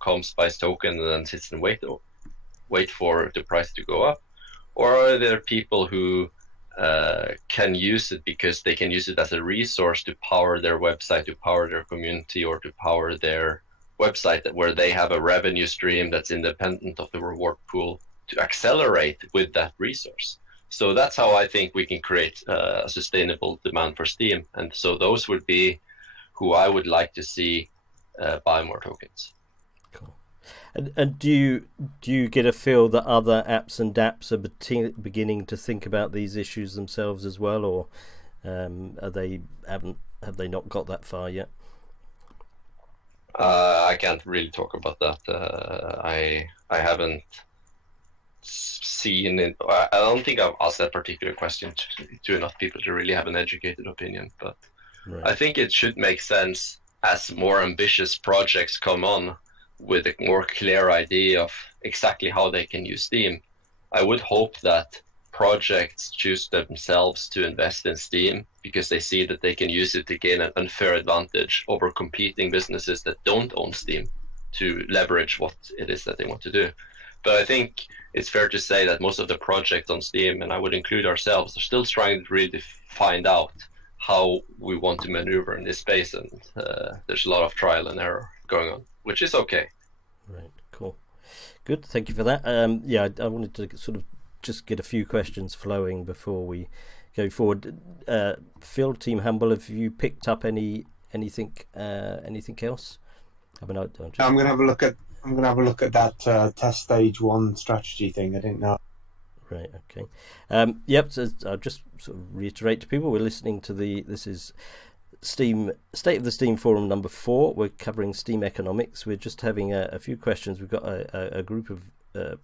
comes, buys token, and then sits and wait for the price to go up? Or are there people who can use it because they can use it as a resource to power their website, to power their community, or to power their website, where they have a revenue stream that's independent of the reward pool to accelerate with that resource? So that's how I think we can create a sustainable demand for Steem. And so those would be who I would like to see buy more tokens. Cool. And do you get a feel that other apps and dApps are beginning to think about these issues themselves as well, or have they not got that far yet? I can't really talk about that. I haven't seen it. I don't think I've asked that particular question to enough people to really have an educated opinion. But right. I think it should make sense as more ambitious projects come on with a more clear idea of exactly how they can use Steem. I would hope that projects choose themselves to invest in Steem because they see that they can use it to gain an unfair advantage over competing businesses that don't own Steem to leverage what it is that they want to do. But I think it's fair to say that most of the projects on Steem, and I would include ourselves, are still trying to really find out how we want to maneuver in this space, and there's a lot of trial and error going on, which is okay. Right, cool. Good, thank you for that. Yeah, I wanted to sort of just get a few questions flowing before we go forward. Phil, Team Humble, have you picked up anything else? I mean, I'm going to have a look at that test stage 1 strategy thing. I didn't know. Right. Okay. Yep. So I'll just sort of reiterate to people: we're listening to this is Steem State of the Steem Forum number 4. We're covering Steem Economics. We're just having a few questions. We've got a group of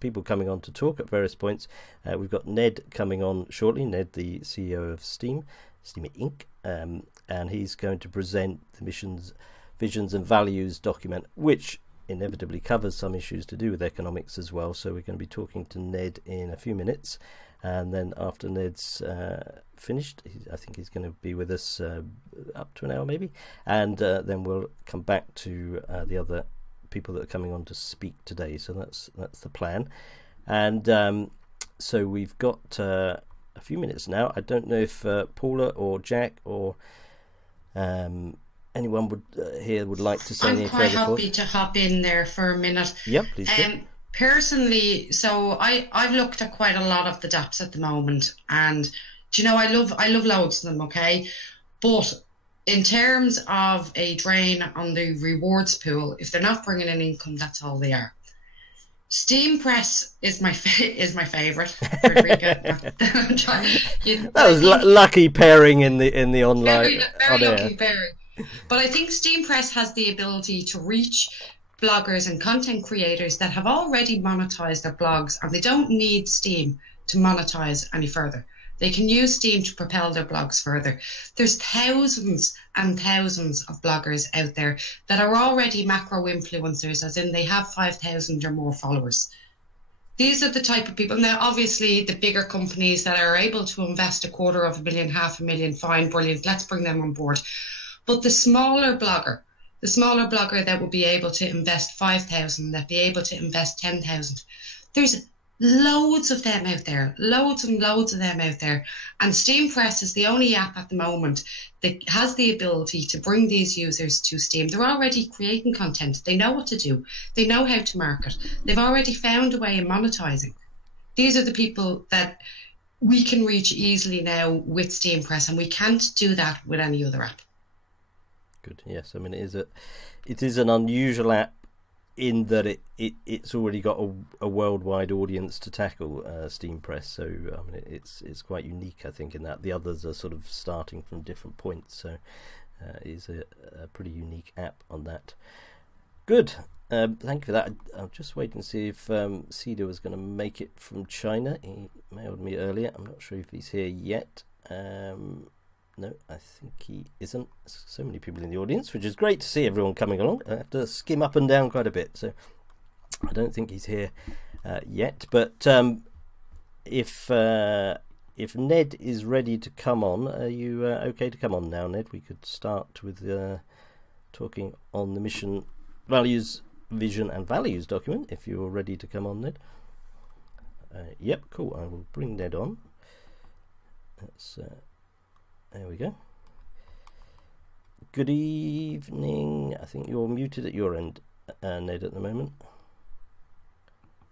people coming on to talk at various points. We've got Ned coming on shortly. Ned, the CEO of Steemit Inc., and he's going to present the missions, visions, and values document, which inevitably covers some issues to do with economics as well. So we're going to be talking to Ned in a few minutes, and then after Ned's finished, I think he's going to be with us up to an hour maybe, and then we'll come back to the other people that are coming on to speak today. So that's the plan. And so we've got a few minutes now. I don't know if Paula or Jack or anyone would like to say anything further? I'm quite happy to hop in there for a minute. Yep, please do. Personally, so I've looked at quite a lot of the dApps at the moment, and do you know, I love loads of them, okay? But in terms of a drain on the rewards pool, if they're not bringing in income, that's all they are. Steem Press is my favorite. That was lucky pairing in the online. Very lucky pairing. But I think Steem Press has the ability to reach bloggers and content creators that have already monetized their blogs, and they don't need Steem to monetize any further. They can use Steem to propel their blogs further. There's thousands and thousands of bloggers out there that are already macro influencers, as in they have 5,000 or more followers. These are the type of people. Now, obviously, the bigger companies that are able to invest $250,000, $500,000, fine, brilliant, let's bring them on board. But the smaller blogger that will be able to invest 5,000, that be able to invest 10,000, there's loads of them out there, loads and loads of them out there. And Steem Press is the only app at the moment that has the ability to bring these users to Steem. They're already creating content. They know what to do. They know how to market. They've already found a way of monetizing. These are the people that we can reach easily now with Steem Press, and we can't do that with any other app. Good. Yes, I mean it is an unusual app in that it's already got a worldwide audience to tackle, Steem Press. So I mean it's quite unique, I think, in that the others are sort of starting from different points. So it is a pretty unique app on that. Good. Thank you for that. I'm just waiting to see if Cedar was going to make it from China. He mailed me earlier. I'm not sure if he's here yet. No, I think he isn't. So many people in the audience, which is great to see everyone coming along. I have to skim up and down quite a bit, so I don't think he's here yet. But if Ned is ready to come on, are you okay to come on now, Ned? We could start with talking on the mission, values, Vision and Values document, if you're ready to come on, Ned. Yep, cool. I will bring Ned on. There we go. Good evening. I think you're muted at your end, Ned, at the moment.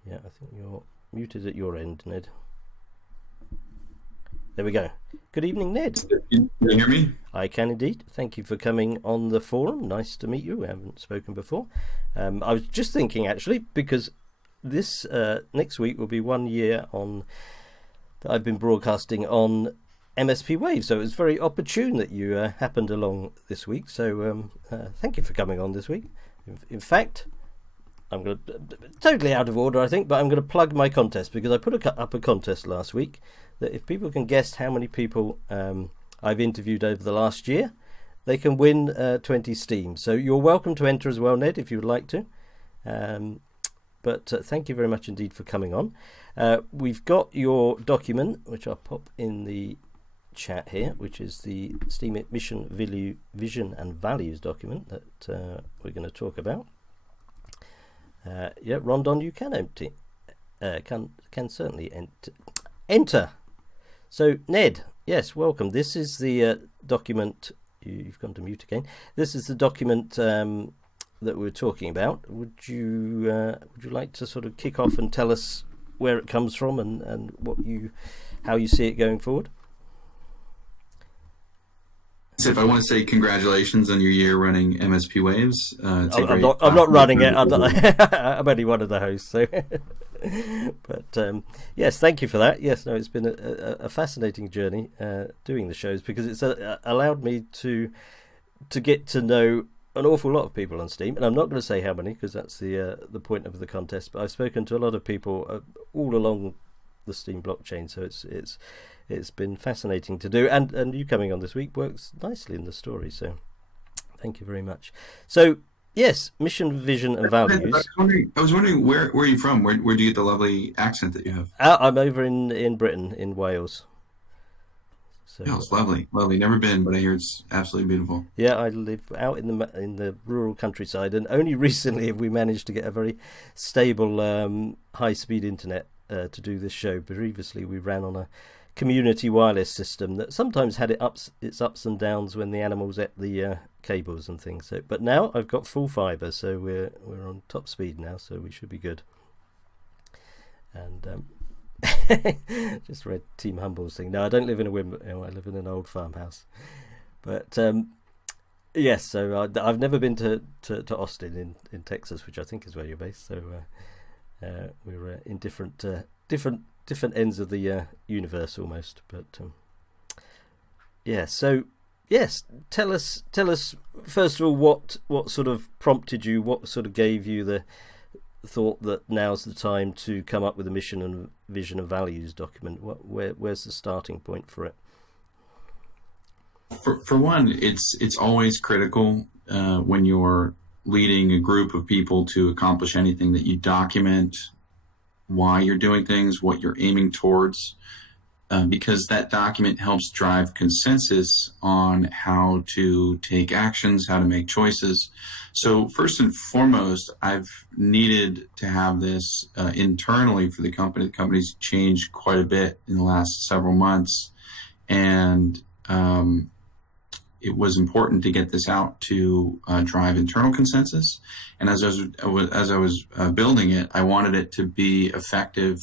Yeah, I think you're muted at your end, Ned. There we go. Good evening, Ned. Can you hear me? I can indeed. Thank you for coming on the forum. Nice to meet you. We haven't spoken before. I was just thinking, actually, because this next week will be 1 year on that I've been broadcasting on MSP Waves, so it was very opportune that you happened along this week. So thank you for coming on this week. In fact, I'm going to totally out of order, I think, but I'm going to plug my contest, because I put up a contest last week that if people can guess how many people I've interviewed over the last year, they can win 20 Steam. So you're welcome to enter as well, Ned, if you would like to. But thank you very much indeed for coming on. We've got your document, which I'll pop in the chat here, which is the Steemit Mission, Vision and Values document that we're going to talk about. Yeah, Rondon, you can can certainly enter. So Ned, yes, welcome. This is the document. You've gone to mute again. This is the document that we're talking about. Would you like to sort of kick off and tell us where it comes from and how you see it going forward? So if I want to say congratulations on your year running MSP Waves. I'm not running it. I'm only one of the hosts. So, but yes, thank you for that. Yes, no, it's been a fascinating journey doing the shows, because it's allowed me to get to know an awful lot of people on Steam, and I'm not going to say how many, because that's the point of the contest. But I've spoken to a lot of people all along the Steam blockchain, so it's been fascinating to do, and you coming on this week works nicely in the story, so thank you very much. So yes, mission, vision and values. I was wondering where are you from? Where do you get the lovely accent that you have? I'm over in Britain, in Wales. So, yeah, it's lovely. Never been, but I hear it's absolutely beautiful. Yeah, I live out in the rural countryside, and only recently have we managed to get a very stable high-speed internet to do this show. Previously we ran on a community wireless system that sometimes had its ups and downs when the animals ate the cables and things. So, but now I've got full fibre, so we're on top speed now, so we should be good. And just read Team Humble's thing. No, I don't live in a I live in an old farmhouse. But yes, so I've never been to Austin in Texas, which I think is where you're based. So we're in different ends of the universe almost. But yeah, so yes, tell us first of all what sort of prompted you, what sort of gave you the thought that now's the time to come up with a mission and vision and values document. Where's the starting point for it? For one, it's always critical when you're leading a group of people to accomplish anything that you document why you're doing things, what you're aiming towards, because that document helps drive consensus on how to take actions, how to make choices. So first and foremost, I've needed to have this internally for the company. The company's changed quite a bit in the last several months, and it was important to get this out to drive internal consensus. And as I was building it, I wanted it to be effective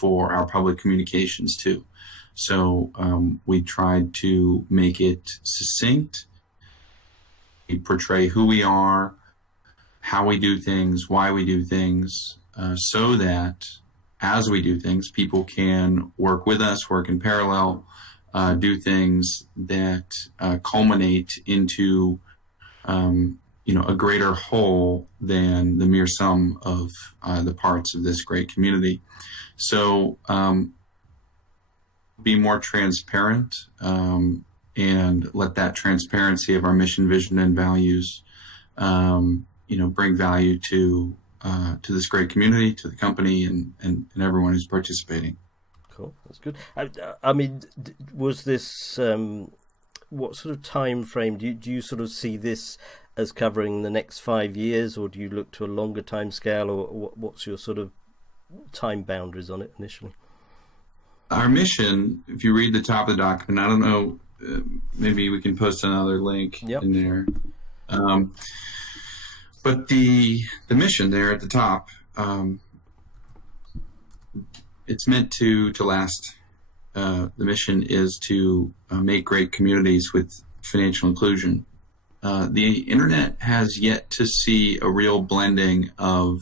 for our public communications too. So we tried to make it succinct. We portray who we are, how we do things, why we do things, so that as we do things, people can work with us, work in parallel, do things that culminate into a greater whole than the mere sum of the parts of this great community. So be more transparent and let that transparency of our mission, vision, and values bring value to this great community, to the company, and everyone who's participating. Cool, that's good. I mean, was this what sort of time frame do you sort of see this as covering the next 5 years, or do you look to a longer time scale, or what's your sort of time boundaries on it initially? Our mission, if you read the top of the document, I don't know, maybe we can post another link in there. But the mission there at the top, it's meant to last. The mission is to make great communities with financial inclusion. The internet has yet to see a real blending of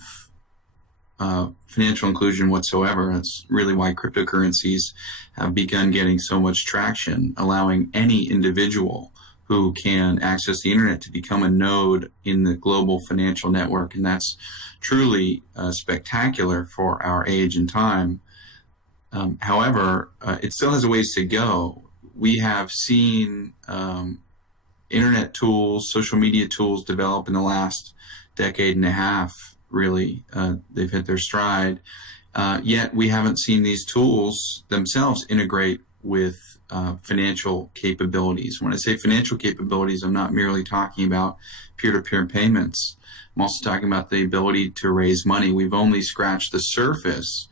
financial inclusion whatsoever. That's really why cryptocurrencies have begun getting so much traction, allowing any individual who can access the internet to become a node in the global financial network. And that's truly spectacular for our age and time. However, it still has a ways to go. We have seen internet tools, social media tools develop in the last decade and a half. Really, they've hit their stride. Yet we haven't seen these tools themselves integrate with financial capabilities. When I say financial capabilities, I'm not merely talking about peer-to-peer payments. I'm also talking about the ability to raise money. We've only scratched the surface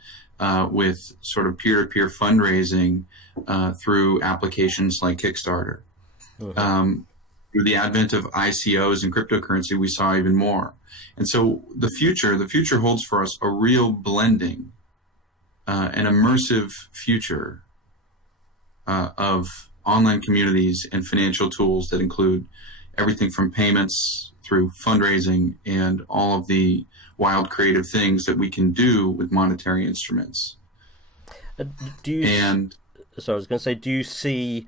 with sort of peer-to-peer fundraising through applications like Kickstarter. Through the advent of ICOs and cryptocurrency, we saw even more. And so the future holds for us a real blending, an immersive future of online communities and financial tools that include everything from payments through fundraising and all of the wild creative things that we can do with monetary instruments. So I was going to say, do you see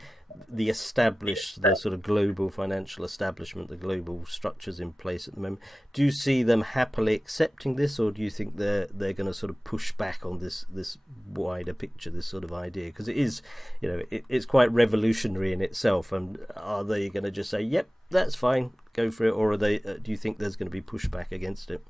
the sort of global financial establishment, the global structures in place at the moment, do you see them happily accepting this, or do you think they're going to sort of push back on this wider picture, this sort of idea? Because it is, it's quite revolutionary in itself. And are they going to just say, yep, that's fine, go for it, or are they? Do you think there's going to be pushback against it?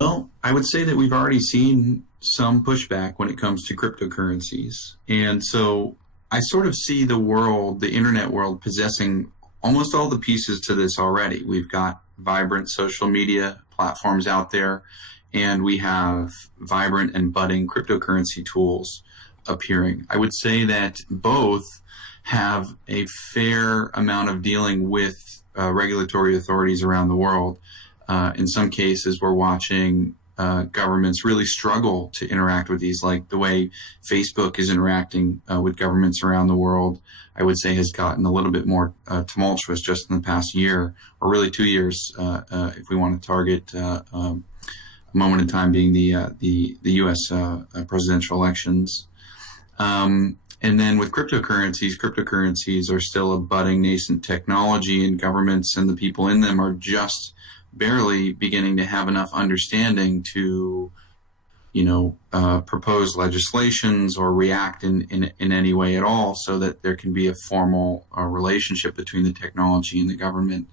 Well, I would say that we've already seen some pushback when it comes to cryptocurrencies. And so I sort of see the world, the internet world, possessing almost all the pieces to this already. We've got vibrant social media platforms out there, and we have vibrant and budding cryptocurrency tools appearing. I would say that both have a fair amount of dealing with regulatory authorities around the world. In some cases, we're watching governments really struggle to interact with these, like the way Facebook is interacting with governments around the world, I would say has gotten a little bit more tumultuous just in the past year, or really 2 years, if we want to target a moment in time being the U.S. Presidential elections. And then with cryptocurrencies are still a budding nascent technology, and governments and the people in them are just barely beginning to have enough understanding to, propose legislations or react in any way at all, so that there can be a formal relationship between the technology and the government.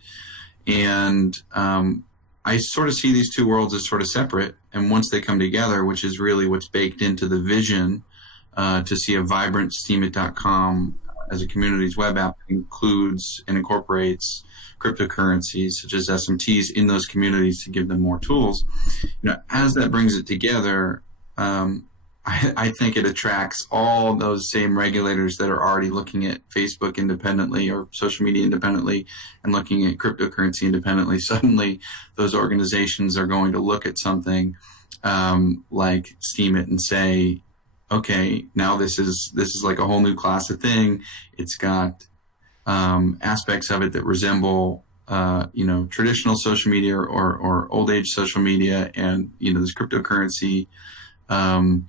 And I sort of see these two worlds as sort of separate. And once they come together, which is really what's baked into the vision, to see a vibrant Steemit.com as a community's web app that includes and incorporates cryptocurrencies such as SMTs in those communities to give them more tools. As that brings it together, I think it attracts all those same regulators that are already looking at Facebook independently or social media independently and looking at cryptocurrency independently. Suddenly, those organizations are going to look at something like Steemit and say, okay, now this is like a whole new class of thing. It's got aspects of it that resemble, traditional social media or old age social media, and this cryptocurrency. And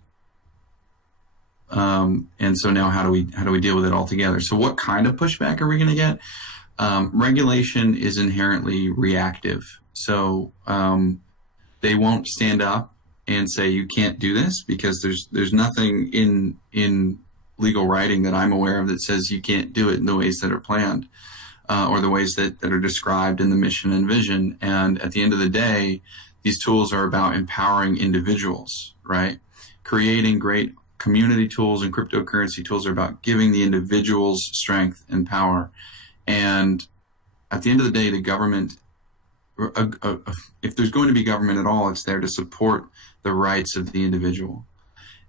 so now how do we deal with it all together? So what kind of pushback are we going to get? Regulation is inherently reactive, so they won't stand up and say you can't do this, because there's nothing in legal writing that I'm aware of that says you can't do it in the ways that are planned, or the ways that are described in the mission and vision. And at the end of the day, these tools are about empowering individuals, right? Creating great community tools, and cryptocurrency tools are about giving the individuals strength and power. And at the end of the day, the government, if there's going to be government at all, it's there to support the rights of the individual.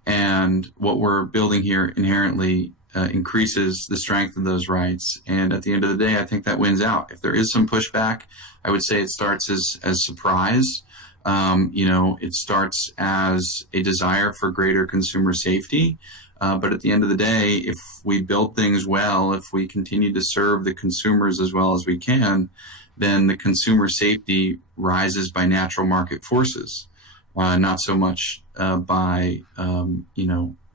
And what we're building here inherently increases the strength of those rights. And at the end of the day, I think that wins out. If there is some pushback, I would say it starts as surprise. It starts as a desire for greater consumer safety. But at the end of the day, if we build things well, if we continue to serve the consumers as well as we can, then the consumer safety rises by natural market forces, not so much by,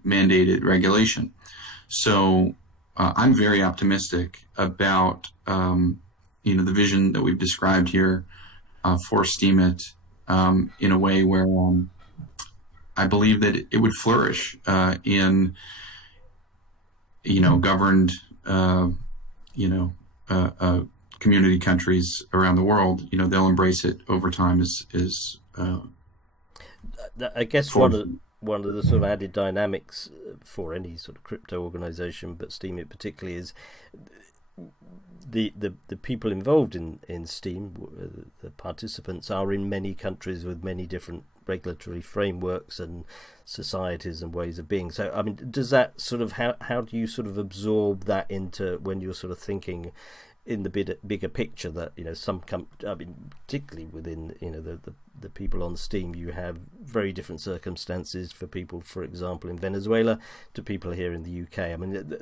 mandated regulation. So I'm very optimistic about, the vision that we've described here for Steemit in a way where I believe that it would flourish in, governed, community countries around the world. They'll embrace it over time. I guess one of the sort of added dynamics for any sort of crypto organization, but Steemit particularly, is the people involved in Steem. The participants are in many countries with many different regulatory frameworks and societies and ways of being. So, I mean, does that sort of, how do you sort of absorb that into when you're sort of thinking in the bigger picture that, particularly within, the people on Steem, you have very different circumstances for people, for example, in Venezuela to people here in the UK. I mean,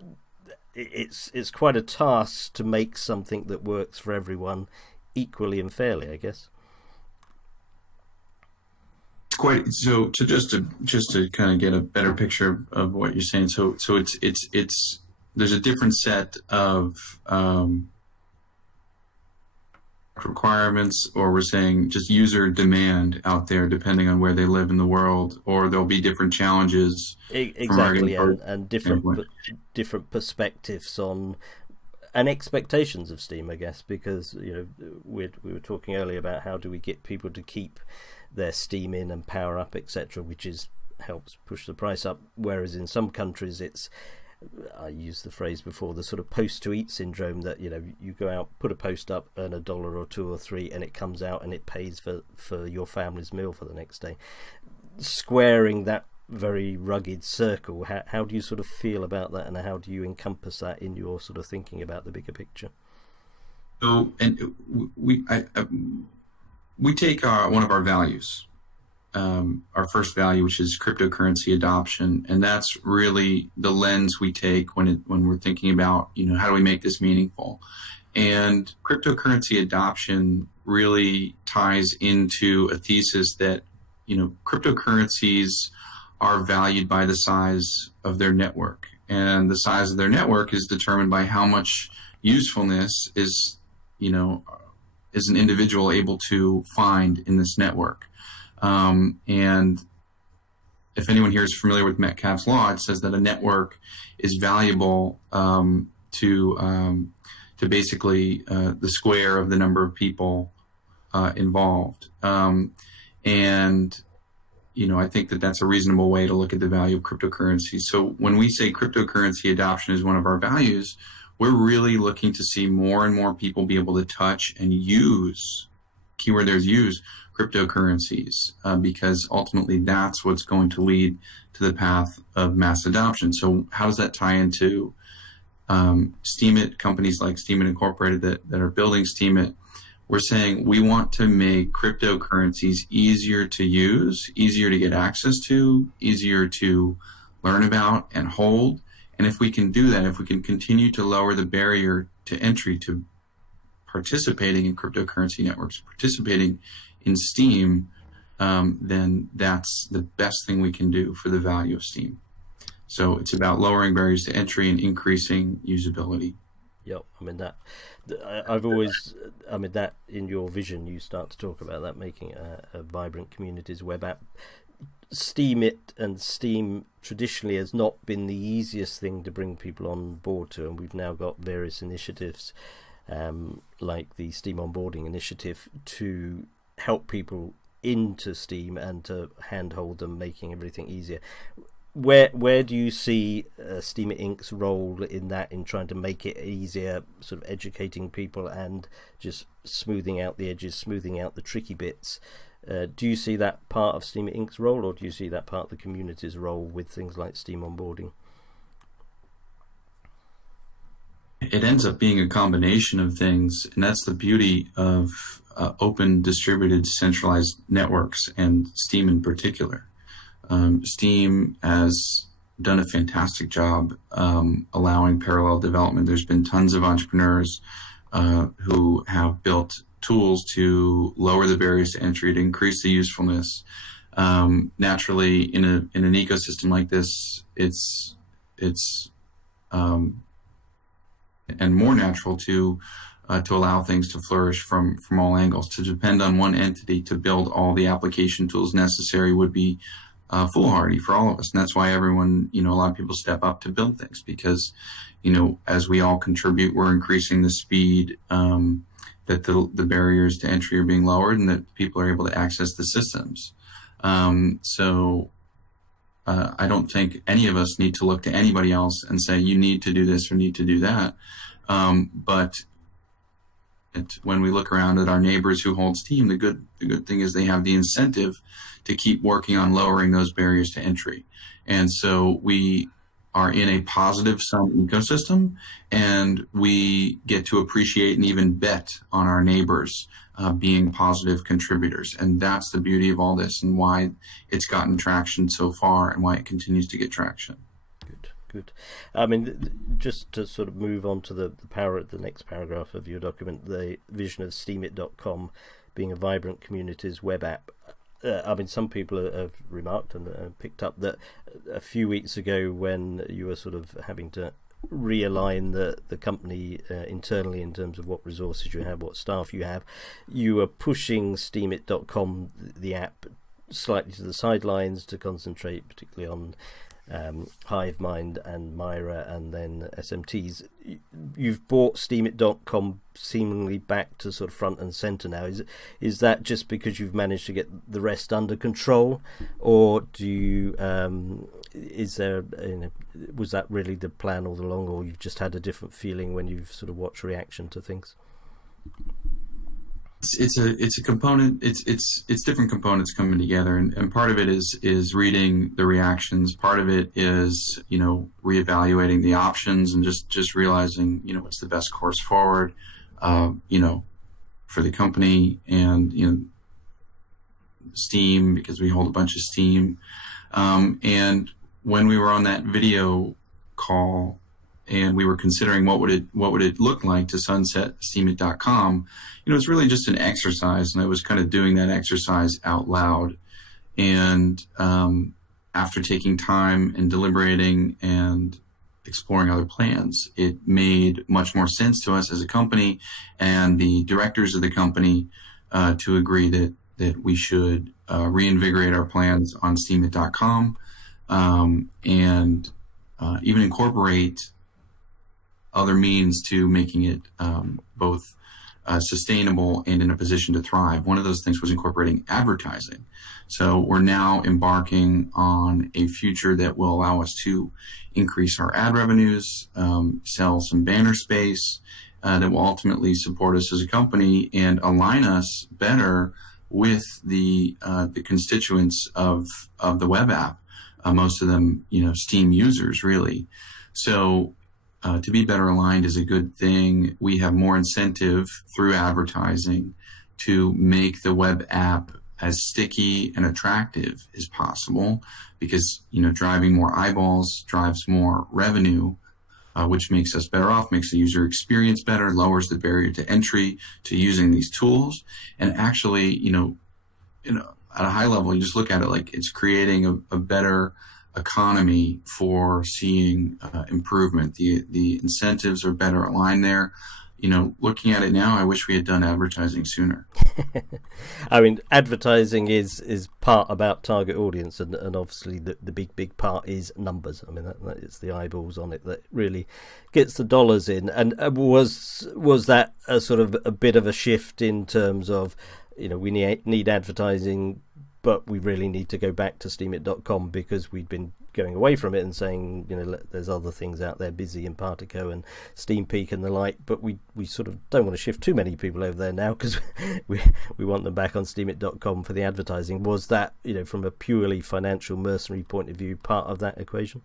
it's quite a task to make something that works for everyone equally and fairly, I guess. Quite so. Just to kind of get a better picture of what you're saying. So it's there's a different set of requirements, or we're saying just user demand out there, depending on where they live in the world, or there'll be different challenges. Exactly, and different perspectives on and expectations of Steem, I guess, because we were talking earlier about how do we get people to keep their Steem in and power up, etc., which helps push the price up, whereas in some countries it's, I used the phrase before, the sort of post to eat syndrome, that you go out, put a post up, earn $1 or $2 or $3, and it comes out and it pays for your family's meal for the next day. Squaring that very rugged circle, how do you sort of feel about that, and how do you encompass that in your sort of thinking about the bigger picture? So, and we take one of our values, our first value, which is cryptocurrency adoption, and that's really the lens we take when we're thinking about how do we make this meaningful. And cryptocurrency adoption really ties into a thesis that cryptocurrencies are valued by the size of their network, and the size of their network is determined by how much usefulness is an individual able to find in this network. And if anyone here is familiar with Metcalfe's law, it says that a network is valuable to basically the square of the number of people involved. And I think that that's a reasonable way to look at the value of cryptocurrency. So when we say cryptocurrency adoption is one of our values, we're really looking to see more and more people be able to touch and use, keyword there's use, cryptocurrencies, because ultimately that's what's going to lead to the path of mass adoption. So how does that tie into Steemit, companies like Steemit Incorporated that are building Steemit? We're saying we want to make cryptocurrencies easier to use, easier to get access to, easier to learn about and hold. And if we can do that, if we can continue to lower the barrier to entry to participating in cryptocurrency networks, participating in Steem, then that's the best thing we can do for the value of Steem. So it's about lowering barriers to entry and increasing usability. Yep, I mean that. I've always, that in your vision, you start to talk about that, making a vibrant communities web app. Steemit and Steem traditionally has not been the easiest thing to bring people on board to, and we've now got various initiatives like the Steem Onboarding Initiative to help people into Steem and to handhold them, making everything easier. where do you see Steemit Inc.'s role in that, in trying to make it easier, sort of educating people and just smoothing out the edges, smoothing out the tricky bits? Do you see that part of Steemit Inc.'s role, or do you see that part of the community's role with things like Steem onboarding? It ends up being a combination of things, and that's the beauty of open, distributed, decentralized networks, and Steem in particular. Steem has done a fantastic job allowing parallel development. There's been tons of entrepreneurs who have built tools to lower the barriers to entry, to increase the usefulness. Naturally, in an ecosystem like this, it's and more natural to allow things to flourish from all angles. To depend on one entity to build all the application tools necessary would be foolhardy for all of us. And that's why everyone, a lot of people step up to build things, because, as we all contribute, we're increasing the speed that the barriers to entry are being lowered, and that people are able to access the systems. So I don't think any of us need to look to anybody else and say, you need to do this or need to do that. But when we look around at our neighbors who hold Steem, the good thing is they have the incentive to keep working on lowering those barriers to entry. And so we are in a positive sum ecosystem, and we get to appreciate and even bet on our neighbors being positive contributors. And that's the beauty of all this, and why it's gotten traction so far, and why it continues to get traction. Good. I mean, just to sort of move on to the next paragraph of your document, the vision of steemit.com being a vibrant communities web app. I mean, some people have remarked and picked up that a few weeks ago, when you were sort of having to realign the company internally in terms of what resources you have, what staff you have, you were pushing steemit.com, the app, slightly to the sidelines to concentrate particularly on Hivemind and Myra and then SMTs. You've brought steemit.com seemingly back to sort of front and center now. Is that just because you've managed to get the rest under control, or do you is there was that really the plan all along, or you've just had a different feeling when you've sort of watched reaction to things? It's a component. It's different components coming together, and part of it is reading the reactions. Part of it is reevaluating the options and just realizing what's the best course forward, for the company and Steem, because we hold a bunch of Steem. And when we were on that video call, and we were considering what would it look like to sunset steemit.com, it's really just an exercise, and I was kind of doing that exercise out loud. And after taking time and deliberating and exploring other plans, it made much more sense to us as a company and the directors of the company to agree that we should reinvigorate our plans on steemit.com and even incorporate other means to making it both sustainable and in a position to thrive. One of those things was incorporating advertising. So we're now embarking on a future that will allow us to increase our ad revenues, sell some banner space that will ultimately support us as a company and align us better with the constituents of the web app. Most of them, Steem users, really. So to be better aligned is a good thing. We have more incentive through advertising to make the web app as sticky and attractive as possible, because driving more eyeballs drives more revenue, which makes us better off, makes the user experience better, lowers the barrier to entry to using these tools. And actually, at a high level, you just look at it like it's creating a better economy for seeing improvement. The incentives are better aligned there. Looking at it now, I wish we had done advertising sooner. I mean, advertising is part about target audience, and obviously the big part is numbers. I mean, that it's the eyeballs on it that really gets the dollars in. And was that a sort of a bit of a shift in terms of, we need advertising, but we really need to go back to steemit.com because we'd been going away from it and saying, there's other things out there, Busy and Partico and Steampeak and the like, but we sort of don't want to shift too many people over there now because we want them back on steemit.com for the advertising. Was that, from a purely financial mercenary point of view, part of that equation?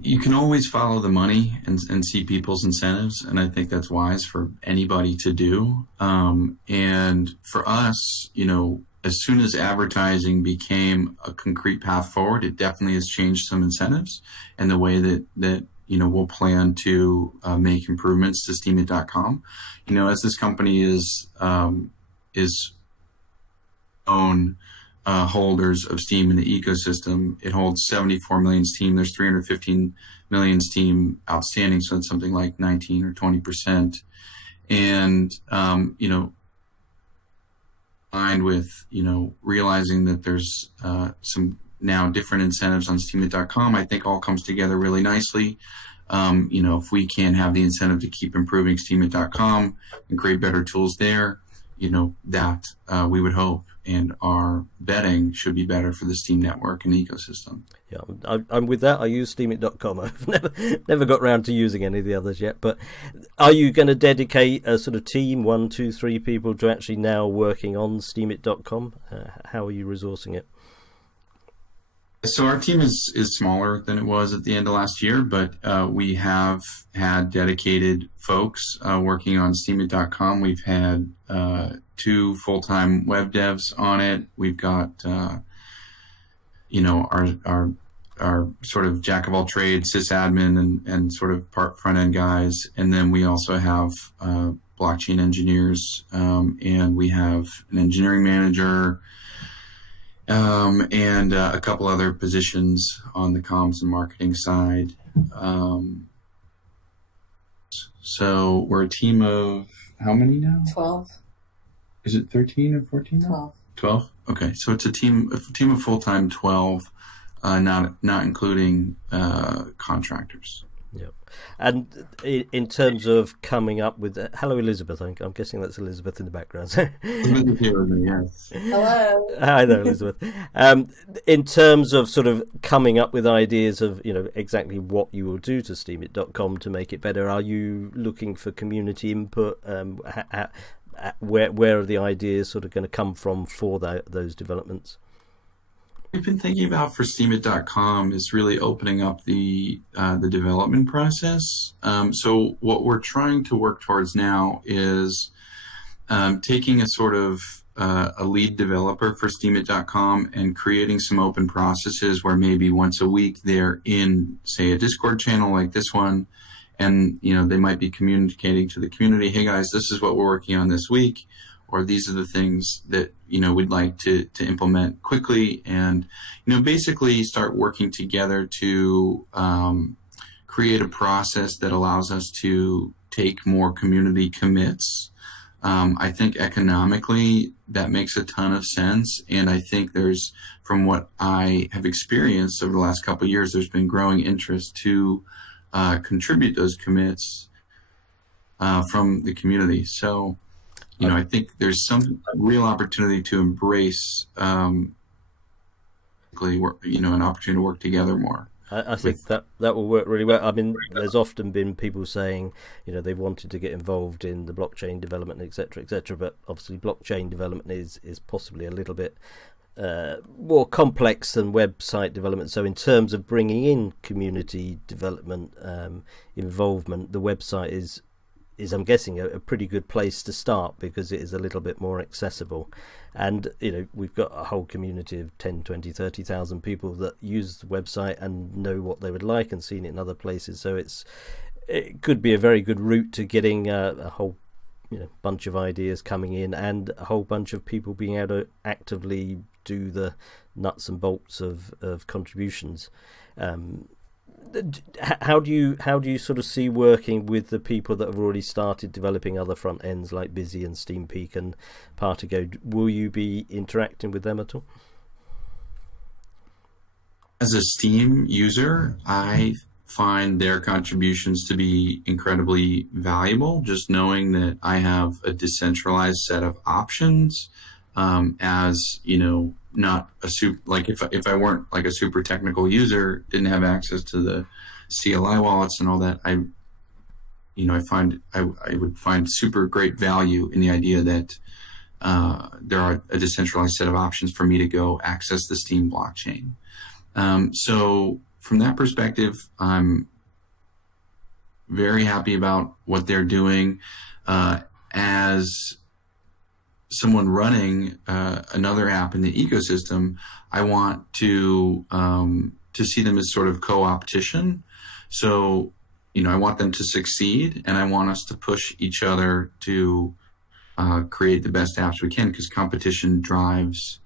You can always follow the money and see people's incentives, and I think that's wise for anybody to do. And for us, as soon as advertising became a concrete path forward, it definitely has changed some incentives and the way that we'll plan to make improvements to steemit.com. As this company is own holders of Steem in the ecosystem, it holds 74 million Steem. There's 315 million Steem outstanding, so it's something like 19 or 20%. And combined with realizing that there's some now different incentives on steemit.com, I think all comes together really nicely. If we can have the incentive to keep improving steemit.com and create better tools there, that we would hope and are betting should be better for the Steem network and ecosystem. Yeah, I'm with that. I use steemit.com. I've never got around to using any of the others yet. But are you going to dedicate a sort of team, 1, 2, 3 people to actually now working on steemit.com? How are you resourcing it? So our team is smaller than it was at the end of last year, but we have had dedicated folks working on steemit.com. We've had 2 full-time web devs on it. We've got our sort of jack of all trades sysadmin and sort of part front end guys, and then we also have blockchain engineers, and we have an engineering manager. And a couple other positions on the comms and marketing side. So we're a team of how many now? 12. Is it 13 or 14 now? 12. 12? Okay, so it's a team of full-time 12, not including contractors. Yep. And in terms of coming up with hello Elizabeth, I'm guessing that's Elizabeth in the background. Yes. Hello. Hi there, Elizabeth. In terms of sort of coming up with ideas of exactly what you will do to steemit.com to make it better, are you looking for community input? Where are the ideas sort of going to come from for those developments? We've been thinking about for steemit.com is really opening up the development process. So what we're trying to work towards now is taking a sort of a lead developer for steemit.com and creating some open processes where maybe once a week they're in, say, a Discord channel like this one, and they might be communicating to the community, hey guys, this is what we're working on this week, or these are the things that we'd like to implement quickly, and basically start working together to create a process that allows us to take more community commits. I think economically that makes a ton of sense, and I think there's, from what I have experienced over the last couple of years, there's been growing interest to contribute those commits from the community. So I think there's some real opportunity to embrace, an opportunity to work together more. I think that will work really well. I mean, there's often been people saying, they've wanted to get involved in the blockchain development, etc., but obviously blockchain development is possibly a little bit more complex than website development. So in terms of bringing in community development involvement, the website is I'm guessing a pretty good place to start because it is a little bit more accessible. And we've got a whole community of 10, 20, 30,000 people that use the website and know what they would like and seen it in other places. So it could be a very good route to getting a whole bunch of ideas coming in and a whole bunch of people being able to actively do the nuts and bolts of contributions. How do you sort of see working with the people that have already started developing other front ends like Busy and Steampeak and Partigo? Will you be interacting with them at all? As a Steem user, I find their contributions to be incredibly valuable, just knowing that I have a decentralized set of options, as not a super, like if I weren't like a super technical user, didn't have access to the CLI wallets and all that, I would find super great value in the idea that there are a decentralized set of options for me to go access the Steem blockchain. So from that perspective, I'm very happy about what they're doing. As someone running another app in the ecosystem, I want to see them as sort of co-opetition. So, I want them to succeed, and I want us to push each other to create the best apps we can, because competition drives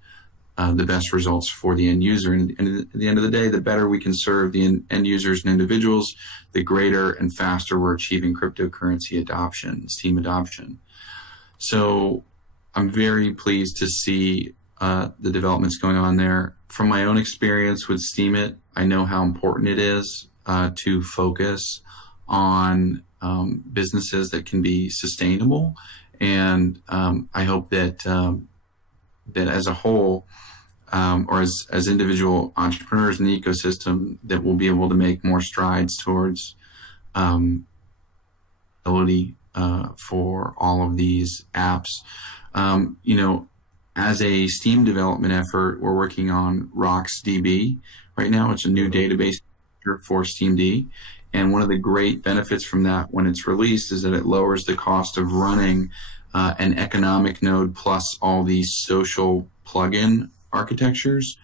the best results for the end user. And at the end of the day, the better we can serve the end users and individuals, the greater and faster we're achieving cryptocurrency adoption, Steem adoption. So I'm very pleased to see the developments going on there. From my own experience with Steemit, I know how important it is to focus on businesses that can be sustainable. And I hope that that as a whole, or as individual entrepreneurs in the ecosystem, that we'll be able to make more strides towards ability for all of these apps. As a Steem development effort, we're working on RocksDB right now. It's a new database for SteemD. And one of the great benefits from that when it's released is that it lowers the cost of running an economic node plus all these social plugin architectures.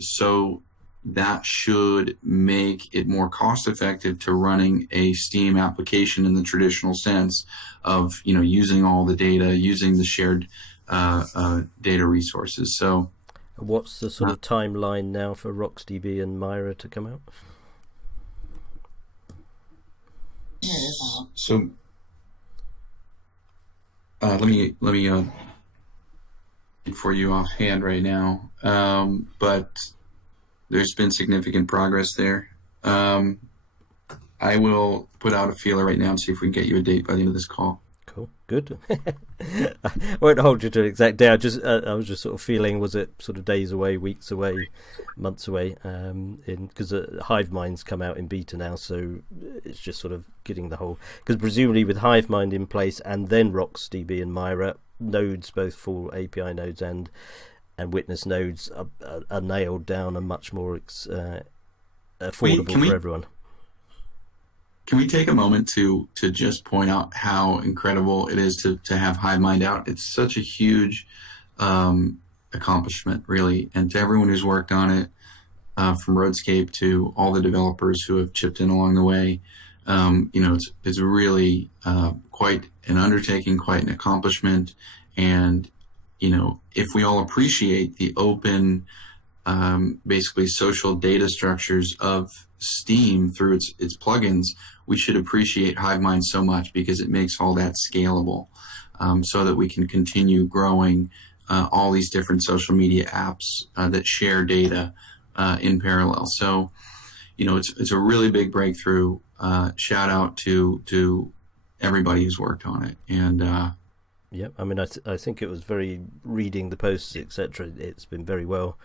So that should make it more cost effective to running a Steem application in the traditional sense of, using all the data, using the shared data resources. So what's the sort of timeline now for RocksDB and Myra to come out? So let me for you offhand right now, but there's been significant progress there. I will put out a feeler right now and see if we can get you a date by the end of this call. Cool, good. I won't hold you to an exact day. I was just sort of feeling, was it sort of days away, weeks away, months away? Because HiveMind's come out in beta now, so it's just sort of getting the whole. Because presumably with HiveMind in place and then RocksDB and Myra nodes, both full API nodes and witness nodes, are nailed down and much more affordable for everyone. Can we take a moment to just point out how incredible it is to have HiveMind out? It's such a huge accomplishment, really. And to everyone who's worked on it, from Roadscape to all the developers who have chipped in along the way, it's really quite an undertaking, quite an accomplishment. And, if we all appreciate the open, basically social data structures of Steem through its plugins, we should appreciate HiveMind so much, because it makes all that scalable, so that we can continue growing all these different social media apps that share data in parallel. So, it's a really big breakthrough. Shout out to everybody who's worked on it. And yeah, I mean, I think it was reading the posts, etc. It's been very well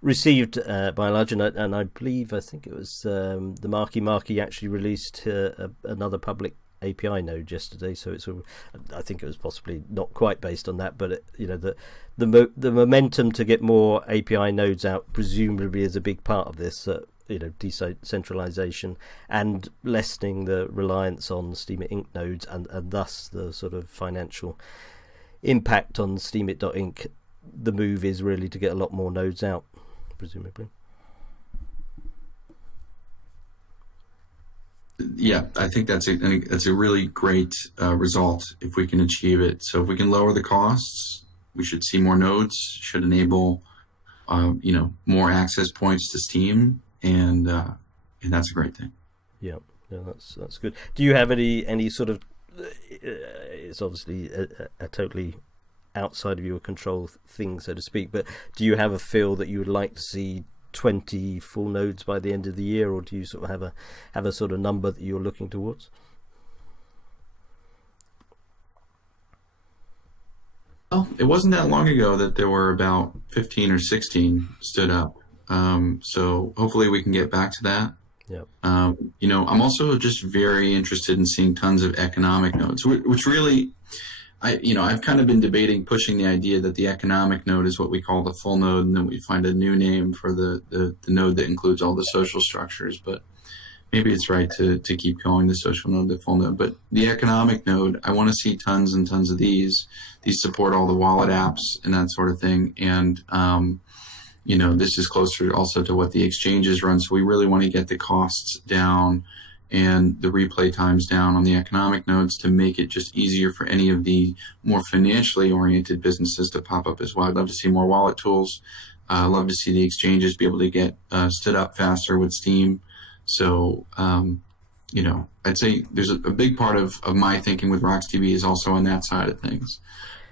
received by and large, and I think it was the Marky actually released another public API node yesterday. So I think it was possibly not quite based on that, but the momentum to get more API nodes out presumably is a big part of this. Decentralization and lessening the reliance on Steemit Inc. nodes, and thus the sort of financial impact on Steemit.inc. The move is really to get a lot more nodes out, presumably. Yeah, I think that's a really great result if we can achieve it. So if we can lower the costs, we should see more nodes, should enable more access points to Steem, and that's a great thing. Yeah, that's good. Do you have any sort of? It's obviously a totally outside of your control thing, so to speak. But do you have a feel that you would like to see 20 full nodes by the end of the year, or do you sort of have a sort of number that you're looking towards? Well, it wasn't that long ago that there were about 15 or 16 stood up. So hopefully we can get back to that. Yep. I'm also just very interested in seeing tons of economic nodes, which really, I've kind of been debating pushing the idea that the economic node is what we call the full node, and then we find a new name for the node that includes all the social structures. But maybe it's right to keep calling the social node the full node. But the economic node, I want to see tons and tons of these. These support all the wallet apps and that sort of thing. And, this is closer also to what the exchanges run. So we really want to get the costs down and the replay times down on the economic nodes to make it just easier for any of the more financially oriented businesses to pop up as well. I'd love to see more wallet tools. I'd love to see the exchanges be able to get stood up faster with Steem. So, I'd say there's a big part of my thinking with RocksDB is also on that side of things.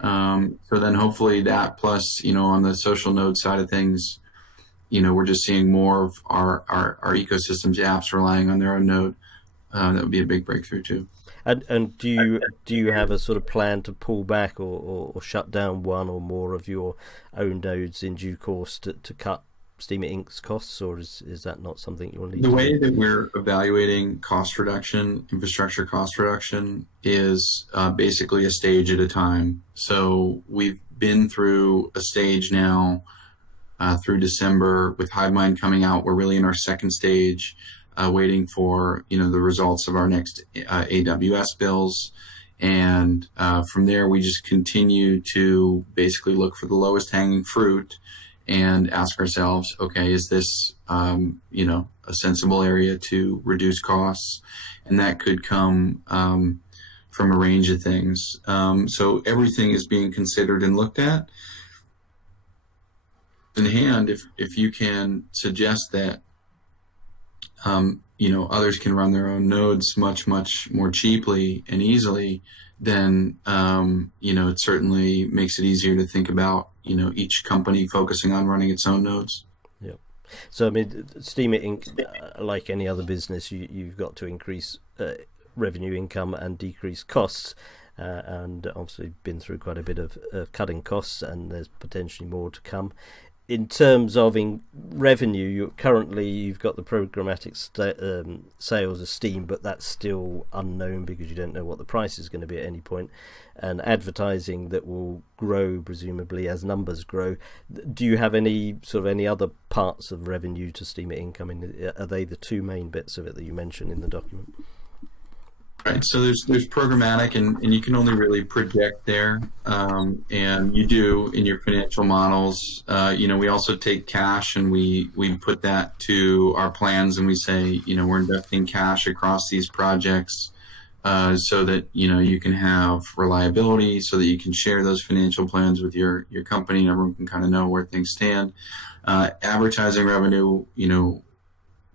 So then hopefully that plus, on the social node side of things, we're just seeing more of our ecosystem's apps relying on their own node. That would be a big breakthrough too. And do you have a sort of plan to pull back or shut down one or more of your own nodes in due course to cut Steemit Inc.'s costs, or is that not something you'll need to do? The way that we're evaluating cost reduction, infrastructure cost reduction, is basically a stage at a time. So we've been through a stage now through December with HiveMind coming out. We're really in our second stage, waiting for the results of our next AWS bills. And from there, we just continue to basically look for the lowest hanging fruit and ask ourselves, okay, is this, a sensible area to reduce costs? And that could come from a range of things. So everything is being considered and looked at. In hand, if you can suggest that, others can run their own nodes much, much more cheaply and easily, then, it certainly makes it easier to think about, each company focusing on running its own nodes. Yep. So, Steemit Inc., like any other business, you've got to increase revenue, income, and decrease costs. And obviously been through quite a bit of cutting costs, and there's potentially more to come. In terms of revenue, you've got the programmatic sales of Steem, but that's still unknown because you don't know what the price is going to be at any point. And advertising that will grow presumably as numbers grow. Do you have any other parts of revenue to Steemit income? Are they the two main bits of it that you mentioned in the document? Right. So there's programmatic, and you can only really project there, and you do in your financial models. We also take cash and we put that to our plans, and we say, we're investing cash across these projects so that you can have reliability, so that you can share those financial plans with your company, and everyone can kind of know where things stand. Advertising revenue,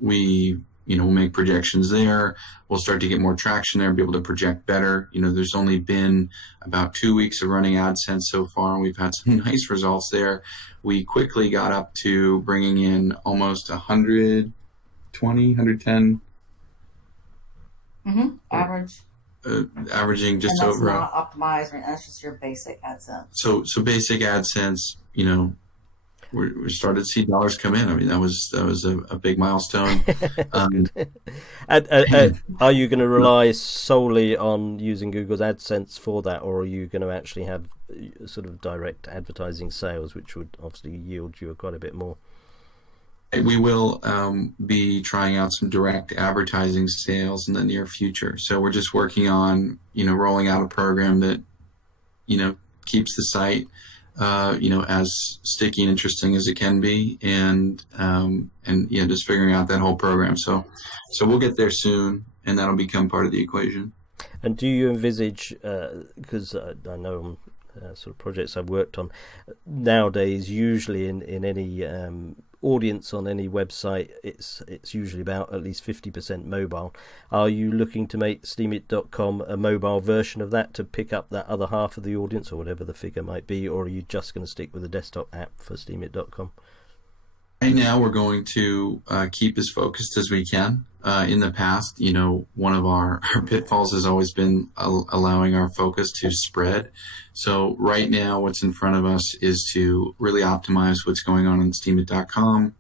we'll make projections there. We'll start to get more traction there and be able to project better. There's only been about 2 weeks of running AdSense so far, and we've had some nice results there. We quickly got up to bringing in almost 120, 110. Average. Averaging just and that's over. Not optimized, right? That's just your basic AdSense. So basic AdSense, we started to see dollars come in. That was a big milestone. Are you going to rely solely on using Google's AdSense for that, or are you going to actually have sort of direct advertising sales, which would obviously yield you quite a bit more? We will be trying out some direct advertising sales in the near future. So we're just working on rolling out a program that keeps the site as sticky and interesting as it can be, and just figuring out that whole program. So we'll get there soon, and that'll become part of the equation. And do you envisage, because I know sort of projects I've worked on nowadays, usually in any audience on any website, it's usually about at least 50% mobile. Are you looking to make steemit.com a mobile version of that to pick up that other half of the audience, or whatever the figure might be, or are you just going to stick with the desktop app for steemit.com? Right now, we're going to keep as focused as we can. In the past, one of our pitfalls has always been allowing our focus to spread. So right now, what's in front of us is to really optimize what's going on steemit.com,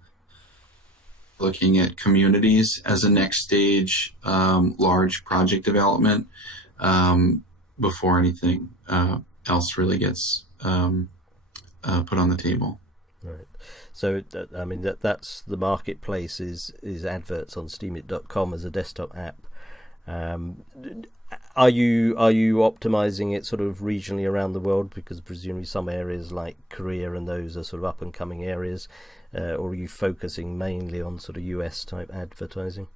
looking at communities as a next stage, large project development, before anything else really gets put on the table. Right. So I mean that's the marketplace is adverts on steemit.com as a desktop app. Are you optimizing it sort of regionally around the world, because presumably some areas like Korea and those are sort of up and coming areas, or are you focusing mainly on sort of US type advertising?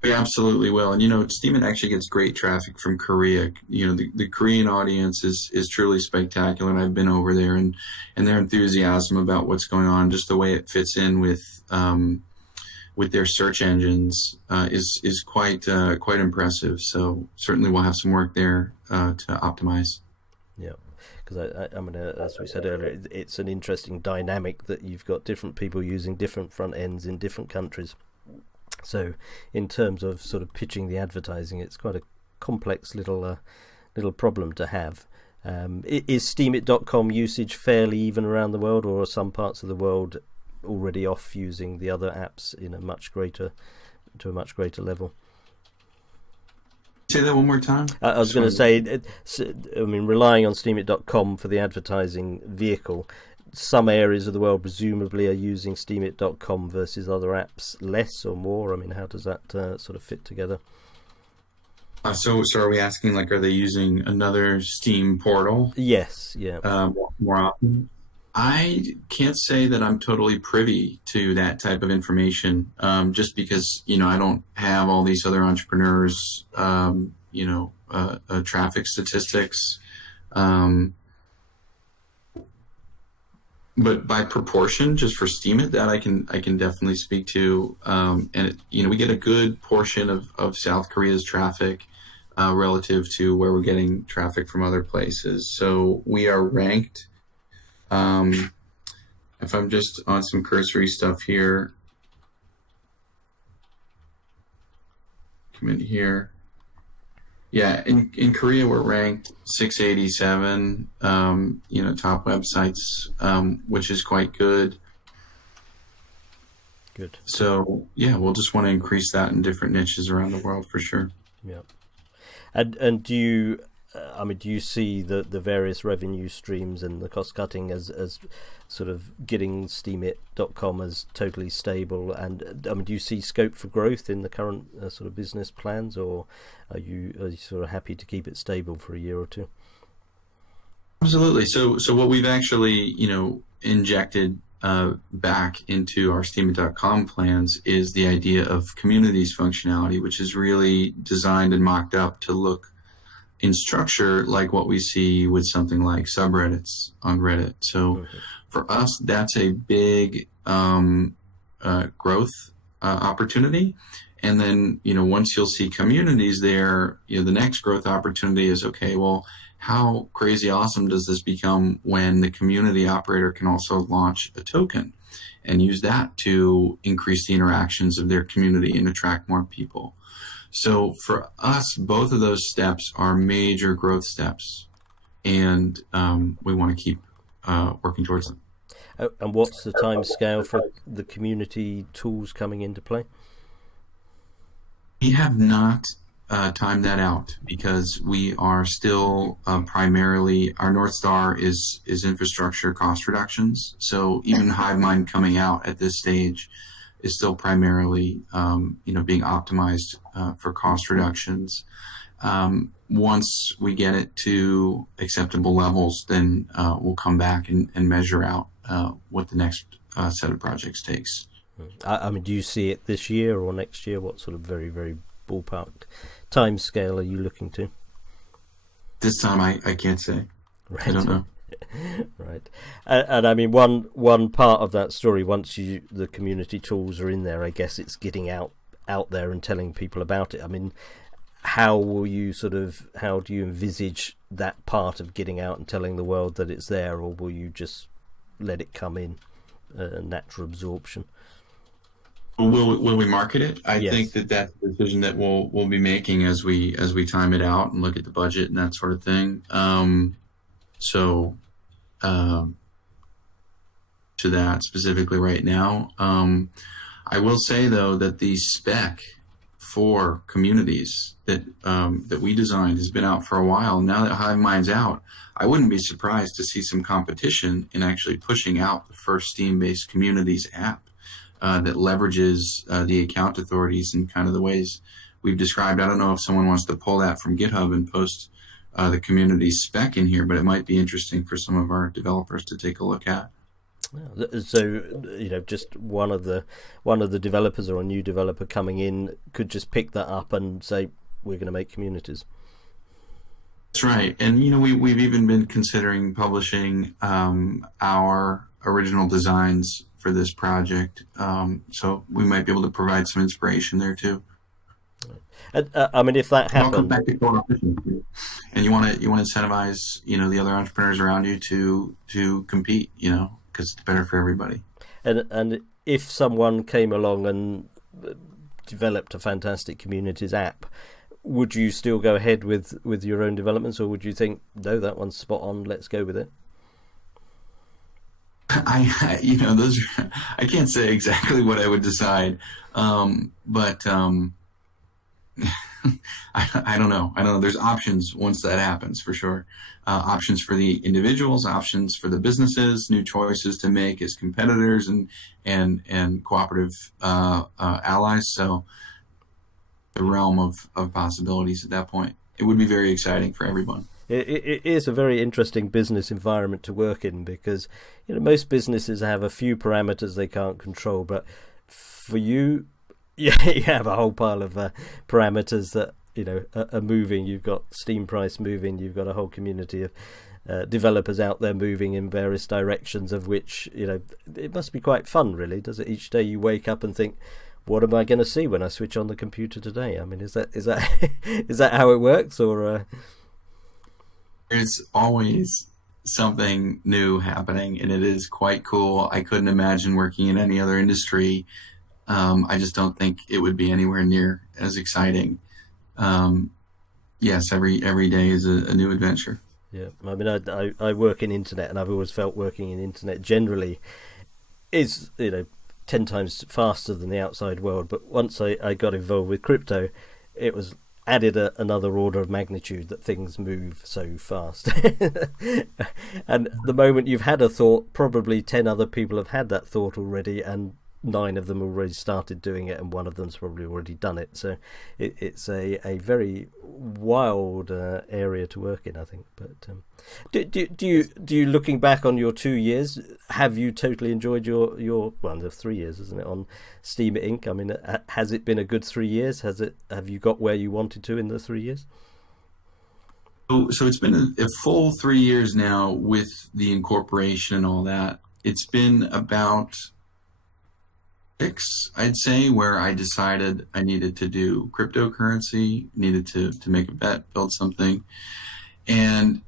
We absolutely will. And, Steemit actually gets great traffic from Korea. The Korean audience is truly spectacular. And I've been over there, and their enthusiasm about what's going on, just the way it fits in with their search engines, is quite impressive. So certainly we'll have some work there to optimize. Yeah. Because I mean, as we said earlier, it's an interesting dynamic that you've got different people using different front ends in different countries. So in terms of sort of pitching the advertising, it's quite a complex little problem to have. Is steemit.com usage fairly even around the world, or are some parts of the world already off using the other apps in a much greater level? Say that one more time. I was going to say, I mean, relying on steemit.com for the advertising vehicle, some areas of the world presumably are using steemit.com versus other apps less or more. I mean, how does that sort of fit together? So are we asking, like, are they using another Steam portal? Yes, yeah. More often? I can't say that I'm totally privy to that type of information, just because, I don't have all these other entrepreneurs, traffic statistics. But by proportion, just for Steemit, that I can definitely speak to. And we get a good portion of South Korea's traffic relative to where we're getting traffic from other places. So we are ranked. If I'm just on some cursory stuff here, come in here. Yeah, in Korea we're ranked 687, top websites, which is quite good. Good. So yeah, we'll just want to increase that in different niches around the world for sure. Yeah. And do you, do you see the various revenue streams and the cost cutting as sort of getting steemit.com as totally stable? And do you see scope for growth in the current sort of business plans, or are you sort of happy to keep it stable for a year or two? Absolutely. So what we've actually injected back into our steemit.com plans is the idea of communities functionality, which is really designed and mocked up to look in structure like what we see with something like subreddits on Reddit. So for us, that's a big growth opportunity. And then, once you'll see communities there, the next growth opportunity is, okay, well, how crazy awesome does this become when the community operator can also launch a token and use that to increase the interactions of their community and attract more people? So for us, both of those steps are major growth steps, and we want to keep working towards them. And what's the time scale for the community tools coming into play? We have not timed that out because we are still primarily, our North Star is infrastructure cost reductions. So even HiveMind coming out at this stage is still primarily, being optimized for cost reductions. Once we get it to acceptable levels, then we'll come back and measure out what the next set of projects takes. Do you see it this year or next year? What sort of very, very ballpark time scale are you looking to? This time I can't say. Right. I don't know. Right. And one part of that story, once the community tools are in there, I guess it's getting out there and telling people about it. How do you envisage that part of getting out and telling the world that it's there, or will you just let it come in? natural absorption. Will we market it? I Yes. think that's a decision that we'll be making as we time it out and look at the budget and that sort of thing. To that specifically right now, I will say though that the spec for communities that we designed has been out for a while. Now that HiveMind's out, I wouldn't be surprised to see some competition in actually pushing out the first Steam-based communities app that leverages the account authorities in kind of the ways we've described. I don't know if someone wants to pull that from GitHub and post the community spec in here, but it might be interesting for some of our developers to take a look at. So, you know, just one of the developers or a new developer coming in could just pick that up and say, we're going to make communities. That's right. And, you know, we've even been considering publishing our original designs for this project. So we might be able to provide some inspiration there too. I mean, if that happened, back to co-opetition. And you want to incentivize, you know, the other entrepreneurs around you to compete, you know, because it's better for everybody. And if someone came along and developed a fantastic communities app, would you still go ahead with your own developments, or would you think, no, that one's spot on, let's go with it? You know, I can't say exactly what I would decide, but I don't know. There's options once that happens, for sure. Options for the individuals, options for the businesses, new choices to make as competitors and cooperative allies. So the realm of possibilities at that point. It would be very exciting for everyone. It is a very interesting business environment to work in, because, you know, most businesses have a few parameters they can't control, but for you, yeah, you have a whole pile of parameters that, you know, are moving. You've got Steam price moving. You've got a whole community of developers out there moving in various directions, of which, you know, it must be quite fun, really. Does it? Each day you wake up and think, what am I going to see when I switch on the computer today? I mean, is that is that how it works, or? There's always something new happening, and it is quite cool. I couldn't imagine working in any other industry. I just don't think it would be anywhere near as exciting. Yes, every day is a new adventure. Yeah, I mean, I work in internet, and I've always felt working in internet generally is, you know, 10 times faster than the outside world. But once I got involved with crypto, it was added another order of magnitude that things move so fast. And the moment you've had a thought, probably 10 other people have had that thought already, and 9 of them already started doing it, and 1 of them's probably already done it. So it's a very wild area to work in, I think. But do you looking back on your 2 years, have you totally enjoyed your well, the 3 years, isn't it, on Steemit Inc? I mean, has it been a good 3 years? Have you got where you wanted to in the 3 years? So it's been a full 3 years now with the incorporation and all that. It's been about 6, I'd say, where I decided I needed to do cryptocurrency, needed to make a bet, build something. And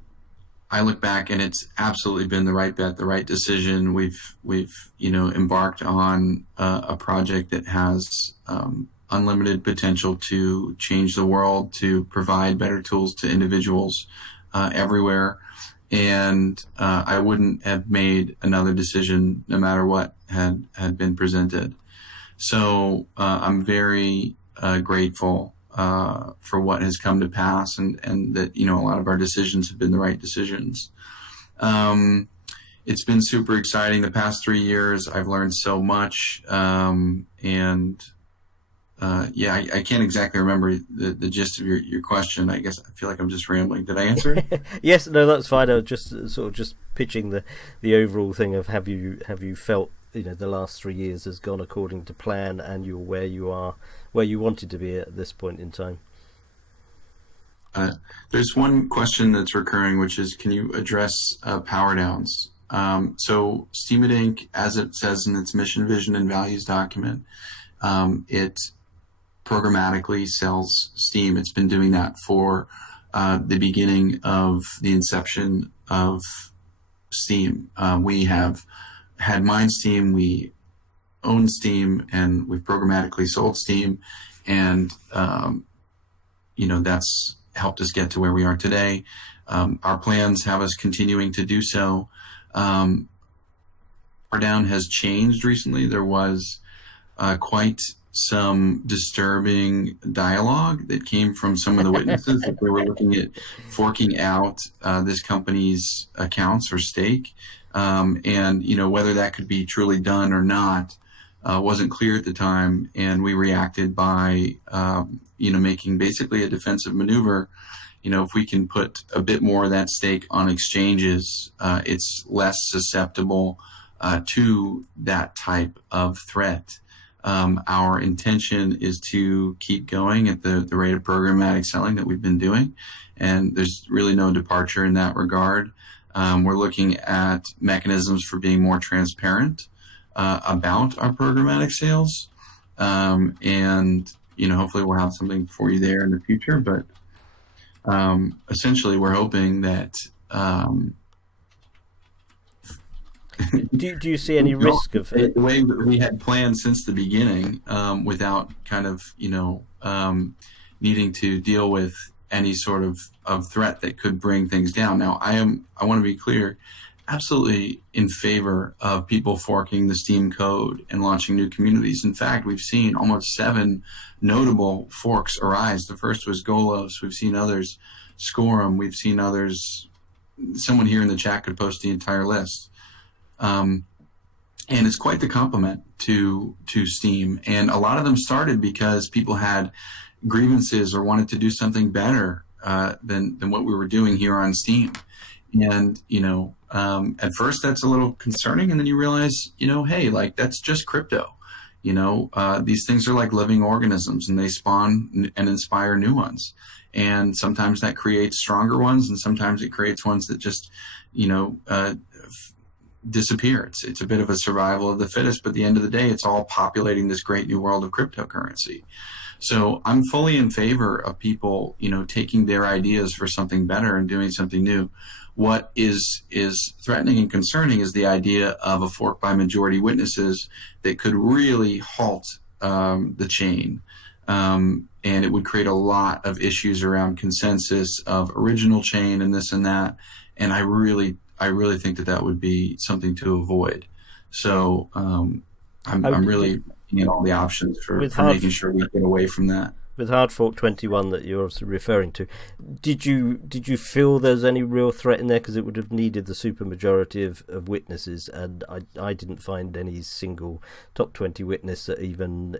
I look back, and it's absolutely been the right bet, the right decision. We've you know, embarked on a project that has unlimited potential to change the world, to provide better tools to individuals everywhere. And I wouldn't have made another decision no matter what had been presented. So I'm very grateful for what has come to pass, and that, you know, a lot of our decisions have been the right decisions. It's been super exciting the past 3 years. I've learned so much, and yeah, I can't exactly remember the gist of your question. I guess I feel like I'm just rambling. Did I answer it? Yes, no, that's fine. I was just sort of just pitching the overall thing of have you felt, you know, the last 3 years has gone according to plan, and you're where you wanted to be at this point in time. There's one question that's recurring, which is, can you address power downs? So Steemit Inc., as it says in its mission, vision, and values document, it programmatically sells Steem. It's been doing that for the beginning of the inception of Steem. We have had mined Steem, we own Steem, and we've programmatically sold Steem, and that's helped us get to where we are today. Our plans have us continuing to do so. Our down has changed recently. There was quite some disturbing dialogue that came from some of the witnesses that they were looking at forking out this company's accounts or stake, and whether that could be truly done or not wasn't clear at the time, and we reacted by making basically a defensive maneuver. If we can put a bit more of that stake on exchanges, it's less susceptible to that type of threat. Our intention is to keep going at the rate of programmatic selling that we've been doing, and there's really no departure in that regard. We're looking at mechanisms for being more transparent about our programmatic sales, and hopefully we'll have something for you there in the future. But essentially, we're hoping that. Do you see any risk of it? The way that we had planned since the beginning, without kind of needing to deal with any sort of threat that could bring things down. Now, I want to be clear, absolutely in favor of people forking the Steem code and launching new communities. In fact, we've seen almost 7 notable forks arise. The first was Golos. We've seen others, Scorum. We've seen others. Someone here in the chat could post the entire list. And it's quite the complement to Steem. And a lot of them started because people had grievances or wanted to do something better than what we were doing here on Steem. And, at first that's a little concerning. And then you realize, hey, like, that's just crypto. These things are like living organisms, and they spawn and inspire new ones. And sometimes that creates stronger ones, and sometimes it creates ones that just, disappear. It's a bit of a survival of the fittest, but at the end of the day, it's all populating this great new world of cryptocurrency. So I'm fully in favor of people, taking their ideas for something better and doing something new. What is threatening and concerning is the idea of a fork by majority witnesses that could really halt the chain. And it would create a lot of issues around consensus of original chain and this and that. And I really think that would be something to avoid. So I'm really looking at all the options for making sure we get away from that. With Hard Fork 21 that you're obviously referring to, did you feel there's any real threat in there? Because it would have needed the supermajority of witnesses, and I didn't find any single top 20 witness that even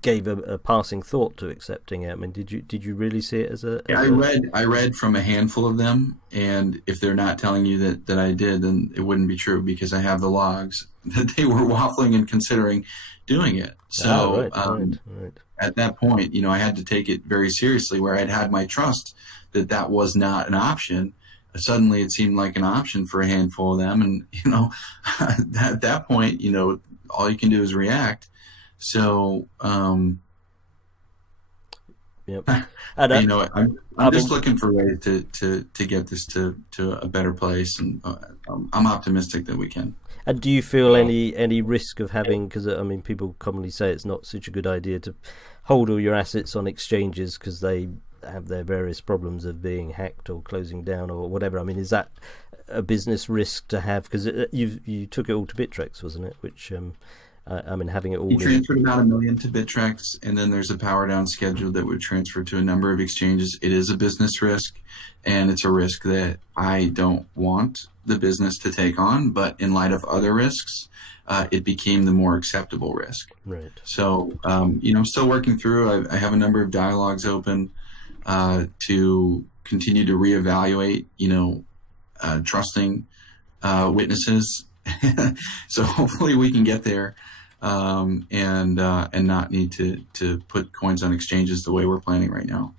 gave a passing thought to accepting it. I mean, did you really see it as a? I read from a handful of them, and if they're not telling you that I did, then it wouldn't be true, because I have the logs that they were waffling and considering doing it. So right. At that point, I had to take it very seriously, where I'd had my trust that was not an option. Suddenly it seemed like an option for a handful of them, and at that point, all you can do is react. So, yep. I'm just looking for ways to get this to a better place, and I'm optimistic that we can. And do you feel any risk of having? Because people commonly say it's not such a good idea to hold all your assets on exchanges because they have their various problems of being hacked or closing down or whatever. I mean, is that a business risk to have? Because you took it all to Bittrex, wasn't it? Which having it all. We transferred about $1 million to Bittrex, and then there's a power down schedule that would transfer to a number of exchanges. It is a business risk, and it's a risk that I don't want the business to take on. But in light of other risks, it became the more acceptable risk. Right. So, I'm still working through. I have a number of dialogues open to continue to reevaluate. Trusting witnesses. So hopefully we can get there. And not need to put coins on exchanges the way we're planning right now.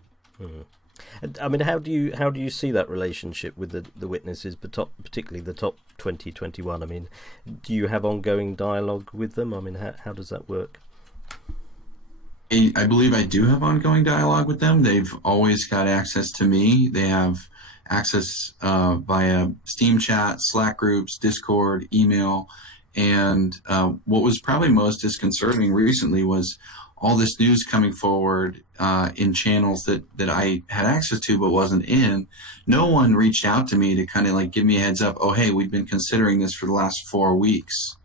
I mean, how do you see that relationship with the witnesses, but particularly the top 2021? I mean, do you have ongoing dialogue with them? I mean, how does that work? I believe I do have ongoing dialogue with them. They've always got access to me. They have access via Steam chat, Slack groups, Discord, email. And what was probably most disconcerting recently was all this news coming forward in channels that I had access to but wasn't in. No one reached out to me to kind of like give me a heads up. Oh, hey, we've been considering this for the last 4 weeks,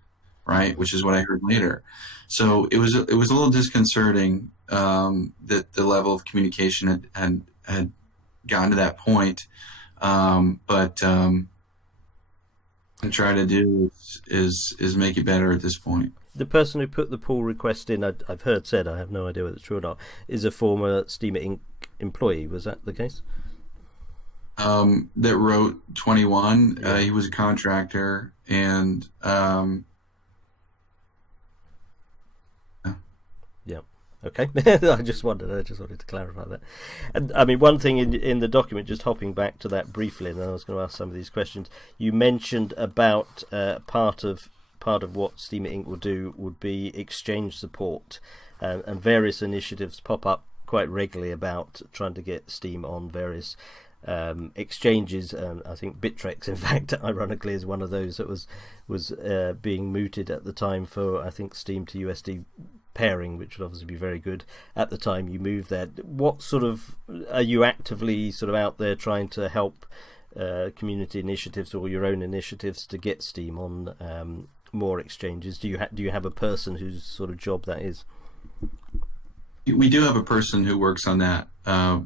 right? Which is what I heard later. So it was a little disconcerting that the level of communication had gotten to that point. But I try to do is make it better at this point. The person who put the pull request in, I've heard said, I have no idea whether it's true or not, is a former Steemit Inc. employee. Was that the case? That wrote 21. He was a contractor, and yeah. Okay. I just wanted to clarify that. And I mean, one thing in the document, just hopping back to that briefly, and I was going to ask some of these questions. You mentioned about part of what Steemit Inc. will do would be exchange support, and various initiatives pop up quite regularly about trying to get Steem on various exchanges. I think Bittrex, in fact, ironically, is one of those that was being mooted at the time for, I think, Steem to USD pairing, which would obviously be very good at the time you move there. What sort of are you actively sort of out there trying to help community initiatives or your own initiatives to get Steem on more exchanges? Do you have a person whose sort of job that is? We do have a person who works on that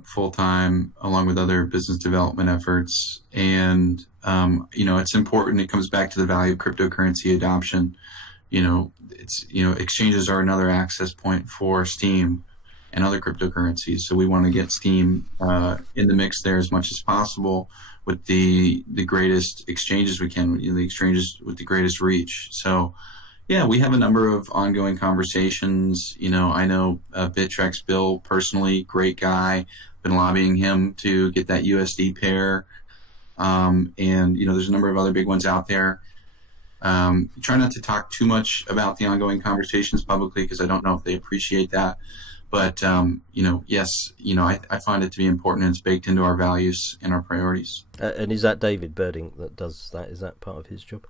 full time, along with other business development efforts. And it's important. It comes back to the value of cryptocurrency adoption. Exchanges are another access point for Steem and other cryptocurrencies. So we want to get Steem in the mix there as much as possible with the greatest exchanges we can, the exchanges with the greatest reach. So yeah, we have a number of ongoing conversations. I know Bittrex Bill personally, great guy, been lobbying him to get that USD pair. And there's a number of other big ones out there. Try not to talk too much about the ongoing conversations publicly because I don't know if they appreciate that. But, yes, I find it to be important, and it's baked into our values and our priorities. And is that David Birding that does that? Is that part of his job?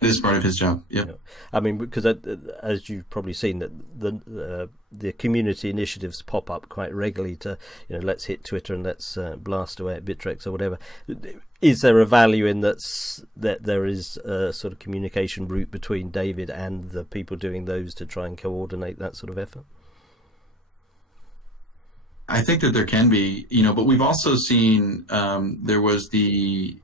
It is part of his job, yeah. I mean, because as you've probably seen, that the community initiatives pop up quite regularly to, let's hit Twitter and let's blast away at Bittrex or whatever. Is there a value in that there is a sort of communication route between David and the people doing those to try and coordinate that sort of effort? I think that there can be, but we've also seen there was the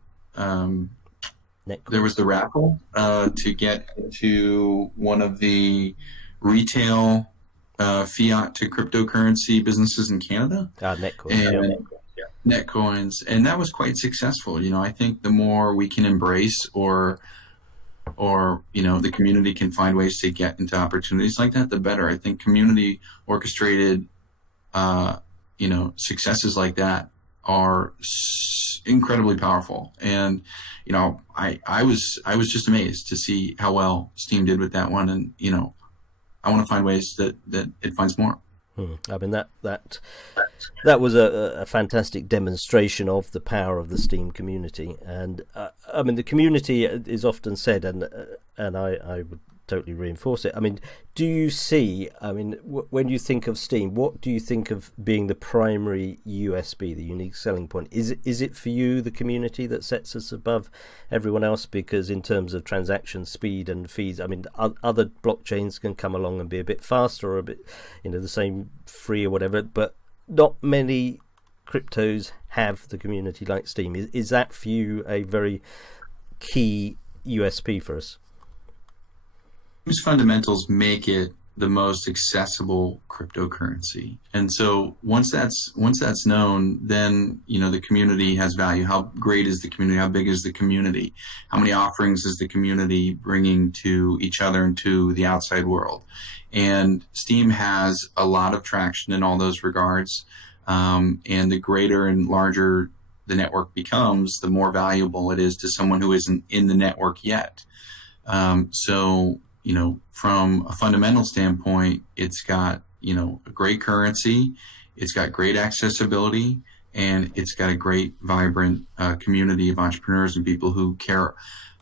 raffle to get to one of the retail fiat to cryptocurrency businesses in Canada. Netcoins. Netcoins, and that was quite successful. I think the more we can embrace or the community can find ways to get into opportunities like that, the better. I think community orchestrated successes like that are incredibly powerful. And I was just amazed to see how well Steem did with that one, and I want to find ways that it finds more. I mean, that was a fantastic demonstration of the power of the Steem community. And I mean, the community is often said, and I would totally reinforce it. I mean, do you see, when you think of Steem, what do you think of being the primary USP, the unique selling point? Is it for you the community that sets us above everyone else? Because in terms of transaction speed and fees, I mean, other blockchains can come along and be a bit faster or a bit, the same free or whatever, but not many cryptos have the community like Steem. Is that for you a very key USP for us? These fundamentals make it the most accessible cryptocurrency. And so once that's known, then the community has value. How great is the community? How big is the community? How many offerings is the community bringing to each other and to the outside world? And Steem has a lot of traction in all those regards. And the greater and larger the network becomes, the more valuable it is to someone who isn't in the network yet. So from a fundamental standpoint, it's got, a great currency. It's got great accessibility, and it's got a great, vibrant community of entrepreneurs and people who care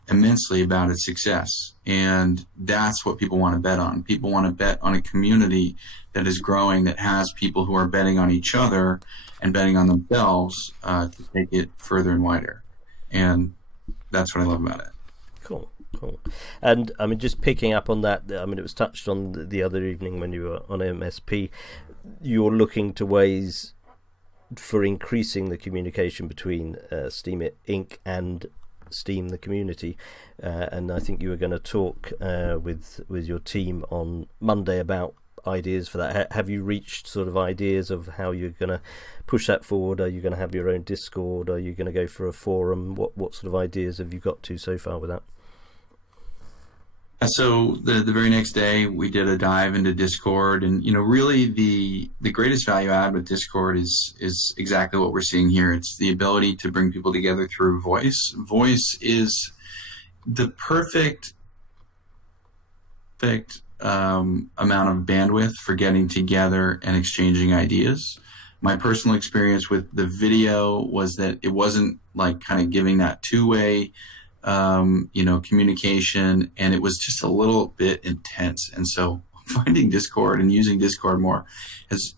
immensely about its success. And that's what people want to bet on. People want to bet on a community that is growing, that has people who are betting on each other and betting on themselves to take it further and wider. And that's what I love about it. Cool. And I mean, just picking up on that, I mean, it was touched on the other evening when you were on MSP. You're looking to ways for increasing the communication between Steemit Inc. and Steem, the community, and I think you were going to talk with your team on Monday about ideas for that. Have you reached sort of ideas of how you're going to push that forward? Are you going to have your own Discord? Are you going to go for a forum? What sort of ideas have you got to so far with that? So the very next day we did a dive into Discord, and really the greatest value add with Discord is exactly what we're seeing here. It's the ability to bring people together through voice. Voice is the perfect amount of bandwidth for getting together and exchanging ideas. My personal experience with the video was that it wasn't like kind of giving that two-way communication, and it was just a little bit intense. And so finding Discord and using Discord more as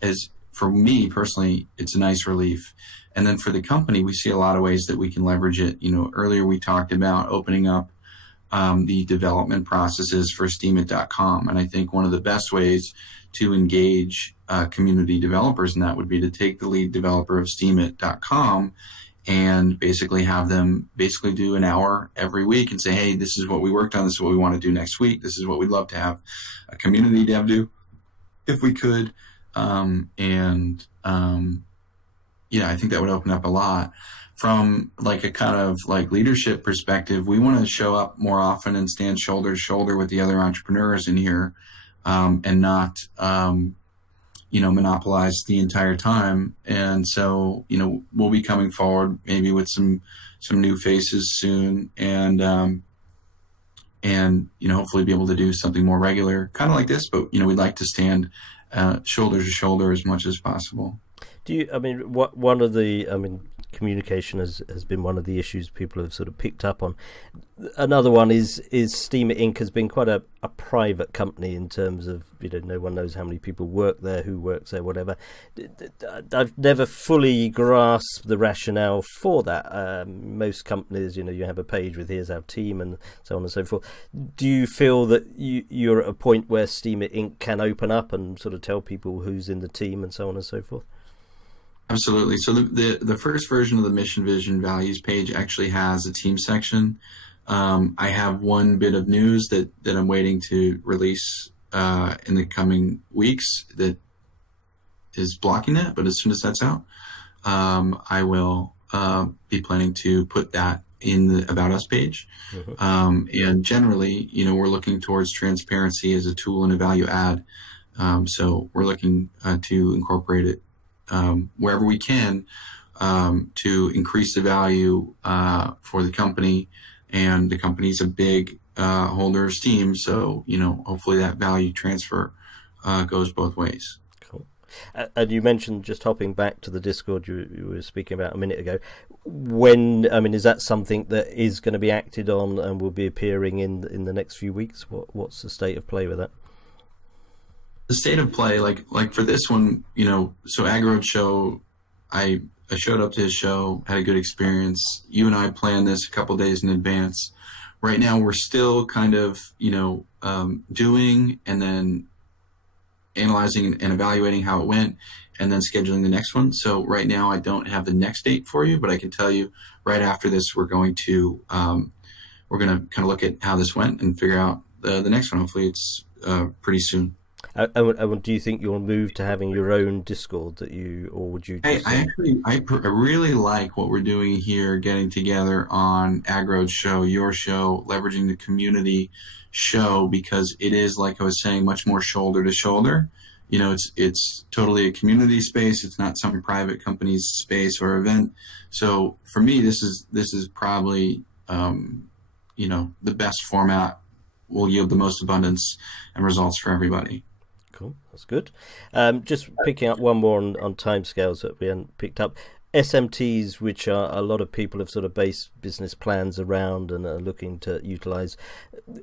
for me personally, it's a nice relief. And then for the company, we see a lot of ways that we can leverage it. Earlier we talked about opening up the development processes for steemit.com. And I think one of the best ways to engage community developers in that would be to take the lead developer of steemit.com and basically have them do an hour every week and say, hey, this is what we worked on. This is what we want to do next week. This is what we'd love to have a community dev do if we could. I think that would open up a lot. From like a kind of like leadership perspective, we want to show up more often and stand shoulder to shoulder with the other entrepreneurs in here, and not monopolize the entire time. And so, we'll be coming forward maybe with some new faces soon, and hopefully be able to do something more regular, kind of like this, but, we'd like to stand shoulder to shoulder as much as possible. Communication has been one of the issues people have sort of picked up on. Another one is Steemit Inc. has been quite a private company in terms of, no one knows how many people work there, who works there, whatever. I've never fully grasped the rationale for that. Most companies, you have a page with here's our team and so on and so forth. Do you feel that you're at a point where Steemit Inc. can open up and sort of tell people who's in the team and so on and so forth? Absolutely. So the first version of the mission, vision, values page actually has a team section. I have one bit of news that I'm waiting to release in the coming weeks that is blocking that. But as soon as that's out, I will be planning to put that in the About Us page. Mm-hmm. And generally, we're looking towards transparency as a tool and a value add. So we're looking to incorporate it wherever we can to increase the value for the company. And the company's a big holder of Steem, so hopefully that value transfer goes both ways. Cool. And you mentioned, just hopping back to the Discord you were speaking about a minute ago, is that something that is going to be acted on and will be appearing in the next few weeks? What's the state of play with that? The state of play, like for this one, so Agro Show, I showed up to his show, had a good experience. You and I planned this a couple days in advance. Right now, we're still kind of, doing and then analyzing and evaluating how it went, and then scheduling the next one. So right now, I don't have the next date for you, but I can tell you right after this, we're going to kind of look at how this went and figure out the next one. Hopefully, it's pretty soon. Do you think you'll move to having your own Discord or would you? I really like what we're doing here, getting together on Agro's show, your show, leveraging the community show, because it is, like I was saying, much more shoulder to shoulder. It's totally a community space. It's not some private company's space or event. So for me, this is probably the best format, will yield the most abundance and results for everybody. Cool, that's good. Just picking up one more on timescales that we hadn't picked up. SMTs, which are a lot of people have sort of based business plans around and are looking to utilise,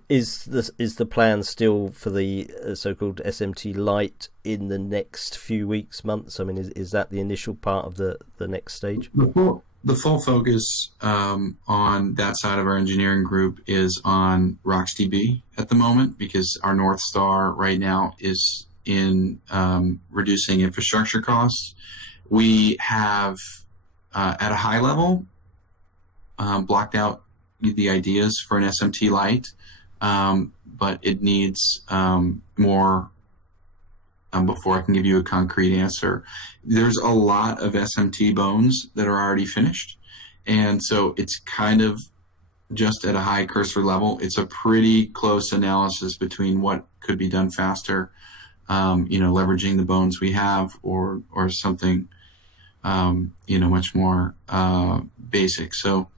is the plan still for the so-called SMT Lite in the next few weeks, months? I mean, is that the initial part of the next stage? The full focus on that side of our engineering group is on RocksDB at the moment, because our North Star right now is in reducing infrastructure costs. We have, at a high level, blocked out the ideas for an SMT Lite, but it needs more before I can give you a concrete answer. There's a lot of SMT bones that are already finished, and so it's kind of just at a high cursor level. It's a pretty close analysis between what could be done faster, leveraging the bones we have, or something much more basic. So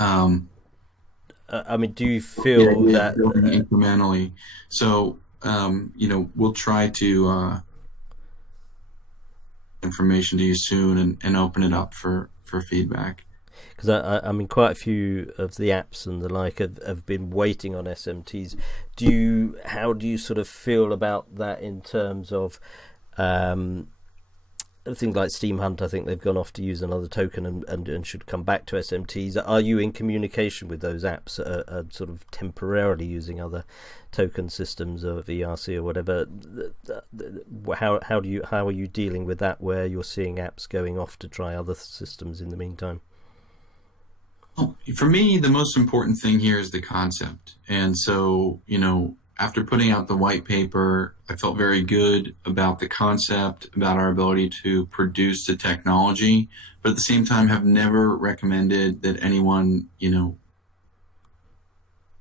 I mean, do you feel that incrementally? So we'll try to information to you soon and open it up for feedback. Because I mean, quite a few of the apps and the like have been waiting on SMTs. How do you sort of feel about that in terms of things like Steem Hunt? I think they've gone off to use another token and should come back to SMTs. Are you in communication with those apps that are sort of temporarily using other token systems or ERC or whatever? How are you dealing with that, where you're seeing apps going off to try other systems in the meantime? For me, the most important thing here is the concept. And so, after putting out the white paper, I felt very good about the concept, about our ability to produce the technology, but at the same time have never recommended that anyone,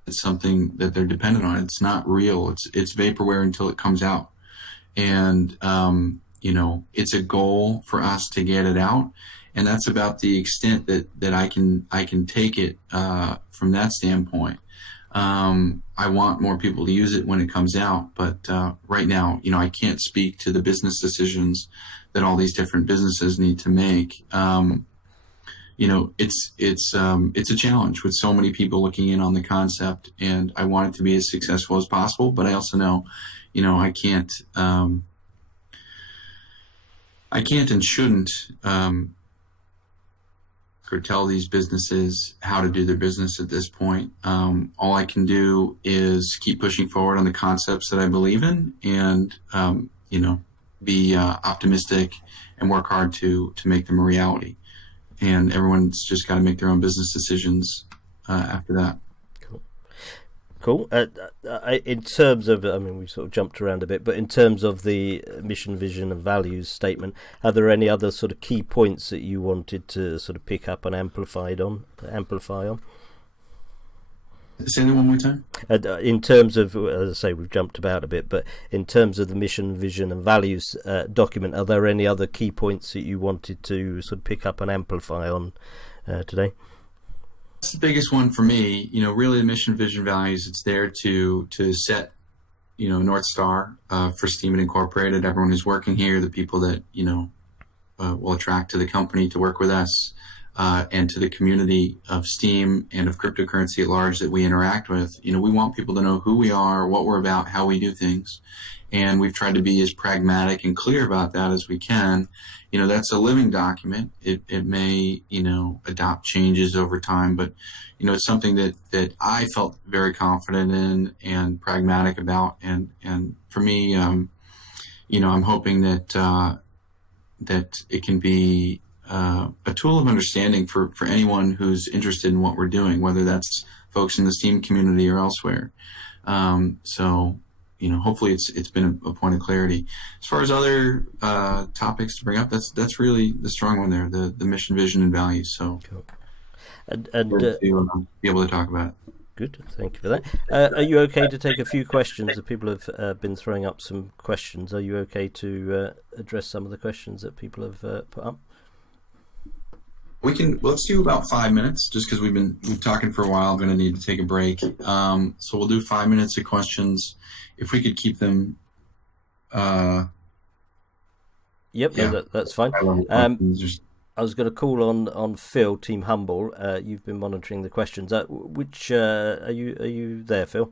it's something that they're dependent on. It's not real. It's vaporware until it comes out. And, it's a goal for us to get it out. And that's about the extent that I can take it from that standpoint. I want more people to use it when it comes out, but right now, I can't speak to the business decisions that all these different businesses need to make. It's a challenge with so many people looking in on the concept, and I want it to be as successful as possible. But I also know, I can't and shouldn't or tell these businesses how to do their business at this point. All I can do is keep pushing forward on the concepts that I believe in, and be optimistic and work hard to make them a reality. And everyone's just got to make their own business decisions after that. Cool. In terms of, I mean, we sort of jumped around a bit, but in terms of the mission, vision, and values statement, are there any other sort of key points that you wanted to sort of pick up and amplify on? Say that one more time. In terms of, as I say, we've jumped about a bit, but in terms of the mission, vision, and values document, are there any other key points that you wanted to sort of pick up and amplify on today? That's the biggest one for me. Really the mission, vision, values. It's there to set, North Star for Steemit Incorporated. Everyone who's working here, the people that will attract to the company to work with us, and to the community of Steem and of cryptocurrency at large that we interact with. We want people to know who we are, what we're about, how we do things, and we've tried to be as pragmatic and clear about that as we can. That's a living document. It may, adopt changes over time, but, it's something that I felt very confident in and pragmatic about. And for me, I'm hoping that it can be a tool of understanding for anyone who's interested in what we're doing, whether that's folks in the Steem community or elsewhere. Hopefully it's been a point of clarity. As far as other topics to bring up, that's really the strong one there, the mission, vision, and values. So, cool. And be able to talk about it. Good, thank you for that. Are you okay to take a few questions? The people have been throwing up some questions. Are you okay to address some of the questions that people have put up? Let's do about 5 minutes, just because we've been talking for a while. I'm going to need to take a break. So we'll do 5 minutes of questions. If we could keep them Yep, Yeah. no, that's fine. I was going to call on Phil, Team Humble. You've been monitoring the questions. Which are you there, Phil?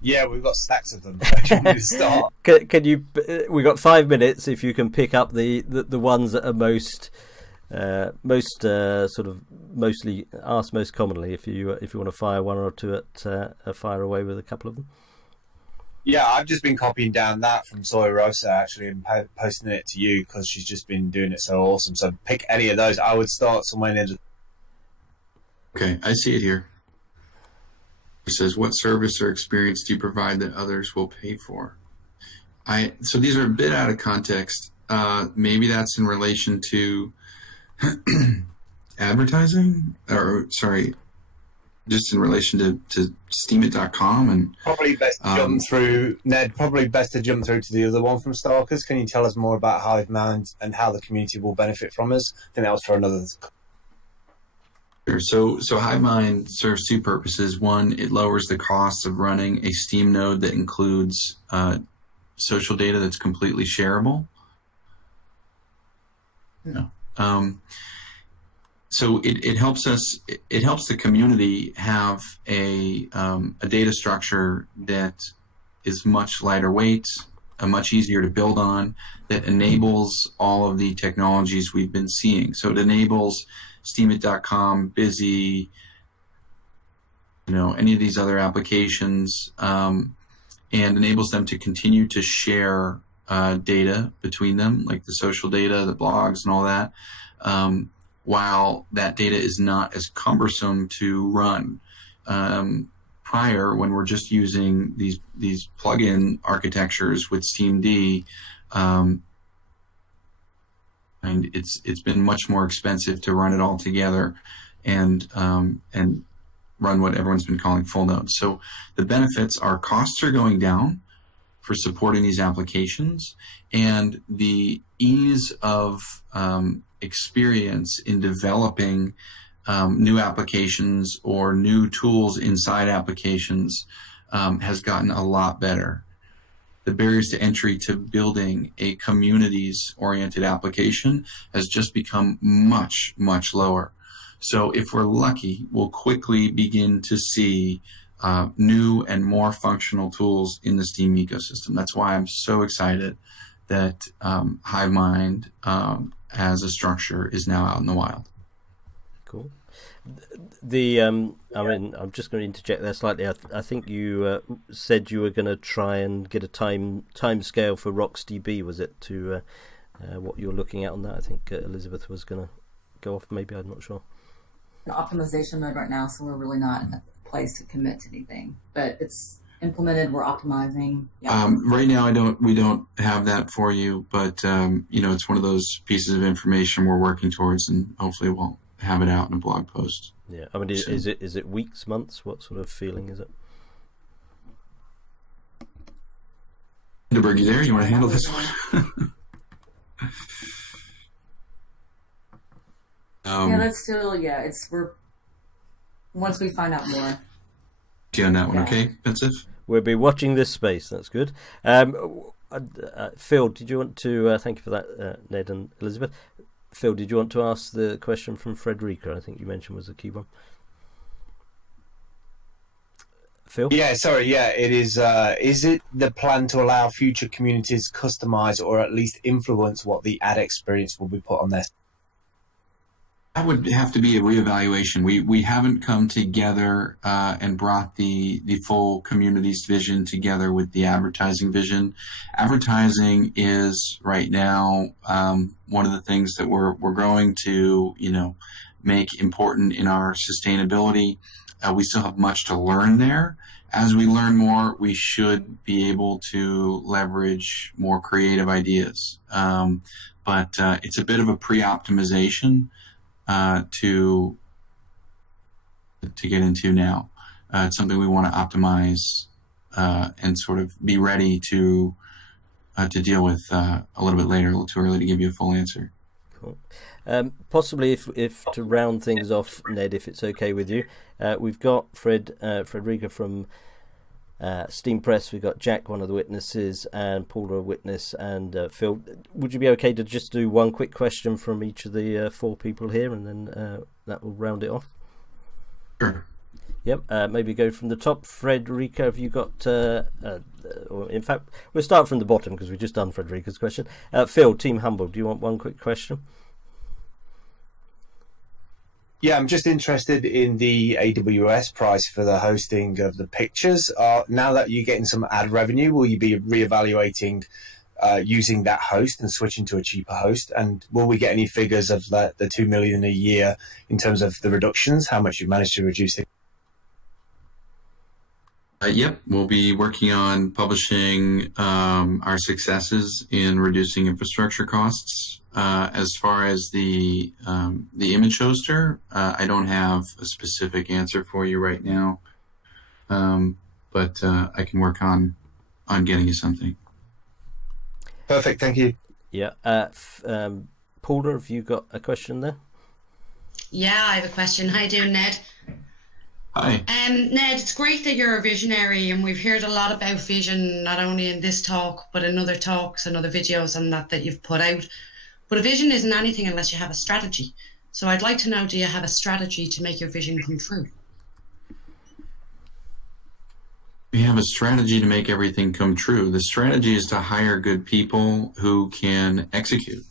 Yeah, we've got stacks of them. Do you want me to start? Can you? We got 5 minutes. If you can pick up the ones that are most sort of mostly asked most commonly. If you want to fire one or two fire away with a couple of them. Yeah, I've just been copying down that from Soy Rosa actually and posting it to you because she's just been doing it so awesome. So pick any of those. I would start somewhere near the... Okay, I see it here. It says, what service or experience do you provide that others will pay for? So these are a bit out of context. Maybe that's in relation to advertising, or sorry, just in relation to steemit.com. And probably best to jump through, Ned, probably best to jump through to the other one from Starkers. Can you tell us more about Hivemind and how the community will benefit from us? I think that was for another... So Hivemind serves two purposes. One, it lowers the cost of running a Steem node that includes social data that's completely shareable. No. So it helps us. It helps the community have a data structure that is much lighter weight, much easier to build on, that enables all of the technologies we've been seeing. So it enables steemit.com, Busy, any of these other applications, and enables them to continue to share data between them, like the social data, the blogs, and all that, while that data is not as cumbersome to run. Prior, when we're just using these plugin architectures with Steemd, and it's been much more expensive to run it all together and run what everyone's been calling full nodes. So the benefits are costs are going down for supporting these applications, and the ease of experience in developing new applications or new tools inside applications has gotten a lot better. The barriers to entry to building a communities-oriented application has just become much, much lower. So if we're lucky, we'll quickly begin to see new and more functional tools in the Steem ecosystem. That's why I'm so excited that Hivemind as a structure is now out in the wild. Cool. I mean, I'm just going to interject there slightly. I think you said you were going to try and get a time scale for RocksDB. Was it to what you're looking at on that? I think Elizabeth was going to go off. Maybe, I'm not sure. In optimization mode right now, so we're really not in a place to commit to anything. But it's implemented. We're optimizing. Yeah. Right now, we don't have that for you, but it's one of those pieces of information we're working towards, and hopefully we'll have it out in a blog post. Yeah, I mean, is it weeks, months? What sort of feeling is it? Hindenburg, you there? You want to handle this one? Yeah, that's still, we're once we find out more. See on that one, okay, Pensive? We'll be watching this space. That's good. Phil, did you want to? Thank you for that, Ned and Elizabeth. Phil, did you want to ask the question from Frederica? I think you mentioned was the key one. Phil? Yeah, sorry. Yeah, it is. Is it the plan to allow future communities customize or at least influence what the ad experience will be put on this? That would have to be a reevaluation. We haven't come together and brought the full community's vision together with the advertising vision. Advertising is right now one of the things that we're growing to make important in our sustainability. We still have much to learn there. As we learn more, we should be able to leverage more creative ideas. But it's a bit of a pre-optimization to get into now. It's something we want to optimize and sort of be ready to deal with a little bit later. A little too early to give you a full answer. Cool. Possibly, if to round things off, Ned, if it's okay with you, we've got Frederica from Steem Press, we've got Jack, one of the witnesses, and Paula, a witness, and Phil. Would you be okay to just do one quick question from each of the 4 people here, and then that will round it off? Sure. Yep. Maybe go from the top. Frederica, have you got... or in fact, we'll start from the bottom because we've just done Frederica's question. Phil, Team Humble, do you want one quick question? Yeah, I'm just interested in the AWS price for the hosting of the pictures. Now that you're getting some ad revenue, will you be reevaluating using that host and switching to a cheaper host? And will we get any figures of the $2 million a year in terms of the reductions, how much you've managed to reduce it? Yep, we'll be working on publishing our successes in reducing infrastructure costs. As far as the image hoster, I don't have a specific answer for you right now, but I can work on getting you something. Perfect, thank you. Yeah, Paula, have you got a question there? Yeah, I have a question. How you doing, Ned? Hi. Ned, it's great that you're a visionary, and we've heard a lot about vision, not only in this talk, but in other talks and other videos and that you've put out. But a vision isn't anything unless you have a strategy. So I'd like to know, do you have a strategy to make your vision come true? We have a strategy to make everything come true. The strategy is to hire good people who can execute.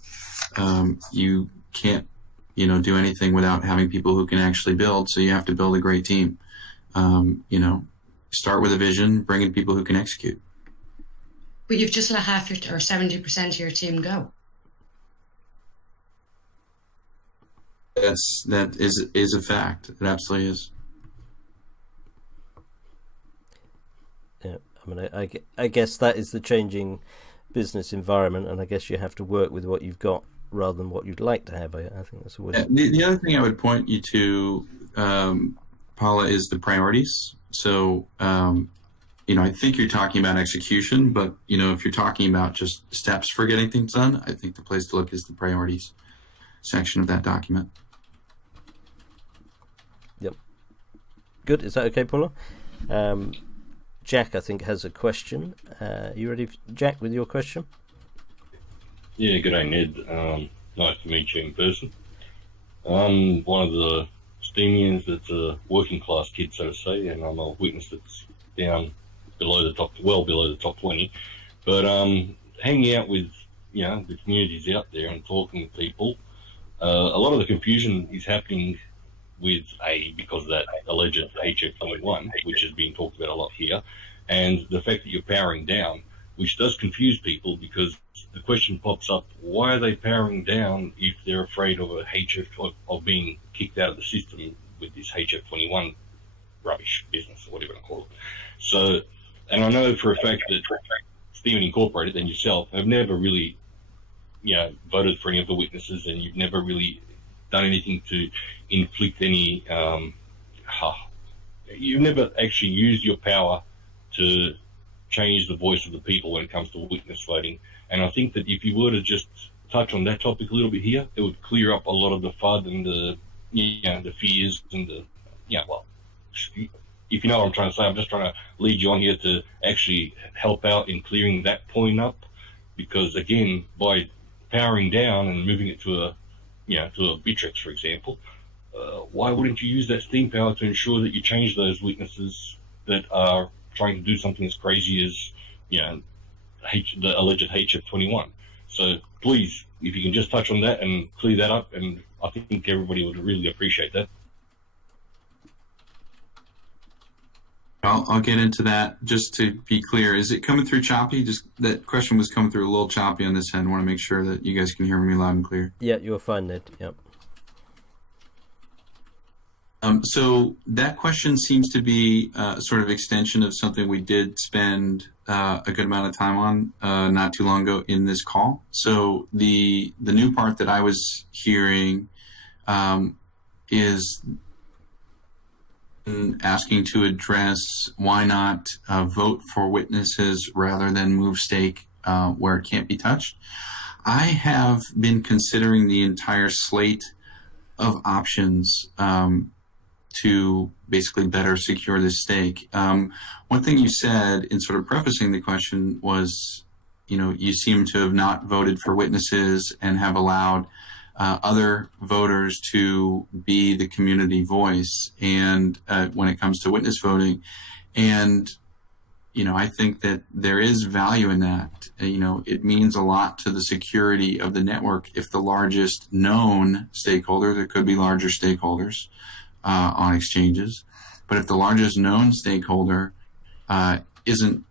You can't, do anything without having people who can actually build. So you have to build a great team. Start with a vision, bring in people who can execute. But you've just let half your, or 70% of your team go. That is a fact. It absolutely is. Yeah, I mean, I guess that is the changing business environment, and I guess you have to work with what you've got rather than what you'd like to have. I think that's what. The other thing I would point you to, Paula, is the priorities. So, I think you're talking about execution, but if you're talking about just steps for getting things done, I think the place to look is the priorities section of that document. Yep. Good. Is that okay, Paula? Jack, I think, has a question. You ready, Jack, with your question? Yeah, good day, Ned. Nice to meet you in person. I'm one of the Steemians that's a working class kid, so to say, and I'm a witness that's down below the top, well below the top 20. But hanging out with, the communities out there and talking with people, a lot of the confusion is happening because of that alleged HF21, which has been talked about a lot here, and the fact that you're powering down, which does confuse people because the question pops up, why are they powering down if they're afraid of a of being kicked out of the system with this HF21 rubbish business, or whatever you want to call it. So, and I know for a fact that Steemit Incorporated and yourself have never really, voted for any of the witnesses, and you've never really done anything to inflict any, you've never actually used your power to change the voice of the people when it comes to witness voting. And I think that if you were to just touch on that topic a little bit here, it would clear up a lot of the FUD and the fears and if you know what I'm trying to say, I'm just trying to lead you on here to actually help out in clearing that point up, because again, by powering down and moving it to a Bittrex, for example, why wouldn't you use that steam power to ensure that you change those witnesses that are trying to do something as crazy as, the alleged HF21? So please, if you can just touch on that and clear that up, and I think everybody would really appreciate that. I'll get into that. Just to be clear, is it coming through choppy? Just that question was coming through a little choppy on this end. I want to make sure that you guys can hear me loud and clear. Yeah, you're fine, Ned. Yep. So that question seems to be sort of extension of something we did spend a good amount of time on not too long ago in this call. So the new part that I was hearing is asking to address why not vote for witnesses rather than move stake where it can't be touched. I have been considering the entire slate of options to basically better secure this stake. One thing you said in sort of prefacing the question was, you seem to have not voted for witnesses and have allowed other voters to be the community voice, and when it comes to witness voting. And I think that there is value in that. It means a lot to the security of the network if the largest known stakeholder, there could be larger stakeholders on exchanges, but if the largest known stakeholder isn't,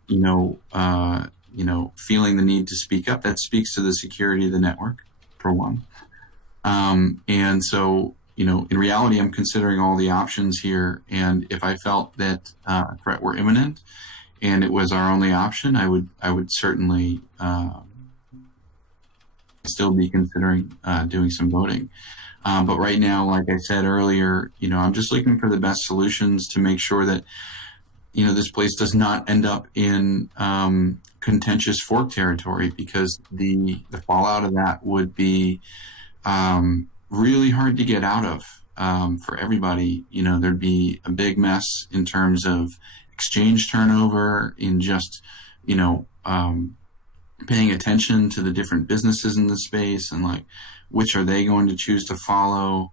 feeling the need to speak up, that speaks to the security of the network, for one. And so, in reality, I'm considering all the options here, and if I felt that a threat were imminent, and it was our only option, I would certainly still be considering doing some voting. But right now, like I said earlier, I'm just looking for the best solutions to make sure that this place does not end up in contentious fork territory, because the fallout of that would be really hard to get out of for everybody. There'd be a big mess in terms of exchange turnover, in just, paying attention to the different businesses in the space and like, which are they going to choose to follow?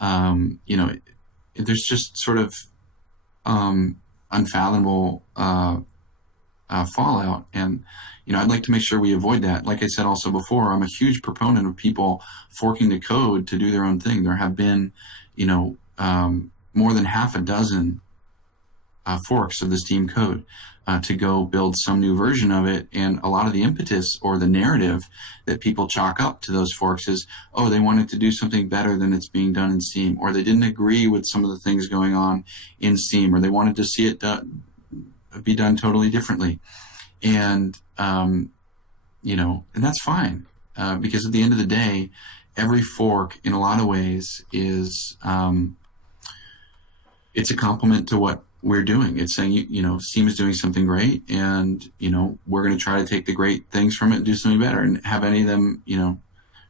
There's just sort of unfathomable fallout. And, I'd like to make sure we avoid that. Like I said also before, I'm a huge proponent of people forking the code to do their own thing. There have been, more than half a dozen forks of the Steem code to go build some new version of it. And a lot of the impetus or the narrative that people chalk up to those forks is, oh, they wanted to do something better than it's being done in Steem, or they didn't agree with some of the things going on in Steem, or they wanted to see it be done totally differently. And, and that's fine, because at the end of the day, every fork in a lot of ways is, it's a compliment to what we're doing. It's saying, Steem is doing something great, and, we're going to try to take the great things from it and do something better. And have any of them,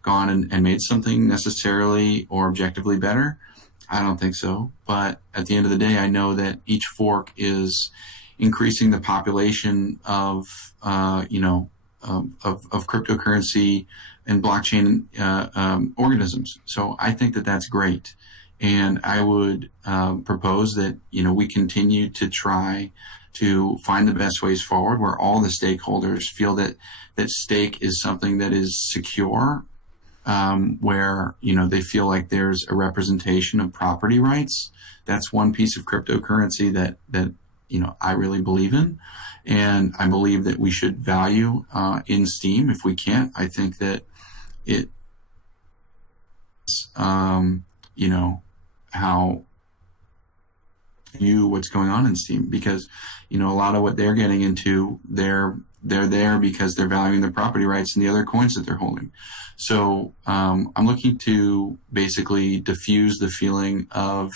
gone and made something necessarily or objectively better? I don't think so. But at the end of the day, I know that each fork is increasing the population of, of cryptocurrency and blockchain organisms. So I think that that's great. And I would propose that, we continue to try to find the best ways forward where all the stakeholders feel that stake is something that is secure, where, they feel like there's a representation of property rights. That's one piece of cryptocurrency that I really believe in. And I believe that we should value in Steem. If we can't, I think that it, how view what's going on in Steem, because a lot of what they're getting into, they're there because they're valuing the property rights and the other coins that they're holding. So I'm looking to basically diffuse the feeling of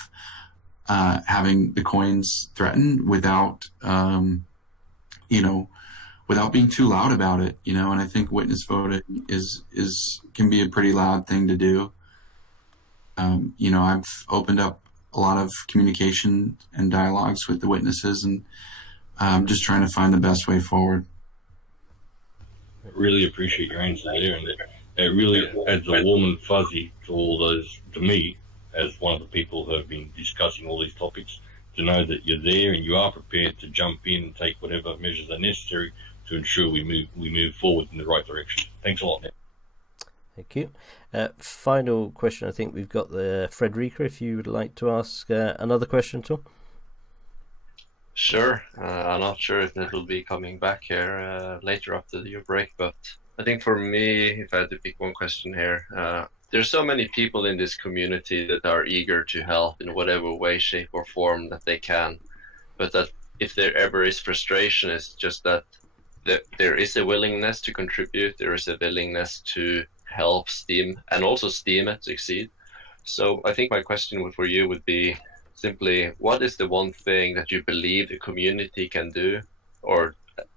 having the coins threatened without without being too loud about it, and I think witness voting can be a pretty loud thing to do. I've opened up a lot of communication and dialogues with the witnesses, and I'm just trying to find the best way forward. I really appreciate your answer there, and it really adds a warm and fuzzy to all those, to me, as one of the people who have been discussing all these topics, to know that you're there and you are prepared to jump in and take whatever measures are necessary to ensure we move forward in the right direction. Thanks a lot, man. Thank you. Final question. I think we've got the Frederica, if you would like to ask another question, Tom. Sure. I'm not sure if it will be coming back here later after your break, but I think for me, if I had to pick one question here, there's so many people in this community that are eager to help in whatever way, shape, or form that they can. But that if there ever is frustration, it's just that there is a willingness to contribute. There is a willingness to help Steem and also Steemit succeed. So I think my question for you would be simply, what is the one thing that you believe the community can do, or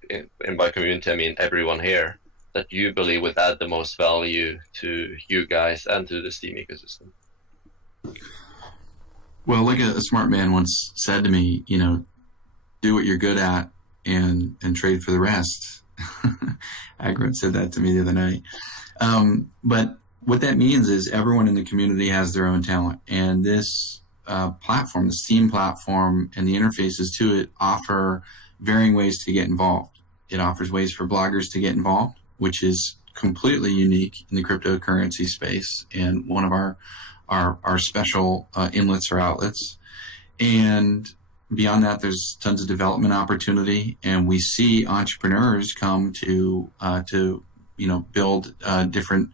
and by community I mean everyone here, that you believe would add the most value to you guys and to the Steem ecosystem? Well, like a smart man once said to me, do what you're good at and trade for the rest. Agron said that to me the other night. But what that means is everyone in the community has their own talent, and this platform, the Steem platform, and the interfaces to it offer varying ways to get involved. It offers ways for bloggers to get involved, which is completely unique in the cryptocurrency space and one of our special inlets or outlets. And beyond that, there's tons of development opportunity, and we see entrepreneurs come to build different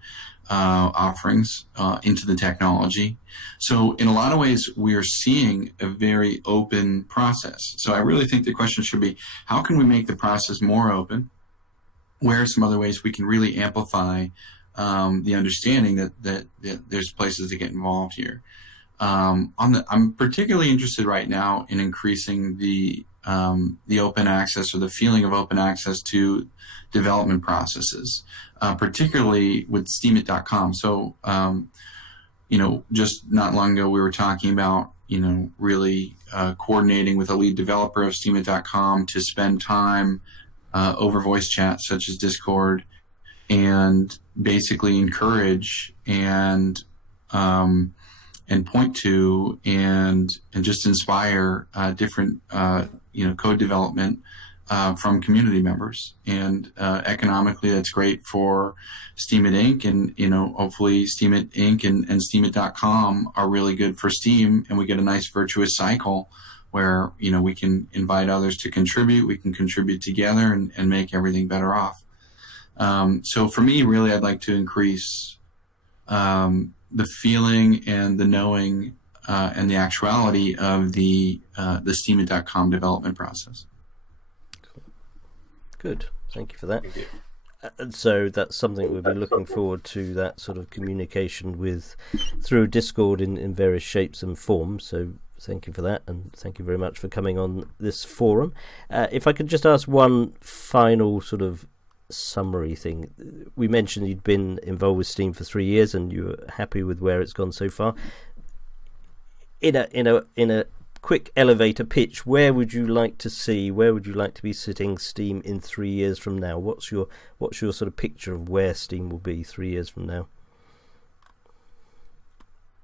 offerings into the technology. So in a lot of ways, we are seeing a very open process. So I really think the question should be, how can we make the process more open? Where are some other ways we can really amplify the understanding that there's places to get involved here? I'm particularly interested right now in increasing the open access, or the feeling of open access to development processes, particularly with steemit.com. So, just not long ago, we were talking about, really coordinating with a lead developer of steemit.com to spend time over voice chat, such as Discord, and basically encourage and point to and just inspire different code development from community members. And economically, that's great for Steemit Inc. And hopefully Steemit Inc. and steemit.com are really good for Steem, and we get a nice virtuous cycle where we can invite others to contribute, we can contribute together, and make everything better off. So for me, really, I'd like to increase the feeling and the knowing and the actuality of the steemit.com development process. Good, thank you for that. And so that's something we'll be looking forward to, that sort of communication through Discord in various shapes and forms. So thank you for that, and thank you very much for coming on this forum. If I could just ask one final sort of summary thing. We mentioned you'd been involved with Steem for 3 years and you were happy with where it's gone so far. In a quick elevator pitch, where would you like to be sitting Steem in 3 years from now? What's your sort of picture of where Steem will be 3 years from now?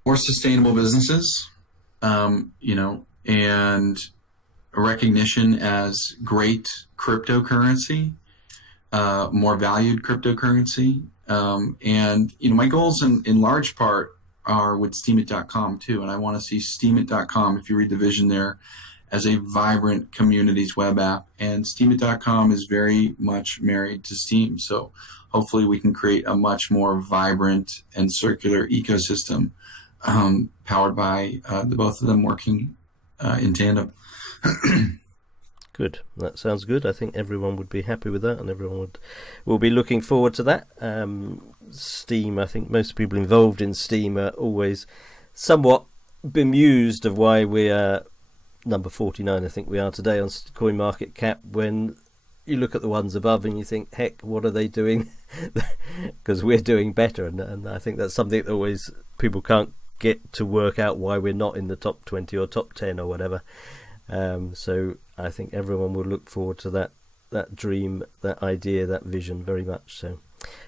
More sustainable businesses, and a recognition as great cryptocurrency, more valued cryptocurrency. And my goals in large part are with steemit.com too. And I want to see steemit.com, if you read the vision there, as a vibrant communities web app. And steemit.com is very much married to Steem. So hopefully we can create a much more vibrant and circular ecosystem powered by the both of them working in tandem. Good. That sounds good. I think everyone would be happy with that, and everyone will be looking forward to that. Steem, I think most people involved in Steem are always somewhat bemused of why we are number 49, I think we are today, on CoinMarketCap, when you look at the ones above and you think, heck, what are they doing? Because we're doing better, and I think that's something that always people can't get to work out, why we're not in the top 20 or top 10 or whatever. So I think everyone will look forward to that dream, that idea, that vision very much. So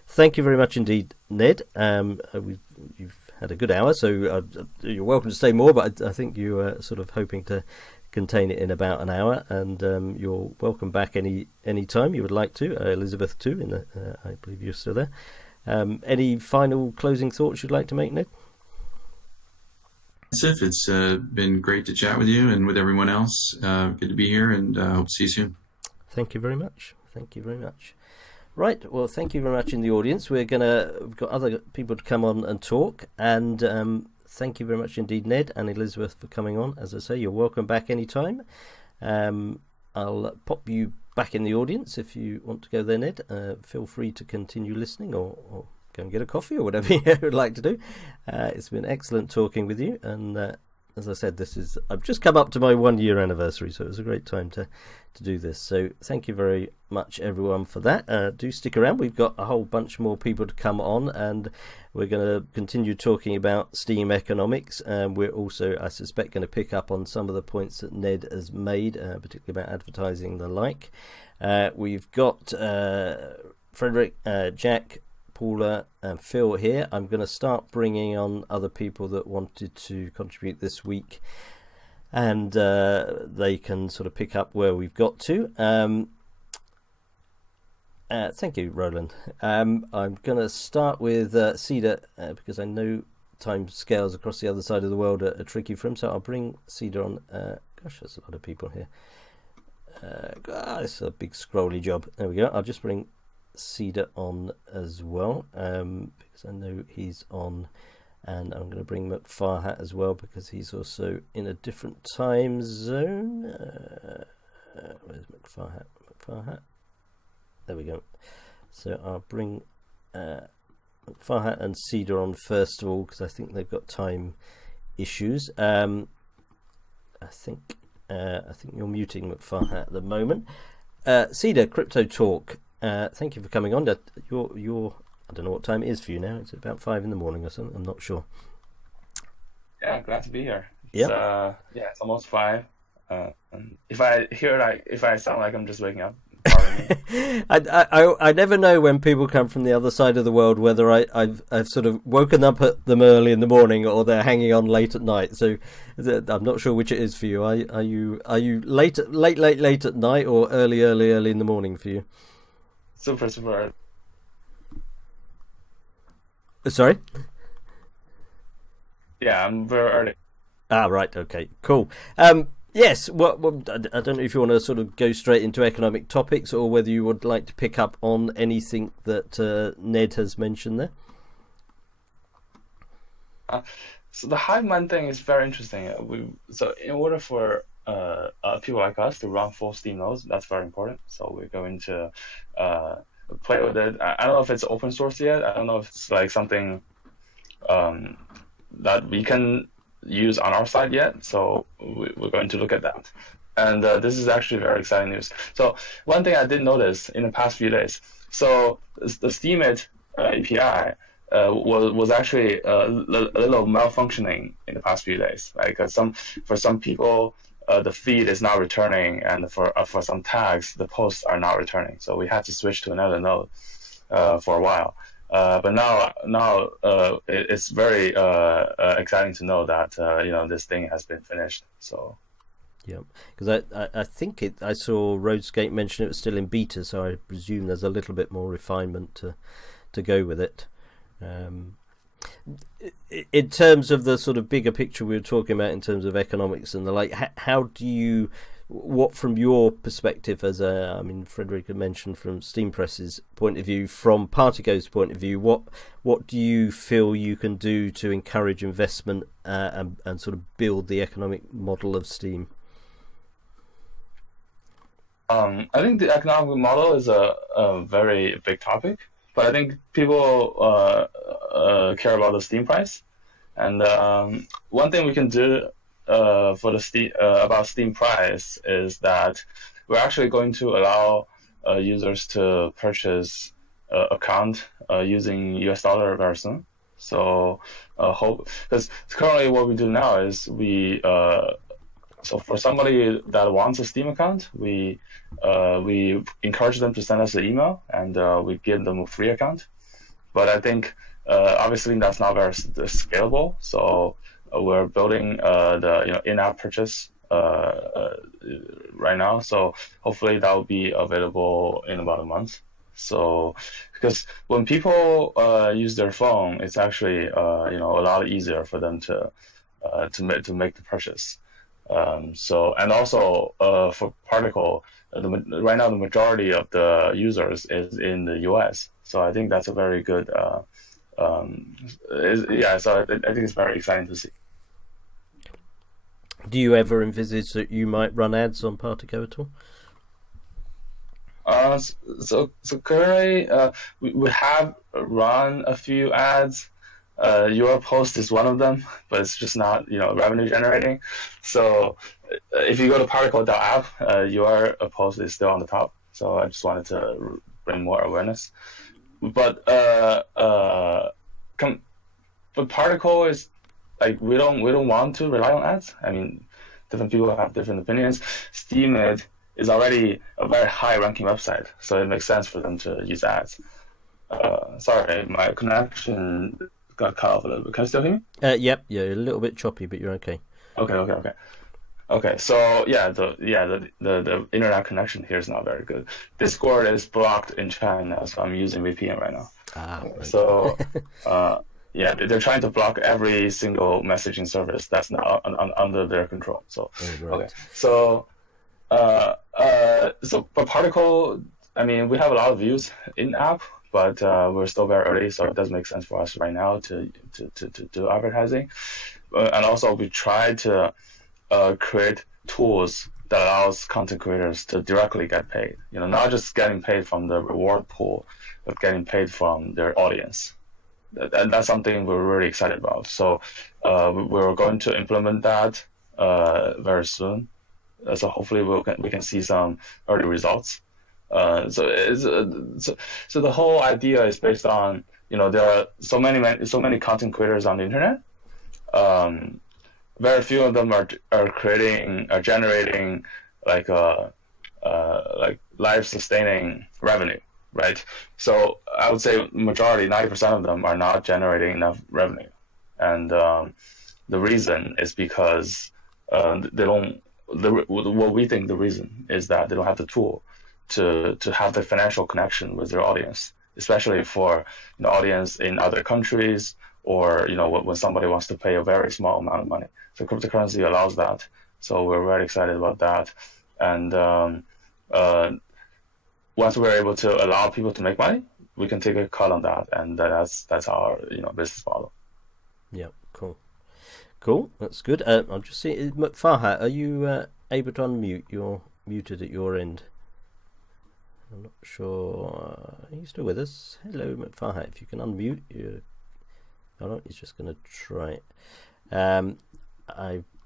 thank you very much indeed, Ned. You've had a good hour, so you're welcome to stay more, but I think you are sort of hoping to contain it in about an hour, and you're welcome back any time you would like to. Elizabeth too, I believe you're still there. Any final closing thoughts you'd like to make, Ned? It's been great to chat with you and with everyone else. Good to be here, and hope to see you soon. Thank you very much. Thank you very much. Right, well, thank you very much in the audience. We've got other people to come on and talk, and thank you very much indeed, Ned and Elizabeth, for coming on. As I say, you're welcome back anytime. I'll pop you back in the audience if you want to go there, Ned. Feel free to continue listening, or go and get a coffee, or whatever you would like to do. It's been excellent talking with you, and as I said, I've just come up to my 1 year anniversary, so it was a great time to do this. So thank you very much, everyone, for that. Do stick around. We've got a whole bunch more people to come on, and we're going to continue talking about Steem Economics. And we're also, I suspect, going to pick up on some of the points that Ned has made, particularly about advertising and the like. We've got Frederick, Jack, Paula and Phil here. I'm going to start bringing on other people that wanted to contribute this week, and they can sort of pick up where we've got to. Thank you, Roland. I'm going to start with Cedar, because I know time scales across the other side of the world are tricky for him, so I'll bring Cedar on. Gosh, there's a lot of people here. It's a big scrolly job. There we go. I'll just bring Cedar on as well, because I know he's on, and I'm going to bring McFarhat as well because he's also in a different time zone. Where's McFarhat? There we go. So I'll bring McFarhat and Cedar on first of all, because I think they've got time issues. I think you're muting McFarhat at the moment. Cedar, Crypto Talk. Thank you for coming on. You're I don't know what time it is for you now. It's about 5 in the morning or something. I'm not sure. Yeah, glad to be here. Yeah. It's almost 5. If I sound like I'm just waking up, pardon me. I never know when people come from the other side of the world whether I've sort of woken up at them early in the morning or they're hanging on late at night. So I'm not sure which it is for you. Are you late at night or early in the morning for you? Super. Sorry? Yeah, I'm very early. Right. Okay. Cool. Yes. Well, I don't know if you want to sort of go straight into economic topics, or whether you would like to pick up on anything that Ned has mentioned there. So the hive mind thing is very interesting. So in order for people like us to run full Steem nodes, that's very important. So we're going to play with it. I don't know if it's open source yet. I don't know if it's like something that we can use on our side yet. So we're going to look at that. And this is actually very exciting news. So one thing I did notice in the past few days, so the Steemit API was actually a little malfunctioning in the past few days. Like for some people, the feed is not returning, and for some tags, the posts are not returning. So we had to switch to another node for a while. But now it's very exciting to know that this thing has been finished. So. Yeah, because I think I saw Roadscape mention it was still in beta, so I presume there's a little bit more refinement to go with it. In terms of the sort of bigger picture we were talking about in terms of economics and the like, how do you, what from your perspective as I mean, Frederick had mentioned from SteamPress's point of view, from Partigo's point of view, what do you feel you can do to encourage investment and sort of build the economic model of Steem? I think the economic model is a very big topic, but I think people care about the Steem price. And one thing we can do for the about Steem price is that we're actually going to allow users to purchase account using US dollar very soon. So because currently what we do now is we so for somebody that wants a Steem account, we encourage them to send us an email, and we give them a free account. But I think obviously that's not very scalable. So we're building the in-app purchase right now. So hopefully that will be available in about a month. So because when people use their phone, it's actually a lot easier for them to make the purchase. So and also for Particle, right now the majority of the users is in the US. So I think that's a very good. So I think it's very exciting to see. Do you ever envisage that you might run ads on Partigo at all? So currently we have run a few ads. Your post is one of them, but it's just not revenue generating. So if you go to particle.app, your post is still on the top. So I just wanted to bring more awareness. But but Particle is like we don't want to rely on ads. I mean, different people have different opinions. Steemit is already a very high ranking website, so it makes sense for them to use ads. Sorry, my connection got cut off a little bit. Can you still hear me? Yep, you're a little bit choppy, but you're okay. Okay. So the internet connection here is not very good. Discord is blocked in China, so I'm using VPN right now. Right. So they're trying to block every single messaging service that's not under their control. So right. So but Particle, I mean, we have a lot of views in app, but we're still very early, so it doesn't make sense for us right now to do advertising. And also we try to create tools that allows content creators to directly get paid. Not just getting paid from the reward pool, but getting paid from their audience. And that's something we're really excited about. So we're going to implement that very soon. So hopefully we can see some early results. So the whole idea is based on there are so many content creators on the internet. Very few of them are generating like life sustaining revenue, right? So I would say majority, 90% of them are not generating enough revenue, and the reason is because they don't. What we think the reason is that they don't have the tool to have the financial connection with their audience, especially for audience in other countries, or when somebody wants to pay a very small amount of money. So cryptocurrency allows that. So we're very excited about that. And once we're able to allow people to make money, we can take a cut on that, and that's our business model. Yeah, cool. That's good. I'll just see. Farhat, are you able to unmute? You're muted at your end. I'm not sure. Are you still with us? Hello, Farhat. If you can unmute, he's just going to try it. I'm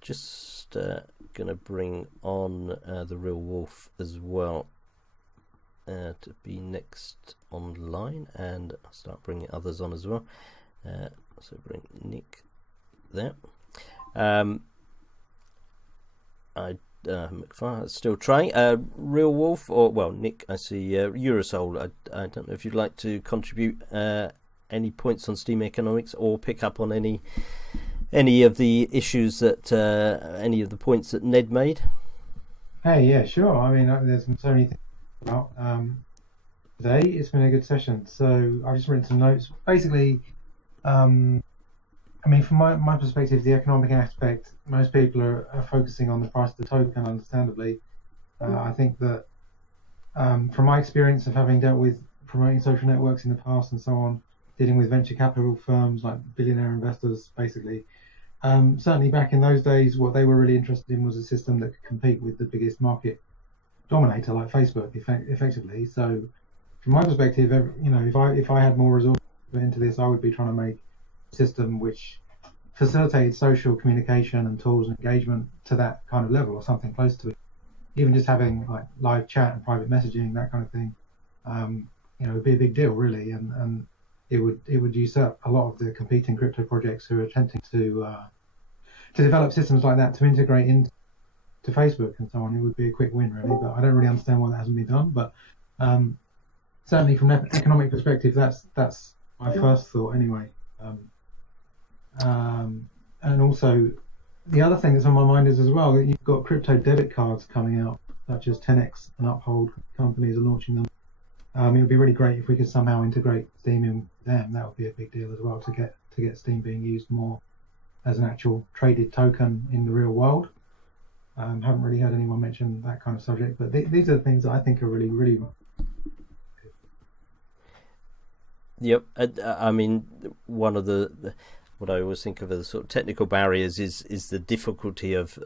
just going to bring on the Real Wolf as well to be next online, and I'll start bringing others on as well. So bring Nick there. Still trying. Real Wolf, or Nick, I see Eurosol. I don't know if you'd like to contribute any points on Steem Economics, or pick up on any of the issues that any of the points that Ned made. Hey, yeah, sure. I mean, there's so many things about today. It's been a good session. So I've just written some notes. Basically, I mean, from my perspective, the economic aspect, most people are focusing on the price of the token, understandably. I think that from my experience of having dealt with promoting social networks in the past and so on, dealing with venture capital firms like billionaire investors, basically, certainly back in those days, what they were really interested in was a system that could compete with the biggest market dominator like Facebook, effectively. So from my perspective, if I had more resources into this, I would be trying to make system which facilitated social communication and tools and engagement to that kind of level, or something close to it. Even just having like live chat and private messaging, that kind of thing, would be a big deal, really, and it would usurp a lot of the competing crypto projects who are attempting to develop systems like that to integrate into Facebook and so on. It would be a quick win, really, but I don't really understand why that hasn't been done. But certainly from an economic perspective, that's my first thought anyway. And also, the other thing that's on my mind is as well, you've got crypto debit cards coming out, such as 10x and Uphold companies are launching them. It would be really great if we could somehow integrate Steem in them. That would be a big deal as well, to get Steem being used more as an actual traded token in the real world. Haven't really heard anyone mention that kind of subject, but these are the things that I think are really, really. Yep, I mean, one of what I always think of as sort of technical barriers is the difficulty of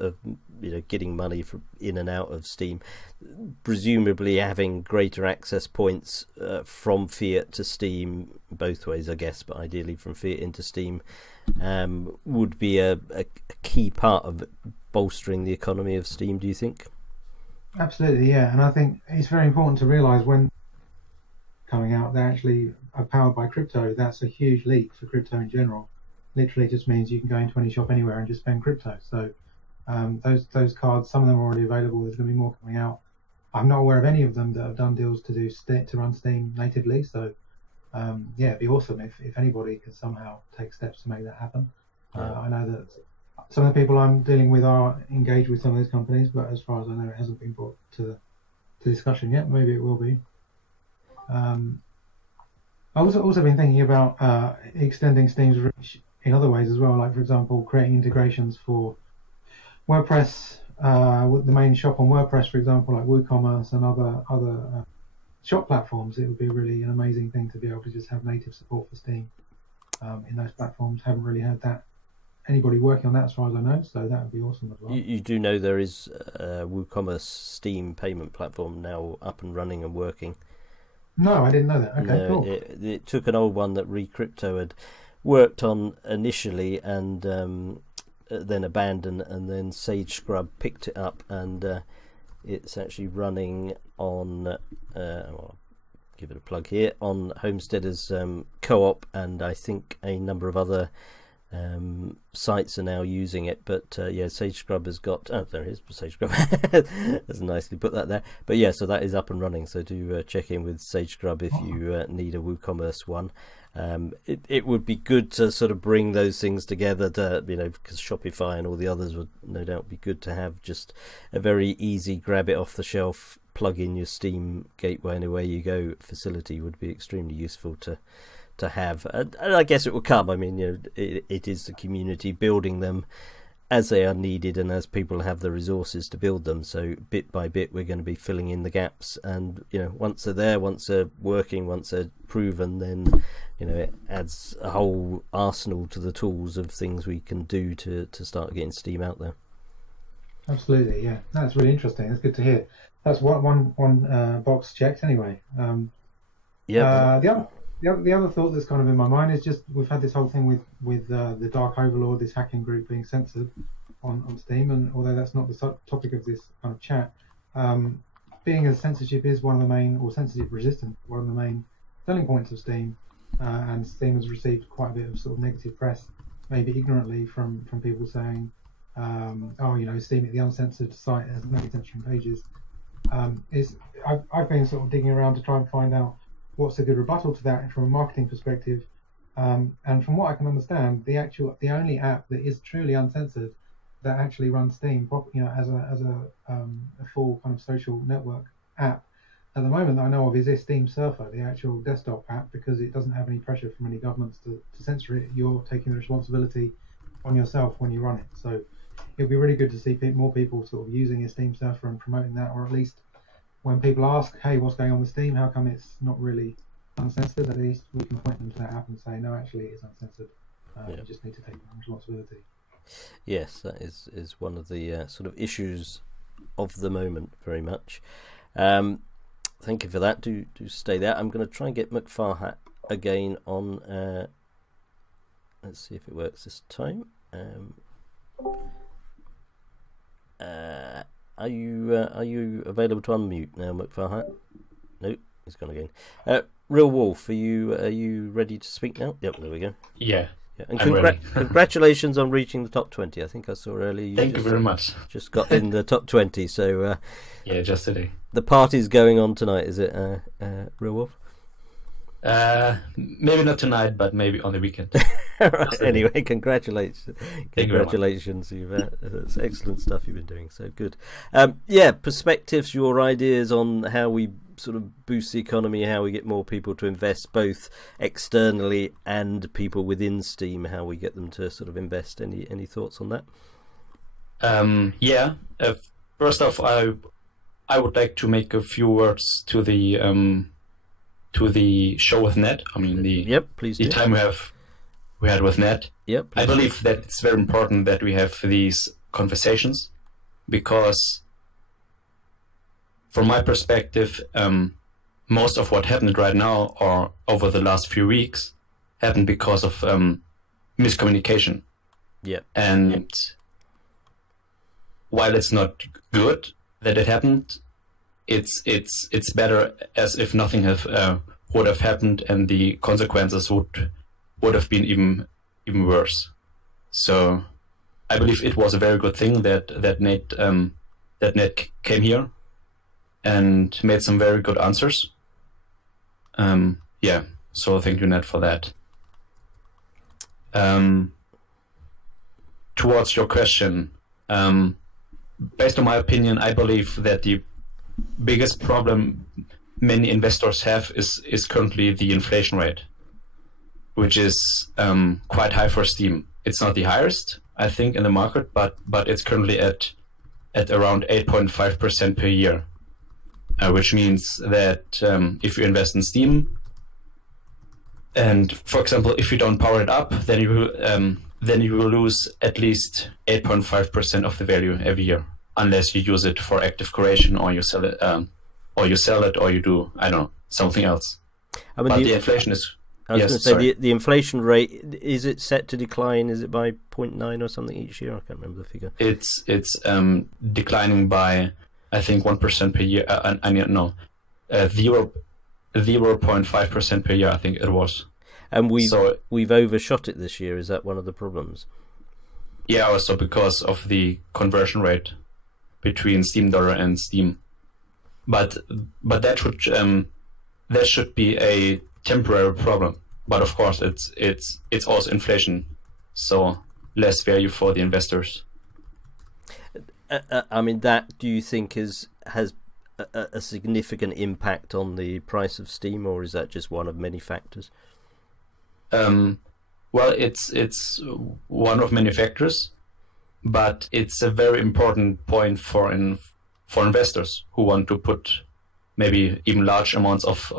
getting money from in and out of Steem. Presumably, having greater access points from fiat to Steem, both ways, I guess, but ideally from fiat into Steem, would be a key part of bolstering the economy of Steem. Do you think? Absolutely, yeah. And I think it's very important to realise when coming out, they actually are powered by crypto. That's a huge leap for crypto in general. Literally just means you can go into any shop anywhere and just spend crypto. So those cards, some of them are already available. There's going to be more coming out. I'm not aware of any of them that have done deals to run Steem natively. So yeah, it'd be awesome if anybody could somehow take steps to make that happen. I know that some of the people I'm dealing with are engaged with some of those companies, but as far as I know, it hasn't been brought to discussion yet. Maybe it will be. I've also been thinking about extending Steem's reach in other ways as well, like for example creating integrations for WordPress, the main shop on WordPress, for example, like WooCommerce and other shop platforms. It would be really an amazing thing to be able to just have native support for Steem in those platforms. Haven't really had anybody working on that as far as I know, so that would be awesome as well. You do know there is a WooCommerce Steem payment platform now up and running and working? No, I didn't know that. Okay, cool. It took an old one that ReCrypto had worked on initially and then abandoned, and then Sage Scrub picked it up, and it's actually running on I'll give it a plug here, on Homesteaders Co-op, and I think a number of other sites are now using it. But yeah, Sage Scrub has got, oh, there it is, Sage Scrub. That's nicely put that there. But yeah, so that is up and running, so do check in with Sage Scrub if you need a WooCommerce one. It would be good to sort of bring those things together, to, you know, because Shopify and all the others would no doubt be good to have just a very easy grab it off the shelf, plug in your Steem gateway and away you go facility would be extremely useful to have. And I guess it will come. I mean, you know, it is the community building them as they are needed and as people have the resources to build them. So bit by bit we're going to be filling in the gaps, and you know, once they're there, once they're working, once they're proven, then you know, it adds a whole arsenal to the tools of things we can do to start getting Steem out there. Absolutely, yeah. That's really interesting. That's good to hear. That's one box checked anyway. The other thought that's kind of in my mind is just we've had this whole thing with the Dark Overlord, this hacking group being censored on Steem, and although that's not the topic of this kind of chat, being as censorship is one of the main, or censorship resistant, one of the main selling points of Steem, and Steem has received quite a bit of sort of negative press, maybe ignorantly, from people saying, oh, you know, Steemit, the uncensored site, has no censoring pages. I've been sort of digging around to try and find out what's a good rebuttal to that from a marketing perspective, and from what I can understand, the only app that is truly uncensored that actually runs Steem, you know, as a full kind of social network app at the moment that I know of is Steem Surfer, the actual desktop app, because it doesn't have any pressure from any governments to censor it. You're taking the responsibility on yourself when you run it. So it'd be really good to see more people sort of using Steem Surfer and promoting that, or at least when people ask, hey, what's going on with Steem? How come it's not really uncensored? At least we can point them to that app and say, no, actually it's uncensored. You just need to take responsibility. Yes, that is one of the sort of issues of the moment, very much. Thank you for that. Do stay there. I'm going to try and get McFarhat again on. Let's see if it works this time. Are you available to unmute now, McFarhat? Nope, he's gone again. Real Wolf, are you ready to speak now? Yep, there we go. Yeah. And congratulations on reaching the top 20. I think I saw earlier. Thank you very much. Just got in the top 20. So yeah, just today. The party's going on tonight, is it, Real Wolf? Maybe not tonight, but maybe on the weekend. Right. Anyway, congratulations! That's excellent stuff you've been doing. So good. Yeah, perspectives, your ideas on how we sort of boost the economy, how we get more people to invest, both externally and people within Steem. How we get them to sort of invest. Any thoughts on that? Yeah. First off, I would like to make a few words to the show with Ned. I mean the time we had with Ned. Yep. I believe that it's very important that we have these conversations, because from my perspective, most of what happened right now or over the last few weeks happened because of miscommunication. Yeah. And while it's not good that it happened, it's better as if nothing would have happened, and the consequences would have been even worse. So I believe it was a very good thing that Nate came here and made some very good answers. Yeah, so thank you, Nate, for that. Towards your question, based on my opinion, I believe that the biggest problem many investors have is currently the inflation rate, which is quite high for Steem. It's not the highest, I think, in the market, but it's currently at around 8.5% per year, which means that if you invest in Steem, and for example, if you don't power it up, then you will lose at least 8.5% of the value every year, unless you use it for active creation, or you sell it, or you do, I don't know, something else. I mean, but the inflation is. I was going to say the inflation rate, is it set to decline? Is it by 0.9 or something each year? I can't remember the figure. It's declining by, I think, 1% per year. 0.5% per year, I think it was. And we've overshot it this year. Is that one of the problems? Yeah, also because of the conversion rate between Steem dollar and Steem. But that should be a temporary problem. But of course, it's also inflation, so less value for the investors. I mean, that, do you think has a significant impact on the price of Steem, or is that just one of many factors? Well, it's one of many factors, but it's a very important point for investors who want to put maybe even large amounts of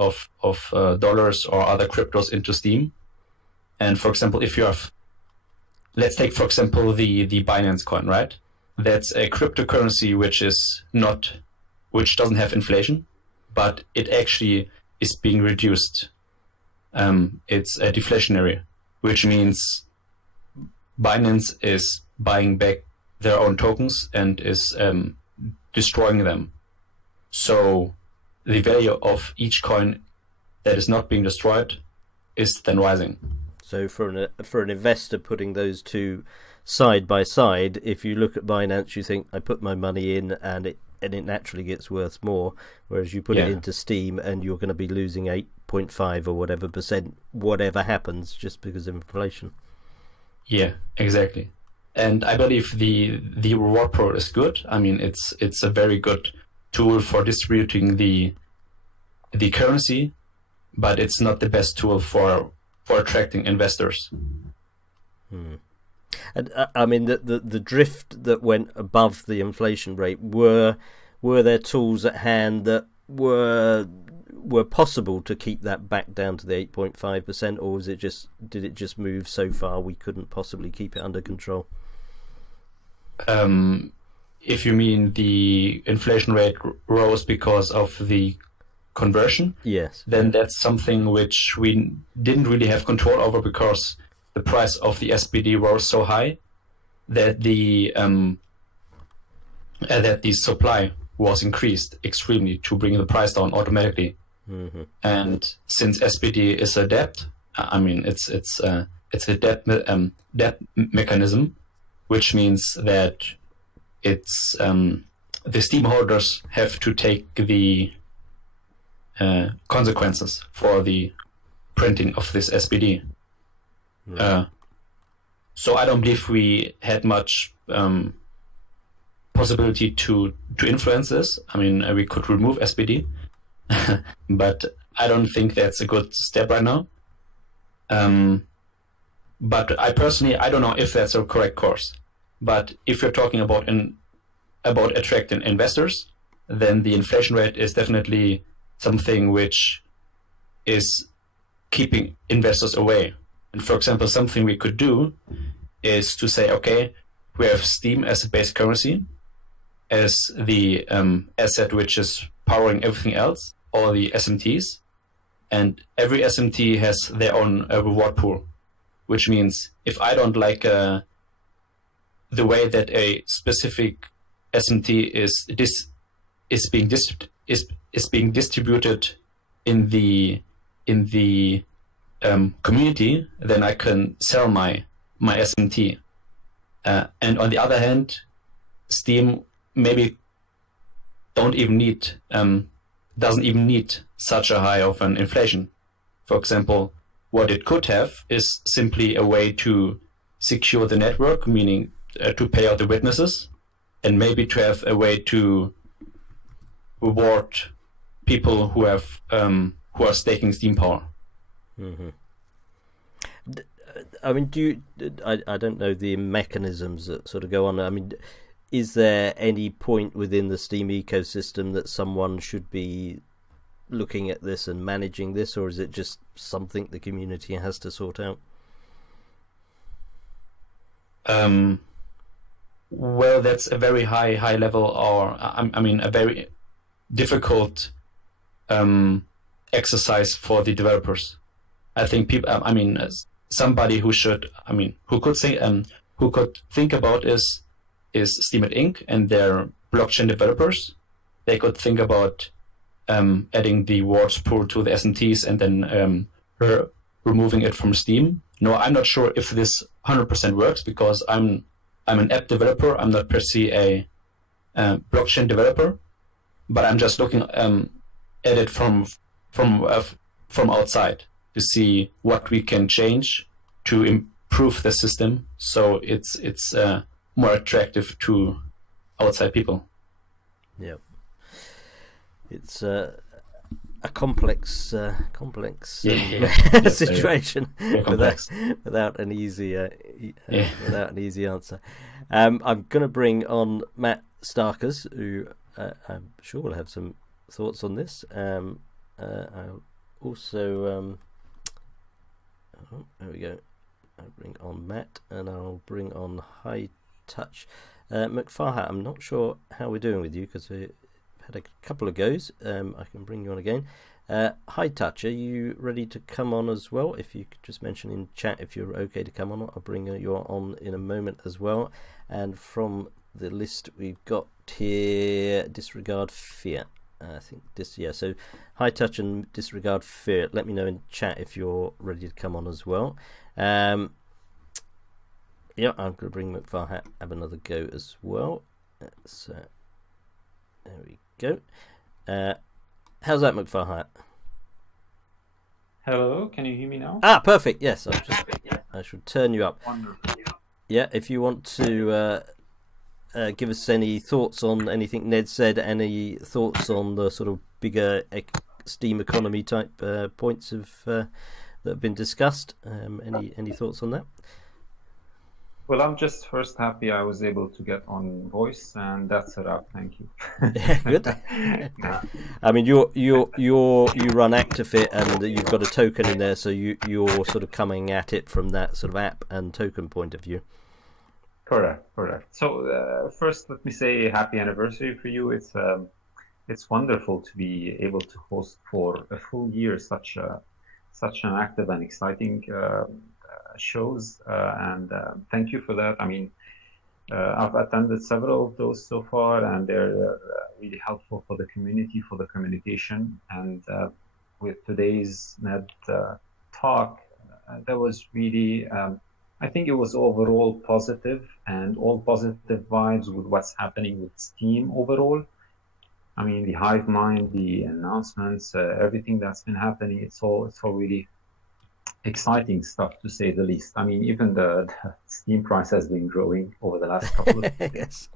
dollars or other cryptos into Steem. And for example, if you have, let's take for example the Binance coin, right? That's a cryptocurrency which doesn't have inflation, but it actually is being reduced. It's a deflationary, which means Binance is buying back their own tokens and is destroying them. So the value of each coin that is not being destroyed is then rising. So for an investor putting those two side by side, if you look at Binance, you think, I put my money in and it naturally gets worth more, whereas you put it into Steem and you're going to be losing 8.5 or whatever percent, whatever happens, just because of inflation. Yeah, exactly. And I believe the reward pool is good. I mean, it's a very good tool for distributing the currency, but it's not the best tool for attracting investors. And I mean, the drift that went above the inflation rate, were there tools at hand that were possible to keep that back down to the 8.5%, or did it just move so far we couldn't possibly keep it under control? If you mean the inflation rate rose because of the conversion, yes, then that's something which we didn't really have control over, because the price of the SPD rose so high that the supply was increased extremely to bring the price down automatically. Mm-hmm. And since SPD is a debt, I mean it's a debt mechanism, which means that it's the Steem holders have to take the consequences for the printing of this SPD. Right. So I don't believe we had much possibility to influence this. I mean, we could remove SPD, but I don't think that's a good step right now. But I personally, I don't know if that's a correct course. But if you're talking about attracting investors, then the inflation rate is definitely something which is keeping investors away. And for example, something we could do is to say, okay, we have Steem as a base currency, as the asset which is powering everything else, all the SMTs, and every SMT has their own reward pool, which means if I don't like the way that a specific SMT is being is being distributed in the community, then I can sell my SMT. And on the other hand, Steem maybe doesn't even need such a high of an inflation. For example, what it could have is simply a way to secure the network, meaning to pay out the witnesses, and maybe to have a way to reward people who are staking Steem power. Mm-hmm. I mean, I don't know the mechanisms that sort of go on. I mean, is there any point within the Steem ecosystem that someone should be looking at this and managing this, or is it just something the community has to sort out? Well, that's a very high level, or I mean, a very difficult exercise for the developers. I think people. I mean, somebody who could think about is Steemit Inc. and their blockchain developers. They could think about adding the rewards pool to the SMTs and then removing it from Steem. No, I'm not sure if this 100% works, because I'm an app developer. I'm not per se a blockchain developer, but I'm just looking at it from outside to see what we can change to improve the system so it's more attractive to outside people. Yeah, it's a complex situation without an easy answer. I'm going to bring on Matt Starkers, who I'm sure will have some thoughts on this. I'll also there we go. I'll bring on Matt, and I'll bring on High Touch. McFarhat, I'm not sure how we're doing with you because we had a couple of goes. I can bring you on again. High Touch, are you ready to come on as well? If you could just mention in chat if you're okay to come on. I'll bring you on in a moment as well. And from the list we've got here, Disregard Fear. I think so High Touch and Disregard Fear, let me know in chat if you're ready to come on as well. I'm going to bring McFarhat, have another go as well. So there we go. How's that, McFarhat? Hello, can you hear me now? Perfect. Yes, I should turn you up. Wonderful. Yeah, if you want to give us any thoughts on anything Ned said, any thoughts on the sort of bigger Steem economy type points that have been discussed, any thoughts on that? Well, I'm just first happy I was able to get on voice, and that's a wrap. Thank you. Good. I mean, you run ActiveFit, and you've got a token in there, so you're sort of coming at it from that sort of app and token point of view. Correct. So first, let me say happy anniversary for you. It's wonderful to be able to host for a full year such an active and exciting shows, and thank you for that. I mean, I've attended several of those so far, and they're really helpful for the community, for the communication. And with today's Ned talk, that was really, I think it was overall positive, and all positive vibes with what's happening with Steem overall. I mean, the hive mind, the announcements, everything that's been happening, it's all really exciting stuff, to say the least. I mean, even the Steem price has been growing over the last couple of days.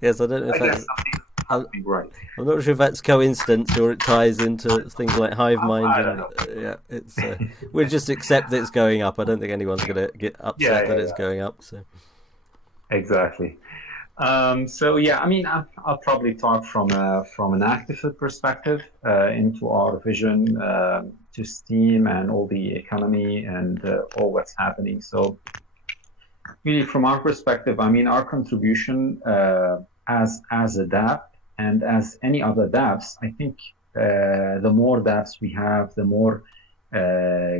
Yes, I don't know if that's right. I'm not sure if that's coincidence or it ties into things like hive mind. I don't know. Yeah, it's we'll just accept that it's going up. I don't think anyone's going to get upset that it's going up. So exactly. So yeah, I mean, I'll probably talk from an ActiveFit perspective into our vision to Steem and all the economy and all what's happening. So really, from our perspective, I mean, our contribution as a dApp and as any other dApps, I think the more dApps we have, the more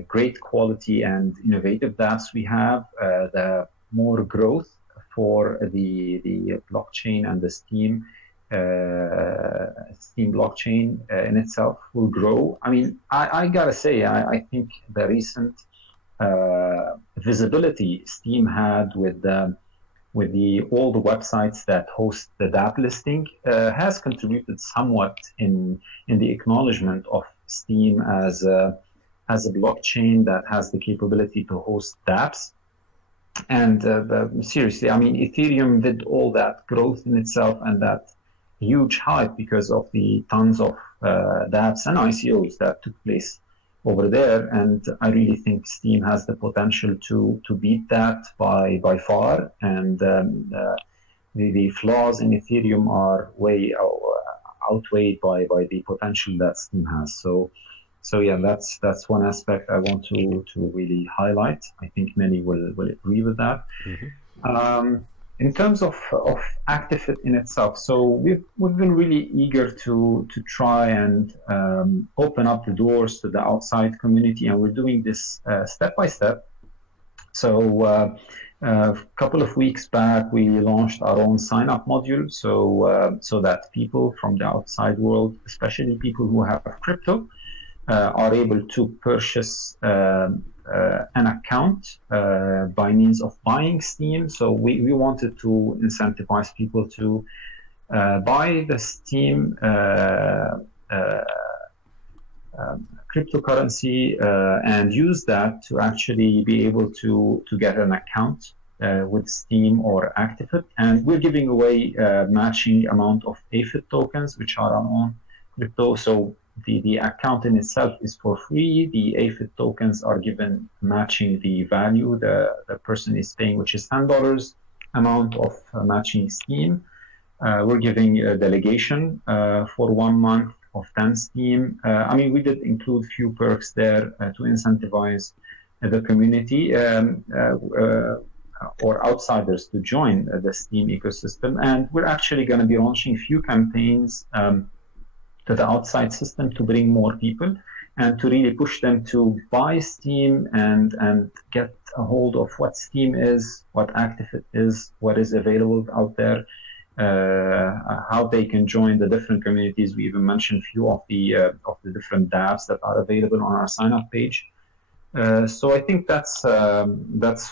great quality and innovative dApps we have, the more growth for the blockchain and the Steem Steem blockchain in itself will grow. I mean, I gotta say, I think the recent visibility Steem had with all the websites that host the dApp listing has contributed somewhat in the acknowledgement of Steem as a blockchain that has the capability to host dApps. And seriously, I mean, Ethereum did all that growth in itself and that huge hype because of the tons of dApps and ICOs that took place over there. And I really think Steem has the potential to beat that by far. And the flaws in Ethereum are way outweighed by the potential that Steem has. So yeah, that's one aspect I want to really highlight. I think many will agree with that. Mm-hmm. In terms of ActiveIt in itself, so we've been really eager to try and open up the doors to the outside community, and we're doing this step by step. So a couple of weeks back, we launched our own sign-up module, so that people from the outside world, especially people who have crypto, are able to purchase an account by means of buying Steem. So we wanted to incentivize people to buy the Steem cryptocurrency and use that to actually be able to get an account with Steem or ActiveIt. And we're giving away matching amount of AFIT tokens, which are our own crypto. So the account in itself is for free. The AFIT tokens are given matching the value the person is paying, which is $10 amount of matching Steem. We're giving a delegation for 1 month of 10 Steem. I mean, we did include few perks there to incentivize the community or outsiders to join the Steem ecosystem. And we're actually going to be launching a few campaigns to the outside system to bring more people and to really push them to buy Steem and get a hold of what Steem is, what ActiveIt is, what is available out there, how they can join the different communities. We even mentioned a few of the different dApps that are available on our sign-up page. So I think that's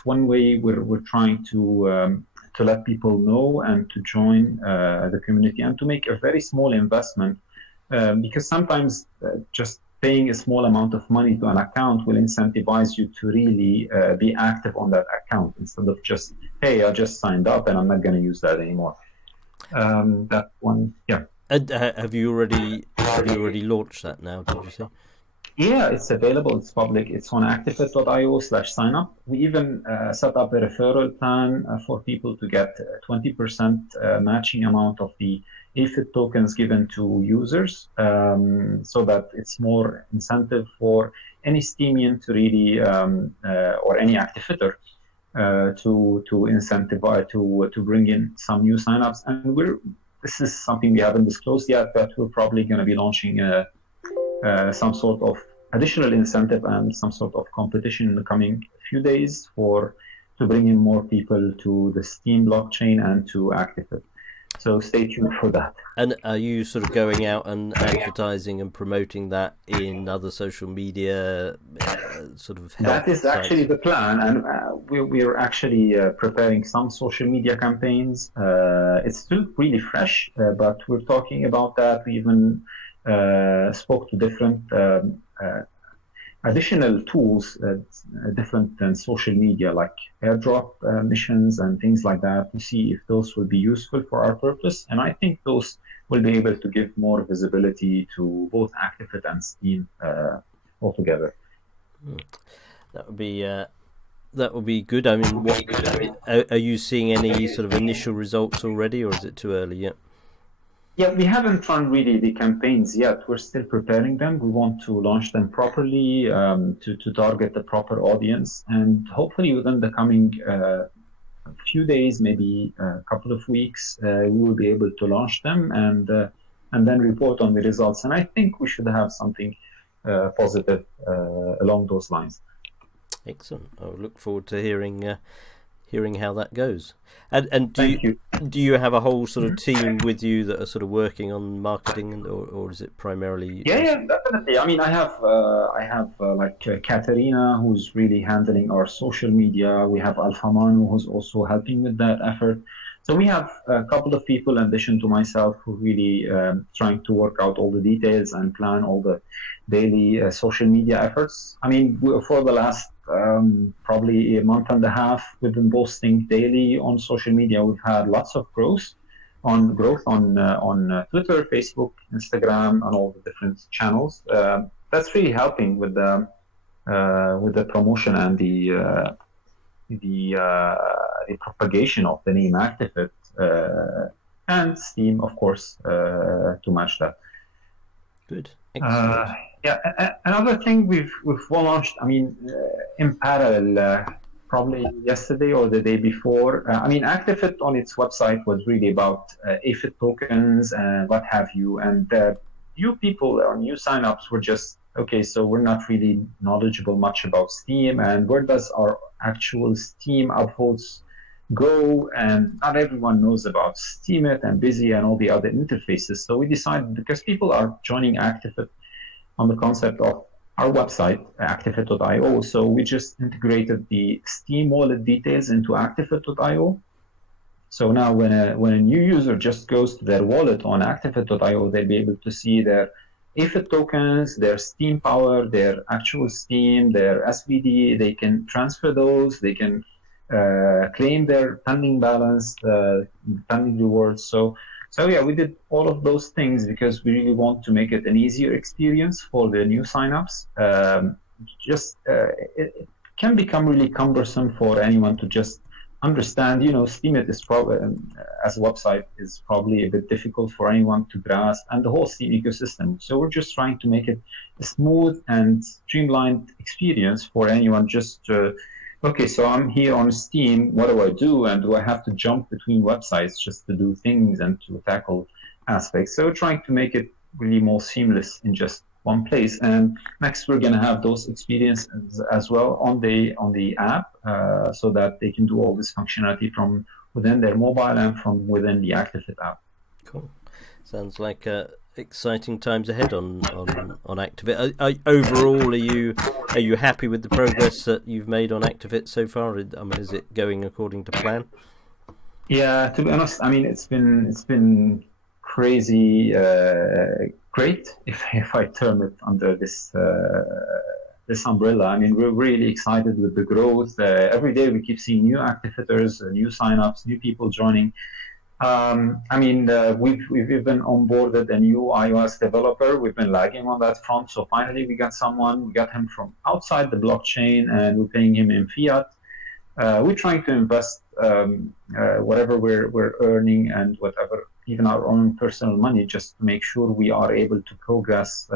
one way we're trying to let people know and to join the community and to make a very small investment. Because sometimes just paying a small amount of money to an account will incentivize you to really be active on that account instead of just, hey, I just signed up and I'm not going to use that anymore. That one, yeah. And have you already launched that now? Did you say? Yeah, it's available. It's public. It's on activeit.io/signup. We even set up a referral plan for people to get 20% matching amount of the AFIT tokens given to users, so that it's more incentive for any Steemian to really, or any ActiveItter to incentivize to bring in some new signups. And this is something we haven't disclosed yet, but we're probably going to be launching some sort of additional incentive and some sort of competition in the coming few days to bring in more people to the Steem blockchain and to ActiveIt. So stay tuned for that. And are you sort of going out and advertising and promoting that in other social media sort of help That is sites? actually the plan, and we're actually preparing some social media campaigns. It's still really fresh, but we're talking about that. We even spoke to different additional tools, different than social media, like airdrop missions and things like that, to see if those will be useful for our purpose. And I think those will be able to give more visibility to both ActiveIt and Steem altogether. That would be good. I mean, are you seeing any sort of initial results already, or is it too early yet? Yeah, we haven't run really the campaigns yet. We're still preparing them. We want to launch them properly to target the proper audience. And hopefully within the coming few days, maybe a couple of weeks, we will be able to launch them and then report on the results. And I think we should have something positive along those lines. Excellent. I look forward to hearing hearing how that goes. And do you have a whole sort of team with you that are sort of working on marketing, or is it primarily? Yeah, definitely. I mean, I have Katerina, who's really handling our social media. We have Alpha Manu, who's also helping with that effort. So we have a couple of people in addition to myself who really trying to work out all the details and plan all the daily social media efforts. I mean, for the last probably a month and a half, we've been posting daily on social media. We've had lots of growth on Twitter, Facebook, Instagram, and all the different channels. That's really helping with the promotion and the propagation of the name ActiveIt, and Steem, of course, to match that. Good. Another thing we've launched, I mean, in parallel, probably yesterday or the day before. I mean, ActiveIt on its website was really about AFIT tokens and what have you. And new people or new signups were just, okay, so we're not really knowledgeable much about Steem, and where does our actual Steem upvotes go? And not everyone knows about Steemit and Busy and all the other interfaces. So we decided, because people are joining ActiveIt on the concept of our website, activeit.io, so we just integrated the Steem wallet details into activeit.io. So now when a new user just goes to their wallet on activeit.io, they'll be able to see their AFIT tokens, their Steem power, their actual Steem, their SVD. They can transfer those. They can claim their pending balance, pending rewards. So yeah, we did all of those things because we really want to make it an easier experience for the new signups. It can become really cumbersome for anyone to just understand. You know, Steemit is probably, as a website, is probably a bit difficult for anyone to grasp, and the whole Steem ecosystem. So we're just trying to make it a smooth and streamlined experience for anyone just to, okay, so I'm here on Steem, what do I do? And do I have to jump between websites just to do things and to tackle aspects? So trying to make it really more seamless in just one place. And next, we're going to have those experiences as well on the app, so that they can do all this functionality from within their mobile and from within the ActiveIt app. Cool. Sounds like exciting times ahead on ActiveIt. Overall, are you happy with the progress that you've made on ActiveIt so far? I mean, is it going according to plan? Yeah, to be honest, I mean, it's been crazy great, if I term it under this umbrella. I mean, we're really excited with the growth. Every day we keep seeing new ActiveIters, new signups, new people joining. I mean, we've even onboarded a new iOS developer. We've been lagging on that front. So finally we got him from outside the blockchain, and we're paying him in fiat. We're trying to invest whatever we're earning and whatever, even our own personal money, just to make sure we are able to progress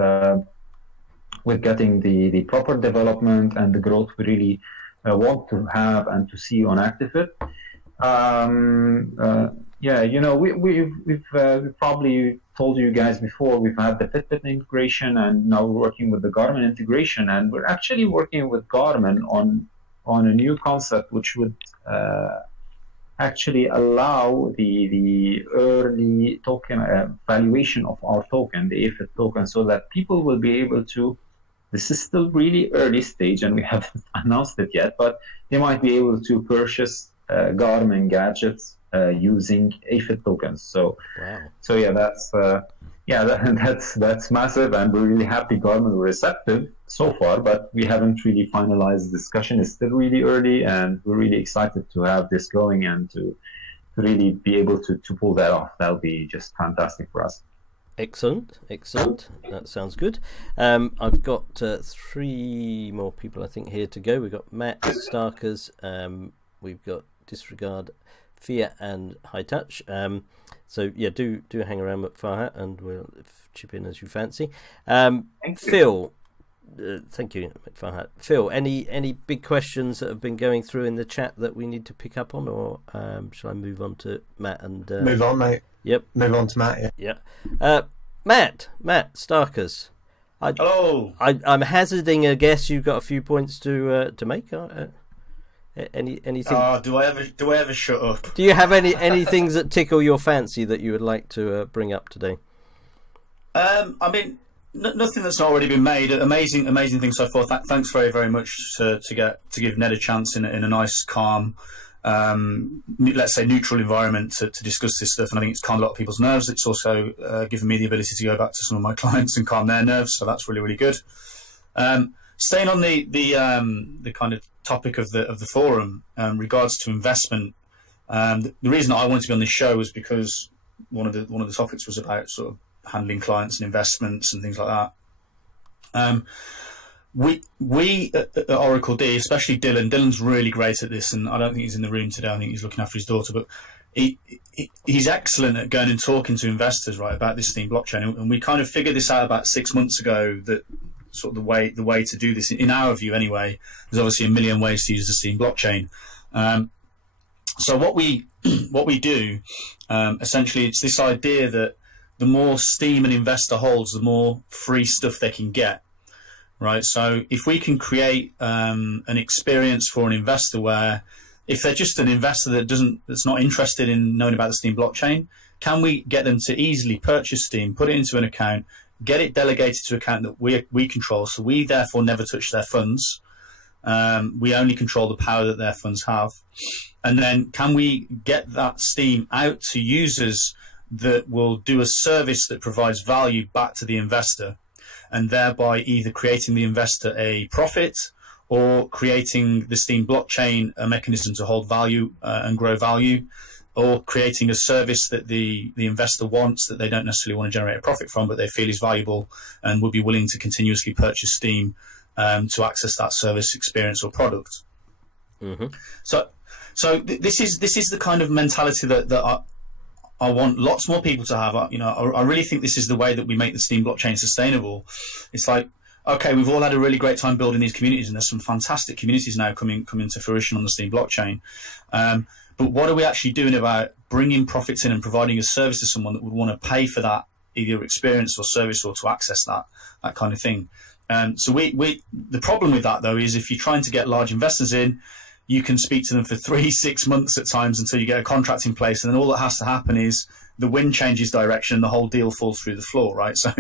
with getting the proper development and the growth we really want to have and to see on ActiveIt. Yeah, you know, we've probably told you guys before, we've had the Fitbit integration, and now we're working with the Garmin integration, and we're actually working with Garmin on a new concept which would actually allow the early token valuation of our token, the AFIT token, so that people will be able to, this is still really early stage and we haven't announced it yet, but they might be able to purchase Garmin gadgets using AFIT tokens. So, wow. So yeah, that's massive, and we're really happy Garmin were receptive so far, but we haven't really finalized the discussion. It's still really early, and we're really excited to have this going and to really be able to pull that off. That'll be just fantastic for us. Excellent. That sounds good. I've got 3 more people, I think, here to go. We've got Matt Starkers, we've got Disregard, Fia, and High Touch. So yeah, do hang around with Farhat, and we'll chip in as you fancy. Phil, thank you, Farhat. Phil, any big questions that have been going through in the chat that we need to pick up on, or shall I move on to Matt and move on, mate? Yep. Move on to Matt. Yeah. Matt Starkers. Hello. I'm hazarding a guess. You've got a few points to make. Anything? Do I ever shut up? Do you have any things that tickle your fancy that you would like to bring up today? I mean, nothing that's not already been made. Amazing things so far. Thanks very, very much to give Ned a chance in a nice, calm, let's say neutral environment to discuss this stuff. And I think it's calmed a lot of people's nerves. It's also given me the ability to go back to some of my clients and calm their nerves. So that's really, really good. Staying on the kind of topic of the forum, regards to investment. The reason I wanted to be on this show was because one of the topics was about sort of handling clients and investments and things like that. We at Oracle D, especially Dylan's really great at this, and I don't think he's in the room today. I think he's looking after his daughter, but he's excellent at going and talking to investors, right, about this Steem blockchain. And we kind of figured this out about 6 months ago, that sort of the way to do this, in our view anyway. There's obviously a million ways to use the Steem blockchain. So what we do, essentially, it's this idea that the more Steem an investor holds, the more free stuff they can get, right? So if we can create an experience for an investor where, if they're just an investor that's not interested in knowing about the Steem blockchain, can we get them to easily purchase Steem, put it into an account, get it delegated to an account that we control, so we therefore never touch their funds. We only control the power that their funds have. And then can we get that Steem out to users that will do a service that provides value back to the investor, and thereby either creating the investor a profit or creating the Steem blockchain a mechanism to hold value and grow value, or creating a service that the investor wants that they don't necessarily want to generate a profit from, but they feel is valuable and would be willing to continuously purchase Steem to access that service, experience, or product. Mm-hmm. So this is the kind of mentality that I want lots more people to have. I really think this is the way that we make the Steem blockchain sustainable. It's like, okay, we've all had a really great time building these communities, and there's some fantastic communities now coming to fruition on the Steem blockchain. But what are we actually doing about bringing profits in and providing a service to someone that would want to pay for that, either experience or service, or to access that kind of thing? So the problem with that, though, is if you're trying to get large investors in, you can speak to them for 3-6 months at times until you get a contract in place, and then all that has to happen is the wind changes direction and the whole deal falls through the floor, right? So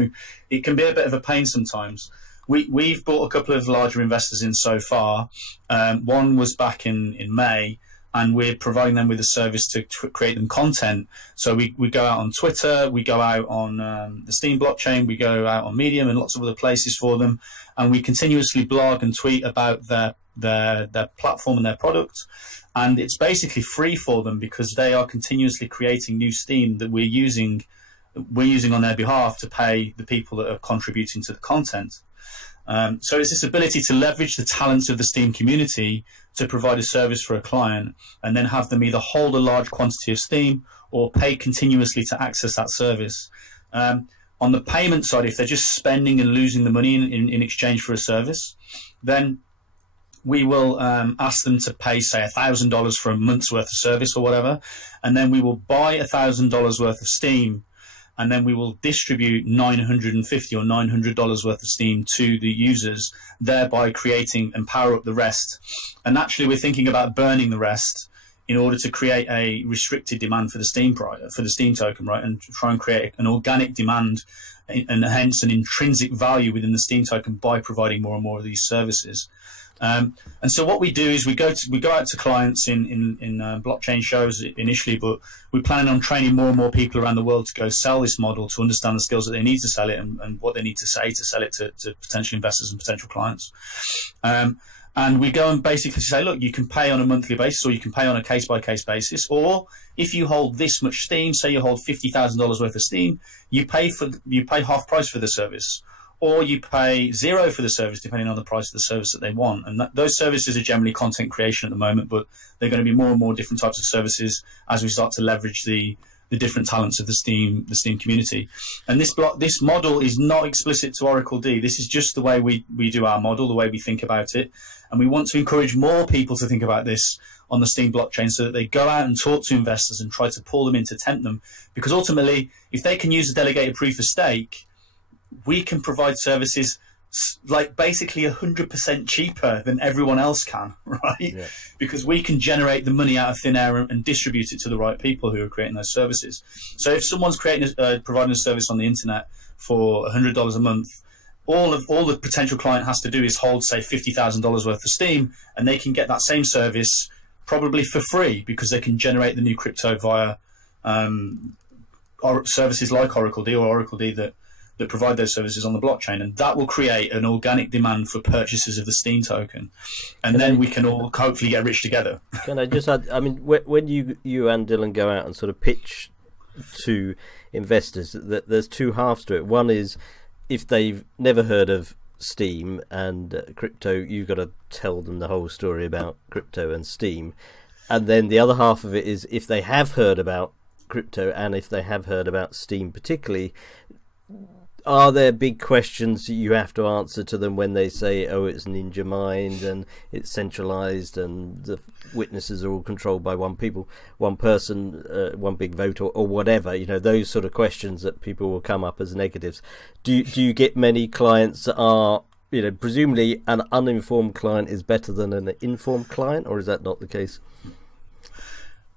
it can be a bit of a pain sometimes. We've brought a couple of larger investors in so far. One was back in May, and we're providing them with a service to create them content. So we go out on Twitter, we go out on the Steem blockchain, we go out on Medium and lots of other places for them, and we continuously blog and tweet about their platform and their product. And it's basically free for them because they are continuously creating new Steem that we're using on their behalf to pay the people that are contributing to the content. So it's this ability to leverage the talents of the Steem community to provide a service for a client, and then have them either hold a large quantity of Steem or pay continuously to access that service. On the payment side, if they're just spending and losing the money in exchange for a service, then we will ask them to pay, say, $1,000 for a month's worth of service or whatever, and then we will buy $1,000 worth of Steem, and then we will distribute $950 or $900 worth of Steem to the users, thereby creating and power up the rest. And naturally, we're thinking about burning the rest in order to create a restricted demand for the Steem token, right, and try and create an organic demand and hence an intrinsic value within the Steem token by providing more and more of these services. And so what we do is we go out to clients in blockchain shows initially, but we're planning on training more and more people around the world to go sell this model, to understand the skills that they need to sell it and what they need to say to sell it to potential investors and potential clients. And we go and basically say, look, you can pay on a monthly basis, or you can pay on a case-by-case basis, or if you hold this much Steem, say you hold $50,000 worth of Steem, you pay half price for the service, or you pay zero for the service, depending on the price of the service that they want. And those services are generally content creation at the moment, but they're going to be more and more different types of services as we start to leverage the different talents of the Steem community. And this model is not explicit to Oracle D. This is just the way we do our model, the way we think about it. And we want to encourage more people to think about this on the Steem blockchain, so that they go out and talk to investors and try to pull them in to tempt them. Because ultimately, if they can use a delegated proof of stake, we can provide services like basically 100% cheaper than everyone else can, right? Yeah. Because we can generate the money out of thin air and distribute it to the right people who are creating those services. So if someone's providing a service on the internet for $100 a month, all the potential client has to do is hold, say, $50,000 worth of Steem, and they can get that same service probably for free because they can generate the new crypto via services like Oracle D or Oracle D that provide those services on the blockchain, and that will create an organic demand for purchases of the Steem token, and then we can all hopefully get rich together. Can I just add, I mean, when you and Dylan go out and sort of pitch to investors, that there's two halves to it. One is if they've never heard of Steem and crypto, you've got to tell them the whole story about crypto and Steem, and then the other half of it is if they have heard about crypto and if they have heard about Steem particularly, are there big questions you have to answer to them when they say, oh, it's ninja mind and it's centralized and the witnesses are all controlled by one person, one big vote, or whatever, you know, those sort of questions that people will come up as negatives. Do you get many clients that are, you know, presumably an uninformed client is better than an informed client, or is that not the case?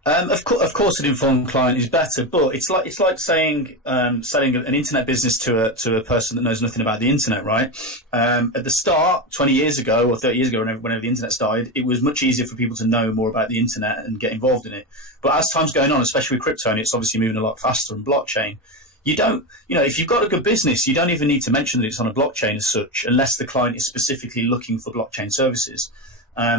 Of course, an informed client is better, but it's like saying selling an internet business to a person that knows nothing about the internet, right? At the start, 20 years ago or 30 years ago, whenever the internet started, it was much easier for people to know more about the internet and get involved in it. But as time's going on, especially with crypto, and it's obviously moving a lot faster, and blockchain, you don't, you know, if you've got a good business, you don't even need to mention that it's on a blockchain as such, unless the client is specifically looking for blockchain services.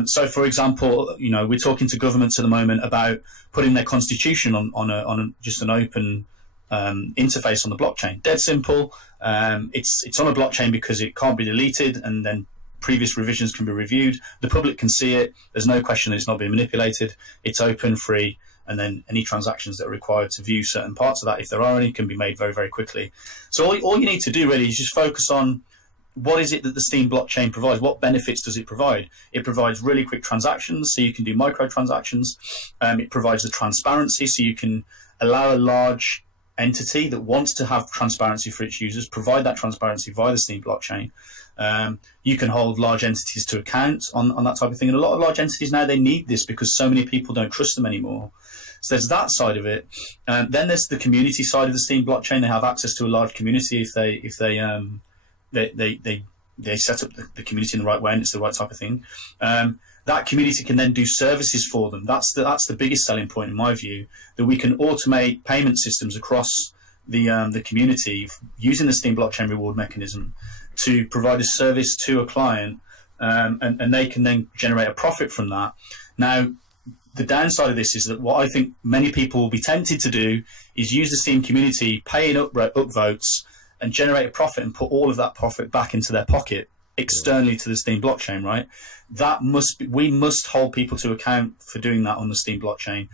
So, for example, you know, we're talking to governments at the moment about putting their constitution on just an open interface on the blockchain. Dead simple. It's on a blockchain because it can't be deleted, and then previous revisions can be reviewed. The public can see it. There's no question that it's not being manipulated. It's open, free, and then any transactions that are required to view certain parts of that, if there are any, can be made very, very quickly. So all you need to do really is just focus on what is it that the Steem blockchain provides? What benefits does it provide? It provides really quick transactions, so you can do micro transactions. It provides the transparency, so you can allow a large entity that wants to have transparency for its users, provide that transparency via the Steem blockchain. You can hold large entities to account on that type of thing. And a lot of large entities now, they need this because so many people don't trust them anymore. So there's that side of it. Then there's the community side of the Steem blockchain. They have access to a large community if they set up the community in the right way and it's the right type of thing. That community can then do services for them. That's the biggest selling point in my view, that we can automate payment systems across the community using the Steem blockchain reward mechanism to provide a service to a client, and they can then generate a profit from that. Now, the downside of this is that what I think many people will be tempted to do is use the Steem community, pay in upvotes, and generate a profit and put all of that profit back into their pocket externally to the Steem blockchain, right? We must hold people to account for doing that on the Steem blockchain.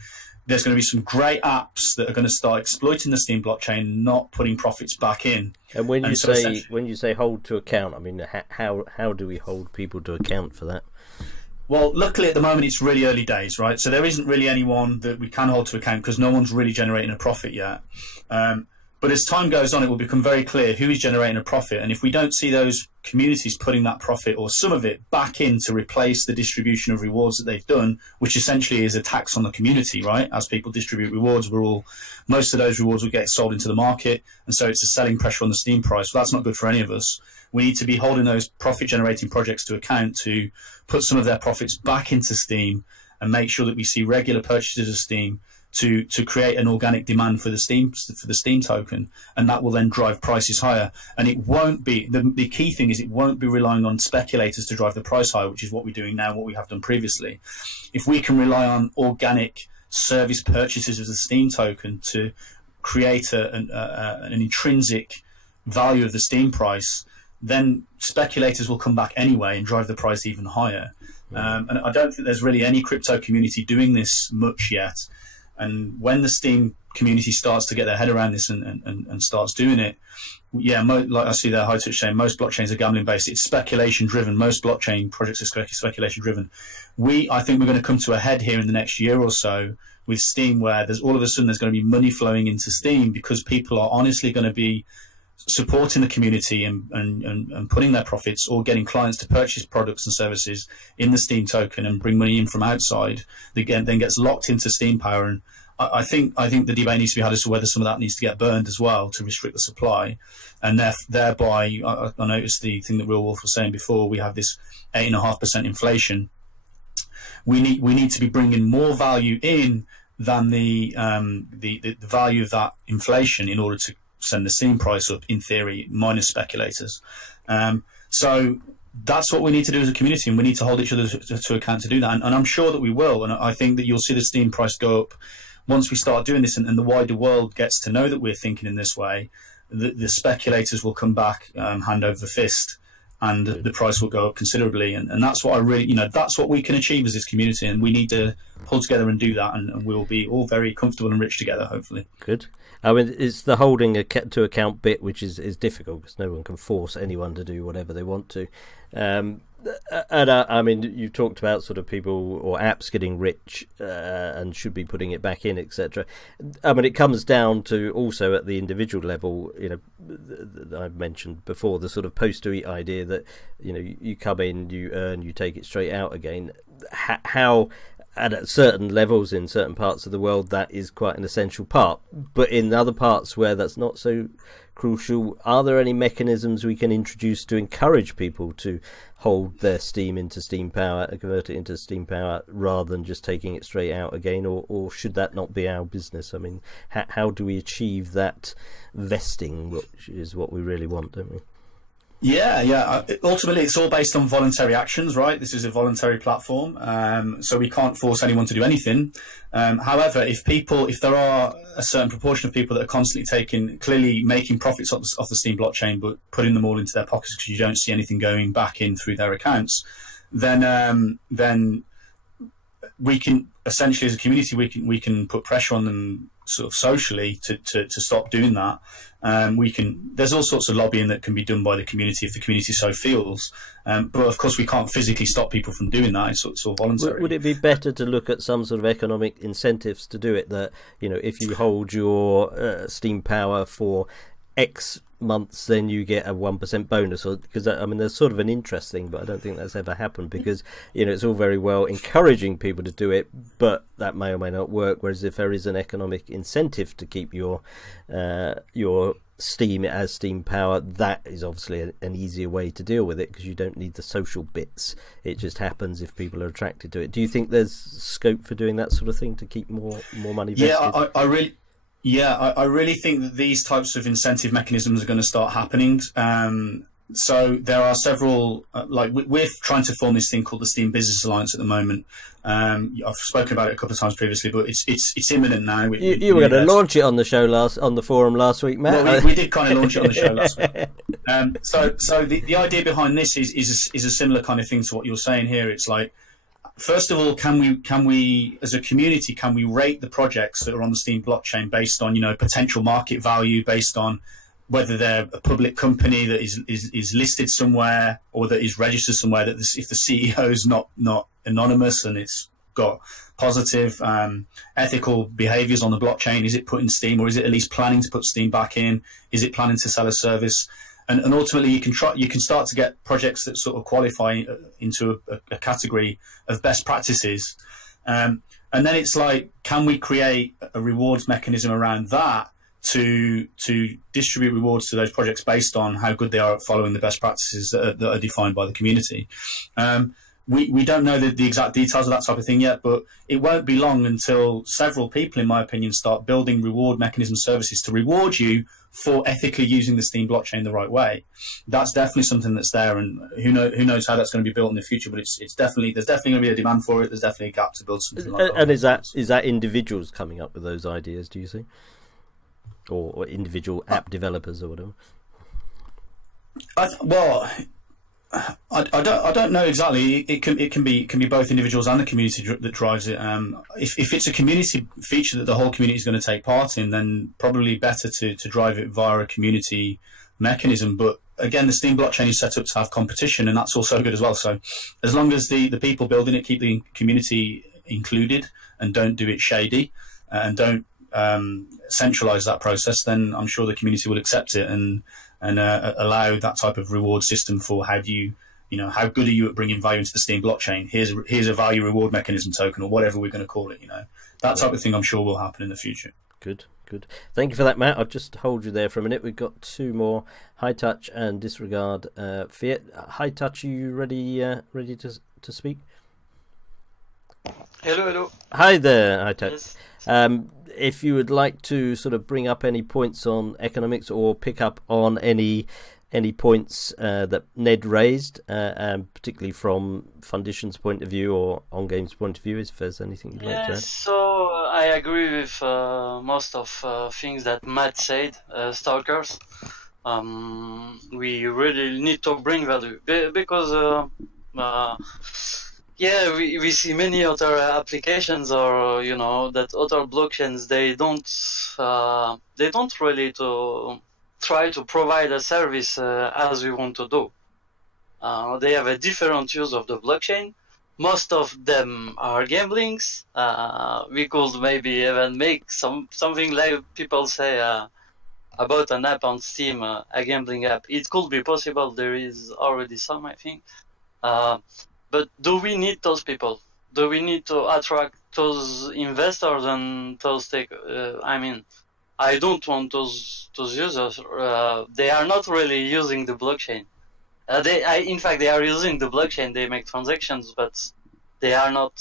There's going to be some great apps that are going to start exploiting the Steem blockchain, not putting profits back in. And when you say hold to account, I mean, how do we hold people to account for that? Well, luckily at the moment it's really early days, right? So there isn't really anyone that we can hold to account because no one's really generating a profit yet. But as time goes on, it will become very clear who is generating a profit. And if we don't see those communities putting that profit or some of it back in to replace the distribution of rewards that they've done, which essentially is a tax on the community, right? As people distribute rewards, most of those rewards will get sold into the market. And so it's a selling pressure on the Steem price. Well, that's not good for any of us. We need to be holding those profit generating projects to account to put some of their profits back into Steem and make sure that we see regular purchases of Steem to create an organic demand for the Steem token, and that will then drive prices higher. And it won't be the key thing is it won't be relying on speculators to drive the price higher, which is what we're doing now, what we have done previously. If we can rely on organic service purchases of the Steem token to create an intrinsic value of the Steem price, then speculators will come back anyway and drive the price even higher. And I don't think there's really any crypto community doing this much yet. And when the Steem community starts to get their head around this and starts doing it, yeah, like I see there, High Touch saying most blockchains are gambling based. It's speculation driven. Most blockchain projects are speculation driven. I think we're going to come to a head here in the next year or so with Steem, where there's all of a sudden there's going to be money flowing into Steem because people are honestly going to be supporting the community and putting their profits or getting clients to purchase products and services in the Steem token and bring money in from outside that then gets locked into Steem Power. And I think the debate needs to be had as to whether some of that needs to get burned as well to restrict the supply. And thereby, I noticed the thing that Real Wolf was saying before, we have this 8.5% inflation. We need to be bringing more value in than the value of that inflation in order to send the Steem price up, in theory, minus speculators. So that's what we need to do as a community, and we need to hold each other to account to do that. And I'm sure that we will. And I think that you'll see the Steem price go up once we start doing this, and the wider world gets to know that we're thinking in this way. The speculators will come back hand over fist, and the price will go up considerably. And that's what I really, that's what we can achieve as this community, and we need to pull together and do that, and we'll be all very comfortable and rich together, hopefully. Good. I mean, it's the holding to account bit which is difficult, because no one can force anyone to do whatever they want to. And I mean, you talked about sort of people or apps getting rich and should be putting it back in, etc. I mean, it comes down to also at the individual level, I've mentioned before, the sort of post-to-eat idea that, you come in, you earn, you take it straight out again. How at certain levels in certain parts of the world that is quite an essential part, but in other parts where that's not so crucial, are there any mechanisms we can introduce to encourage people to hold their Steem into Steem Power and convert it into Steem Power rather than just taking it straight out again, or should that not be our business? I mean, how do we achieve that vesting, which is what we really want, don't we? Yeah. Ultimately, it's all based on voluntary actions, right? This is a voluntary platform, so we can't force anyone to do anything. However, if there are a certain proportion of people that are constantly clearly making profits off the Steem blockchain, but putting them all into their pockets because you don't see anything going back in through their accounts, then we can essentially, as a community, we can put pressure on them sort of socially to stop doing that. There's all sorts of lobbying that can be done by the community if the community so feels, but of course we can't physically stop people from doing that. It's all voluntary. Would it be better to look at some sort of economic incentives to do it, that if you hold your Steem Power for X months, then you get a 1% bonus? Or because I mean, there's sort of an interest thing, but I don't think that's ever happened, because it's all very well encouraging people to do it, but that may or may not work. Whereas if there is an economic incentive to keep your Steem as Steem Power, that is obviously an easier way to deal with it, because you don't need the social bits. It just happens if people are attracted to it. Do you think there's scope for doing that sort of thing to keep more money vested? I really think that these types of incentive mechanisms are going to start happening. So there are several, we're trying to form this thing called the Steem Business Alliance at the moment. I've spoken about it a couple of times previously, but it's imminent now. You were going to launch it on the forum last week, Matt. Well, we did kind of launch it on the show last week. So the idea behind this is a similar kind of thing to what you're saying here. It's like, first of all, can we as a community, can we rate the projects that are on the Steem blockchain based on potential market value, based on whether they're a public company that is listed somewhere or that is registered somewhere, that if the CEO is not anonymous and it's got positive ethical behaviors on the blockchain, is it putting Steem, or is it at least planning to put Steem back in? Is it planning to sell a service? And ultimately, you can start to get projects that sort of qualify into a category of best practices. And then it's like, can we create a rewards mechanism around that to distribute rewards to those projects based on how good they are at following the best practices that are defined by the community? We don't know the exact details of that type of thing yet, but it won't be long until several people, in my opinion, start building reward mechanism services to reward you for ethically using the Steem blockchain the right way. That's definitely something that's there, and who knows how that's going to be built in the future. But there's definitely going to be a demand for it. There's definitely a gap to build something like that. And is that individuals coming up with those ideas, do you think, or individual app developers or whatever? I don't know exactly. It can be both individuals and the community that drives it. If it's a community feature that the whole community is going to take part in, then probably better to drive it via a community mechanism. But again, the Steem blockchain is set up to have competition, and that's also good as well. So as long as the people building it keep the community included and don't do it shady and don't centralize that process, then I'm sure the community will accept it. And and allow that type of reward system for how do you, how good are you at bringing value into the Steem blockchain? Here's a value reward mechanism token, or whatever we're going to call it. That type of thing, I'm sure will happen in the future. Good. Thank you for that, Matt. I'll just hold you there for a minute. We've got two more, High Touch and Disregard Fiat. High Touch, are you ready to speak? Hello. Hi there, High Touch. Yes. If you would like to sort of bring up any points on economics or pick up on any points that Ned raised, and particularly from Fundition's point of view or OnGame's point of view, if there's anything you'd like to add. So I agree with most of things that Matt said, Stalkers. We really need to bring value because we see many other applications or that other blockchains they don't really to try to provide a service as we want to do. They have a different use of the blockchain. Most of them are gamblings. We could maybe even make something like people say about an app on Steam, a gambling app. It could be possible. There is already some, I think. But do we need those people? Do we need to attract those investors and those I don't want those users. They are not really using the blockchain. In fact, they are using the blockchain. They make transactions, but they are not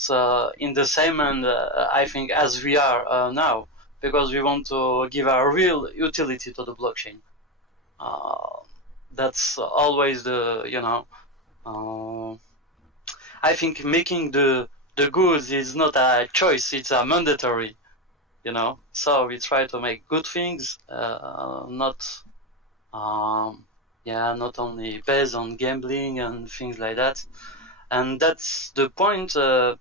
in the same end, I think, as we are now, because we want to give a real utility to the blockchain. That's always I think making the goods is not a choice; it's a mandatory. So we try to make good things, not only based on gambling and things like that. And that's the point of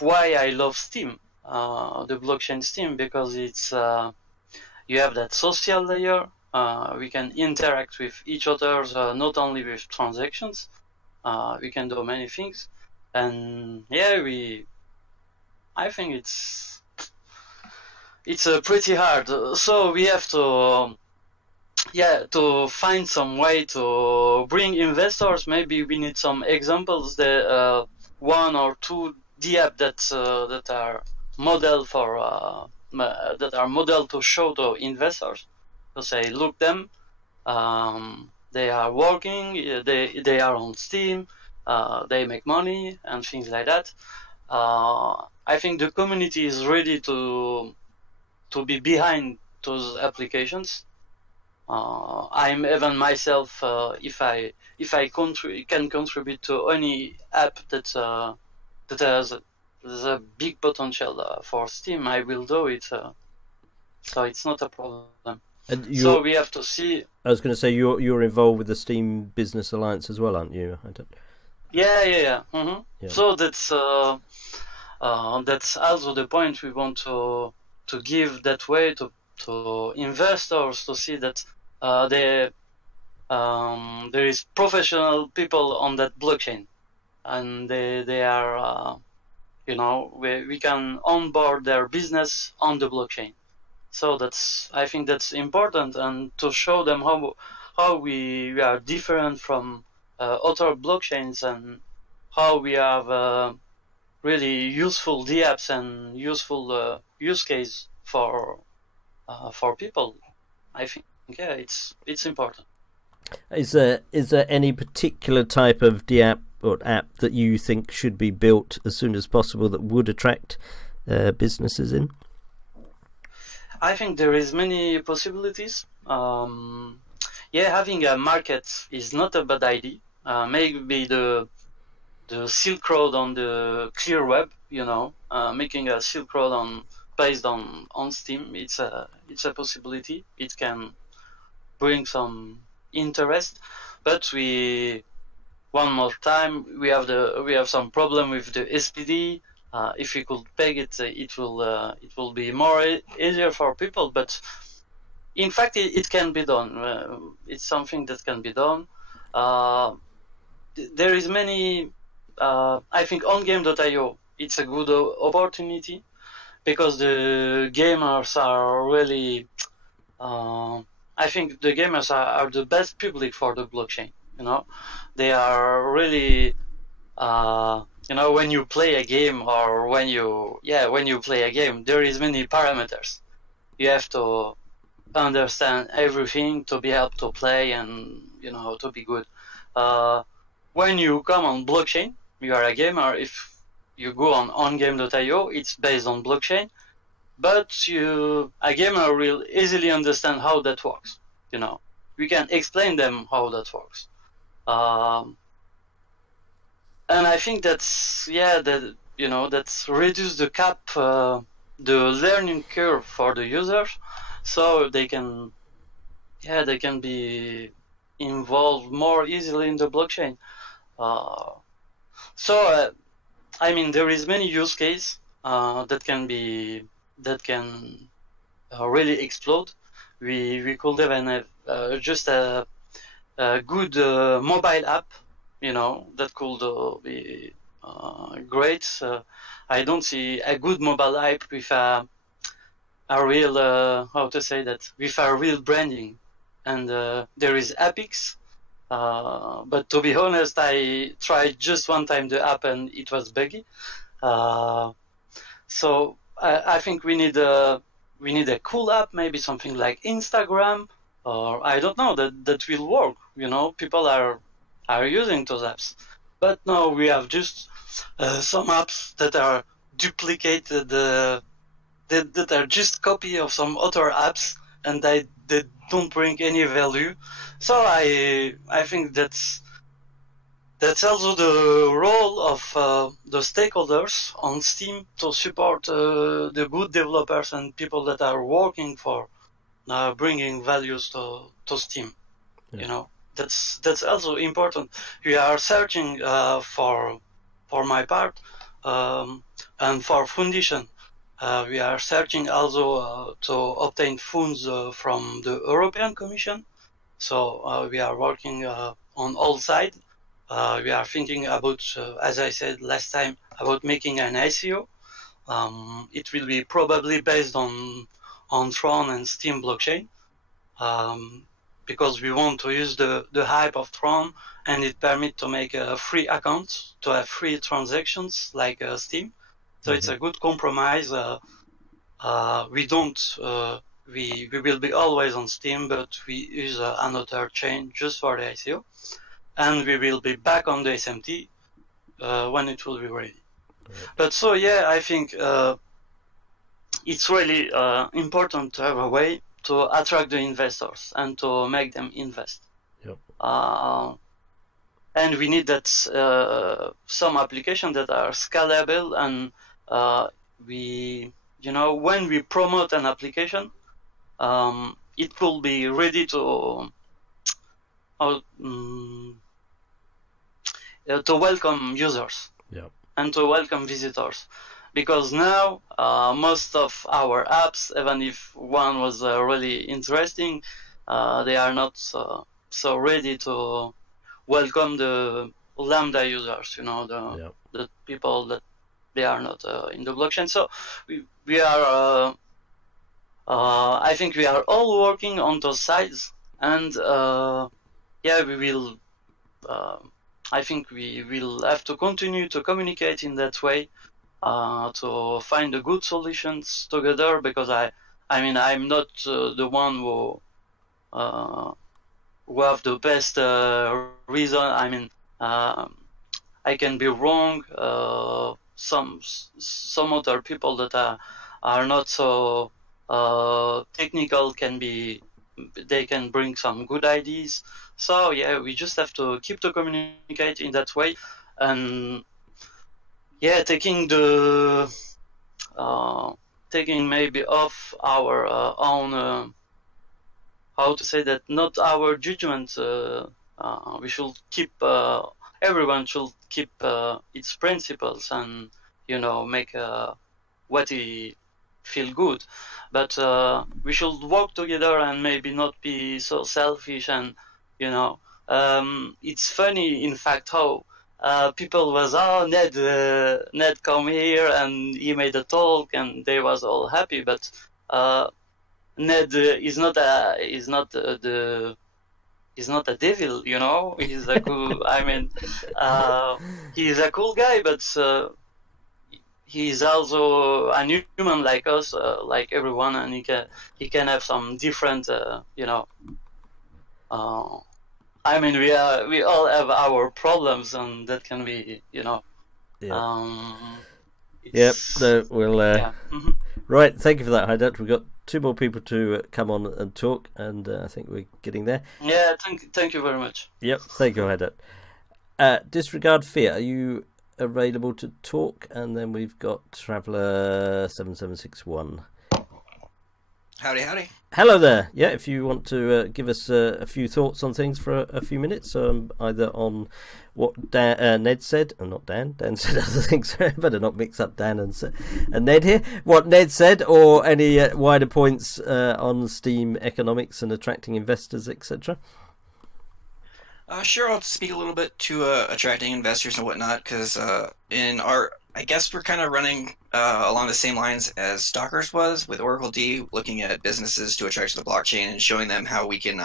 why I love Steem, the blockchain Steem, because it's you have that social layer. We can interact with each other, not only with transactions. We can do many things, and I think it's pretty hard. So we have to find some way to bring investors. Maybe we need some examples. The one or two DApp that are model for that are model to show to investors. To say, look them. They are working. They are on Steam. They make money and things like that. I think the community is ready to be behind those applications. I'm even myself, if I can contribute to any app that has a big potential for Steem, I will do it. So it's not a problem. So we have to see. I was going to say you're involved with the Steem Business Alliance as well, aren't you? Yeah. Mm-hmm. Yeah. So that's also the point we want to give that way to investors to see that there is professional people on that blockchain, and they are we can onboard their business on the blockchain. So I think that's important, and to show them how we are different from other blockchains and how we have really useful DApps and useful use case for people. I think it's important. Is there any particular type of DApp or app that you think should be built as soon as possible that would attract businesses in? I think there is many possibilities. Having a market is not a bad idea. Maybe the Silk Road on the clear web, making a Silk Road based on Steem. It's a possibility. It can bring some interest, but one more time we have some problem with the SPD. If we could peg it, it will be more easier for people. But in fact, it can be done. It's something that can be done. There is many. I think OnGame.io. It's a good opportunity because the gamers are really I think the gamers are the best public for the blockchain. You know, they are really, you know, when you play a game or when you play a game, there is many parameters. You have to understand everything to be able to play and, you know, to be good. When you come on blockchain, you are a gamer. If you go on ongame.io, it's based on blockchain, but a gamer will easily understand how that works. You know, we can explain them how that works. And I think that's, that's reduce the cap, the learning curve for the users, so they can be involved more easily in the blockchain. I mean, there is many use cases that can really explode. We could have just a good mobile app, you know, that could be great. I don't see a good mobile app with a real with a real branding. And there is Epix, but to be honest, I tried just one time the app and it was buggy. So I think we need a cool app, maybe something like Instagram, or I don't know, that will work. You know, people are using those apps, but no, we have just some apps that are duplicated, that are just copy of some other apps, and they don't bring any value. So I think that's also the role of the stakeholders on Steam to support the good developers and people that are working for bringing values to Steam. Yeah. You know, that's also important. We are searching for my part and for foundation. We are searching also to obtain funds from the European Commission. So we are working on all sides. We are thinking about, as I said last time, about making an ICO. It will be probably based on Tron and Steem blockchain, because we want to use the hype of Tron, and it permits to make a free account, to have free transactions like Steem. So it's a good compromise. We will be always on Steem, but we use another chain just for the ICO, and we will be back on the SMT when it will be ready. Right. But so yeah, I think it's really important to have a way to attract the investors and to make them invest. Yep. And we need that some applications that are scalable, and when we promote an application, it will be ready to welcome users. Yep. And to welcome visitors. Because now most of our apps, even if one was really interesting, they are not so ready to welcome the Lambda users, the people that they are not in the blockchain. So we are, I think we are all working on those sides, and we will, I think we will have to continue to communicate in that way, to find the good solutions together, because I mean, I'm not the one who have the best reason. I mean, I can be wrong. Some other people that are not so technical they can bring some good ideas. So yeah, we just have to keep to communicate in that way, and taking maybe off our own, how to say that, not our judgment. We should keep, everyone should keep its principles and, make what he feel good. But we should work together and maybe not be so selfish. And, it's funny, in fact, how people was, Ned come here and he made a talk and they was all happy. But Ned is not a devil, you know. He's a cool. I mean, he's a cool guy, but he's also a human like us, like everyone, and he can have some different, you know. I mean, we all have our problems, and that can be, you know. Yeah. Yep. So we'll. Yeah. Right. Thank you for that, Haidat. We've got 2 more people to come on and talk, and I think we're getting there. Yeah. Thank you very much. Yep. Thank you, Haidat. Disregard fear. Are you available to talk? And then we've got Traveller 7761. Howdy, howdy. Hello there. Yeah, if you want to give us a few thoughts on things for a few minutes, either on what Ned said, and not Dan. Dan said other things. Better not mix up Dan and Ned here. What Ned said, or any wider points on Steem economics and attracting investors, etc. Sure, I'll speak a little bit to attracting investors and whatnot, because I guess we're kind of running along the same lines as Stalkers was with Oracle D, looking at businesses to attract to the blockchain and showing them how we can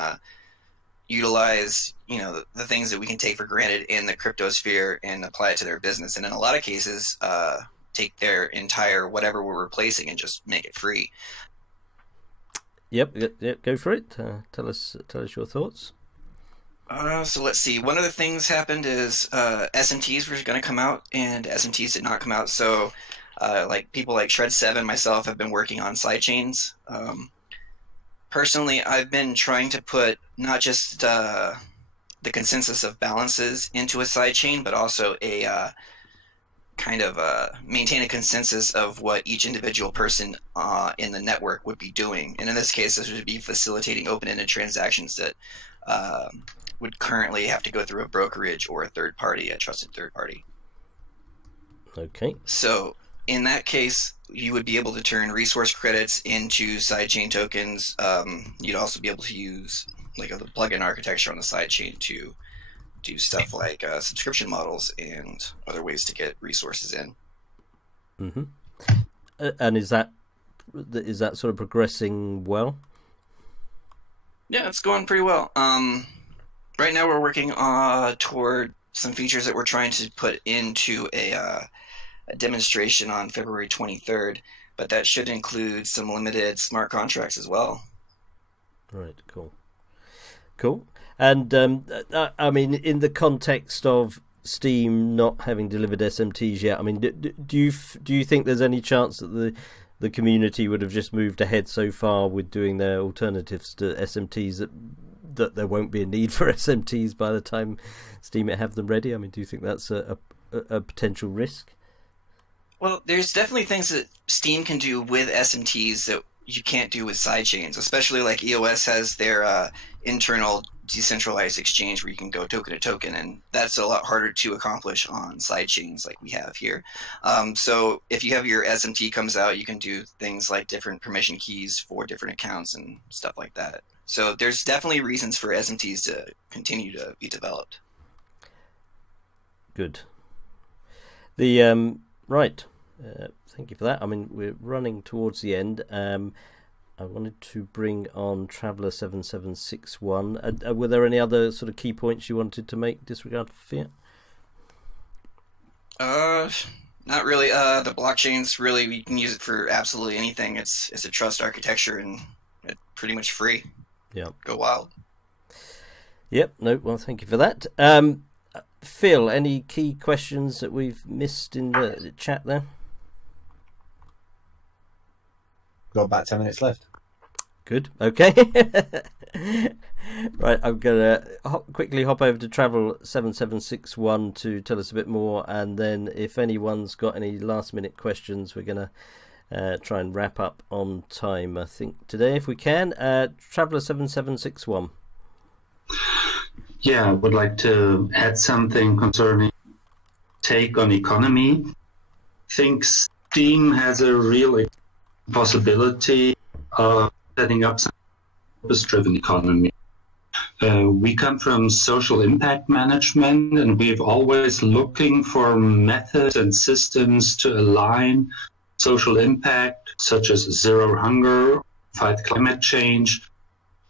utilize, the things that we can take for granted in the crypto sphere and apply it to their business. And in a lot of cases, take their entire whatever we're replacing and just make it free. Yep, go for it. Tell us your thoughts. So let's see. One of the things happened is SMTs were going to come out, and SMTs did not come out. So, like people like Shred7, myself, have been working on sidechains. Personally, I've been trying to put not just the consensus of balances into a sidechain, but also a kind of maintain a consensus of what each individual person in the network would be doing. And in this case, this would be facilitating open-ended transactions that would currently have to go through a brokerage or a third party, a trusted third party. Okay. So in that case, you would be able to turn resource credits into sidechain tokens. You'd also be able to use like a plugin architecture on the sidechain to do stuff like subscription models and other ways to get resources in. Mm-hmm. And is that sort of progressing well? Yeah, it's going pretty well. Right now we're working toward some features that we're trying to put into a demonstration on February 23rd, but that should include some limited smart contracts as well. Right, cool. And I mean, in the context of Steem not having delivered SMTs yet, I mean, do you think there's any chance that the community would have just moved ahead so far with doing their alternatives to SMTs that there won't be a need for SMTs by the time Steemit have them ready? I mean, do you think that's a potential risk? Well, there's definitely things that Steem can do with SMTs that you can't do with sidechains, especially like EOS has their internal decentralized exchange where you can go token to token, and that's a lot harder to accomplish on sidechains like we have here. So if you have your SMT comes out, you can do things like different permission keys for different accounts and stuff like that. So there's definitely reasons for SMTs to continue to be developed. Good. The right. Thank you for that. I mean, we're running towards the end. I wanted to bring on Traveller 7761. Were there any other sort of key points you wanted to make, disregard for fear? Not really. The blockchain's really, you can use it for absolutely anything. It's a trust architecture and it's pretty much free. Yeah. Go wild. Yep. No. Well, thank you for that. Phil, any key questions that we've missed in the chat there? Got about 10 minutes left. Good. Okay. Right, I'm going to quickly hop over to Travel 7761 to tell us a bit more, and then if anyone's got any last minute questions, we're going to try and wrap up on time, I think, today, if we can. Traveller 7761. Yeah, I would like to add something concerning take on economy. I think Steem has a real possibility of setting up some purpose-driven economy. We come from social impact management, and we've always looking for methods and systems to align social impact, such as zero hunger, fight climate change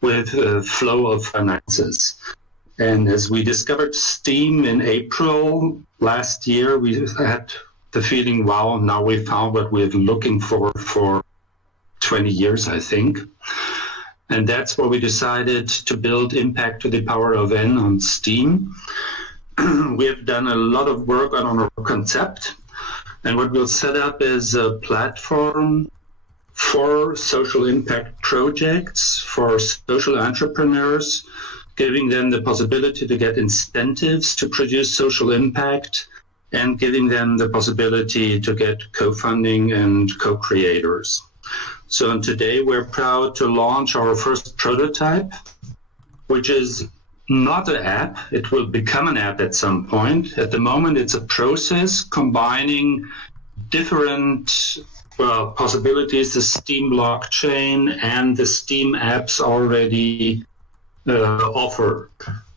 with a flow of finances. And as we discovered Steem in April last year, we had the feeling, wow, now we found what we're looking for 20 years, I think. And that's where we decided to build Impact to the Power of N on Steem. We have done a lot of work on our concept. And what we'll set up is a platform for social impact projects, for social entrepreneurs, giving them the possibility to get incentives to produce social impact, and giving them the possibility to get co-funding and co-creators. So today we're proud to launch our first prototype, which is not an app. It will become an app at some point. At the moment, it's a process combining different possibilities, the Steem blockchain and the Steem apps already offer.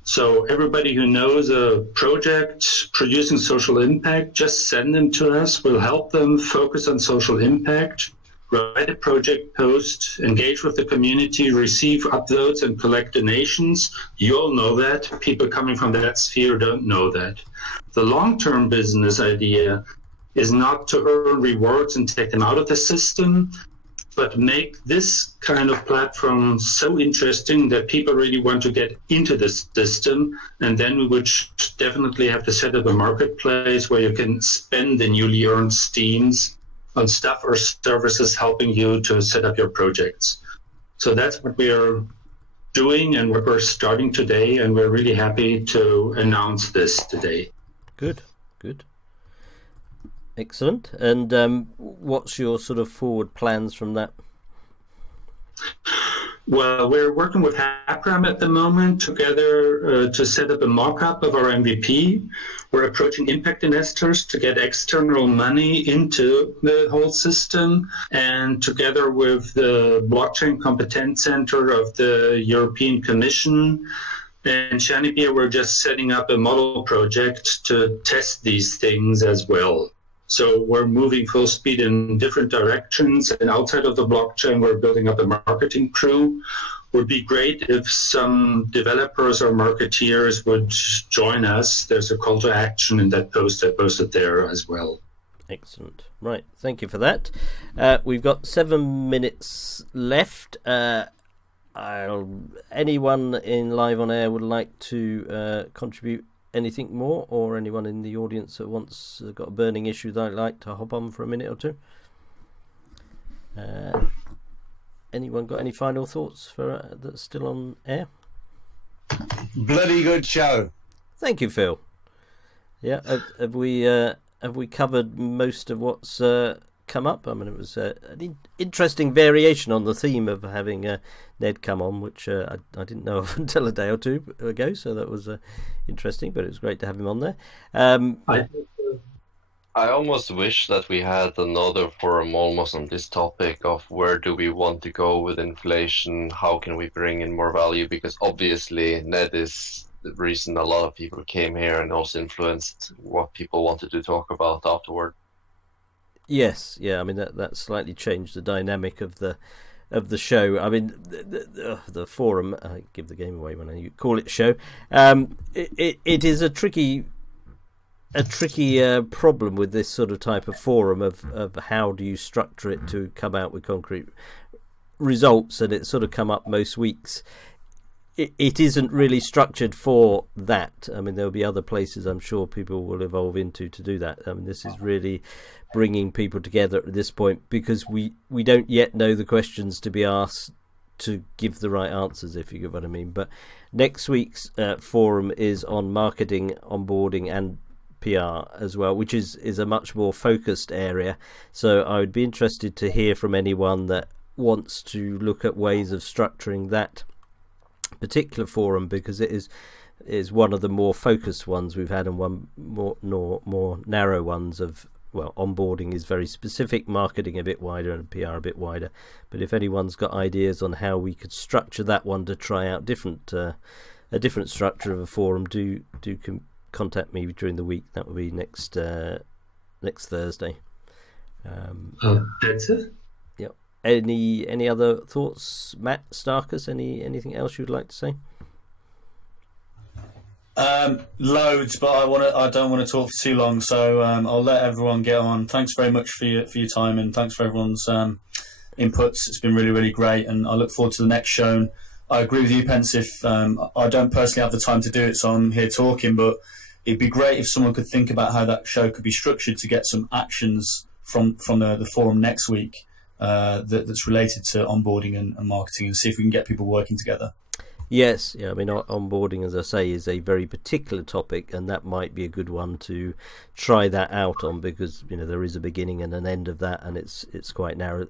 So everybody who knows a project producing social impact, just send them to us. We'll help them focus on social impact, write a project post, engage with the community, receive upvotes and collect donations. You all know that. People coming from that sphere don't know that. The long-term business idea is not to earn rewards and take them out of the system, but make this kind of platform so interesting that people really want to get into this system. And then we would definitely have to set up a marketplace where you can spend the newly earned Steems on stuff or services helping you to set up your projects. So that's what we are doing and what we're starting today. And we're really happy to announce this today. Good, good. Excellent. And what's your sort of forward plans from that? Well, we're working with Hapram at the moment together to set up a mock-up of our MVP. We're approaching impact investors to get external money into the whole system. And together with the Blockchain Competence Center of the European Commission and Shanibia, we're just setting up a model project to test these things as well. So we're moving full speed in different directions. And outside of the blockchain, we're building up a marketing crew. Would be great if some developers or marketeers would join us. There's a call to action in that post I posted there as well. Excellent. Right. Thank you for that. We've got 7 minutes left. Anyone in live on air would like to contribute anything more, or anyone in the audience that wants got a burning issue they'd like to hop on for a minute or two? Anyone got any final thoughts for that's still on air? Bloody good show. Thank you, Phil. Yeah, have we covered most of what's come up? I mean, it was an interesting variation on the theme of having Ned come on, which I didn't know of until a day or two ago, so that was interesting, but it was great to have him on there. I almost wish that we had another forum almost on this topic of where do we want to go with inflation, how can we bring in more value, because obviously Ned is the reason a lot of people came here and also influenced what people wanted to talk about afterward. Yes, yeah, I mean that slightly changed the dynamic of the show. I mean the forum, I give the game away when I call it show. It is a tricky problem with this sort of type of forum of how do you structure it to come out with concrete results, and it's sort of come up most weeks. It isn't really structured for that. I mean, there'll be other places I'm sure people will evolve into to do that. I mean, this is really bringing people together at this point because we don't yet know the questions to be asked to give the right answers, if you get what I mean. But next week's forum is on marketing, onboarding and PR as well, which is a much more focused area. So I would be interested to hear from anyone that wants to look at ways of structuring that particular forum, because it is one of the more focused ones we've had, and one more narrow ones of, well, onboarding is very specific, marketing a bit wider, and PR a bit wider. But if anyone's got ideas on how we could structure that one to try out a different structure of a forum, do contact me during the week. That will be next Thursday. That's it. Yep. Any other thoughts, Matt Starkus? Anything else you'd like to say? Loads, but I don't want to talk for too long, so I'll let everyone get on. Thanks very much for your time, and thanks for everyone's inputs. It's been really, really great, and I look forward to the next show. And I agree with you, Pensive. I don't personally have the time to do it, so I'm here talking, but it'd be great if someone could think about how that show could be structured to get some actions from the forum next week that's related to onboarding and marketing, and see if we can get people working together. Yes, yeah. I mean, onboarding, as I say, is a very particular topic, and that might be a good one to try that out on, because there is a beginning and an end of that, and it's quite narrow.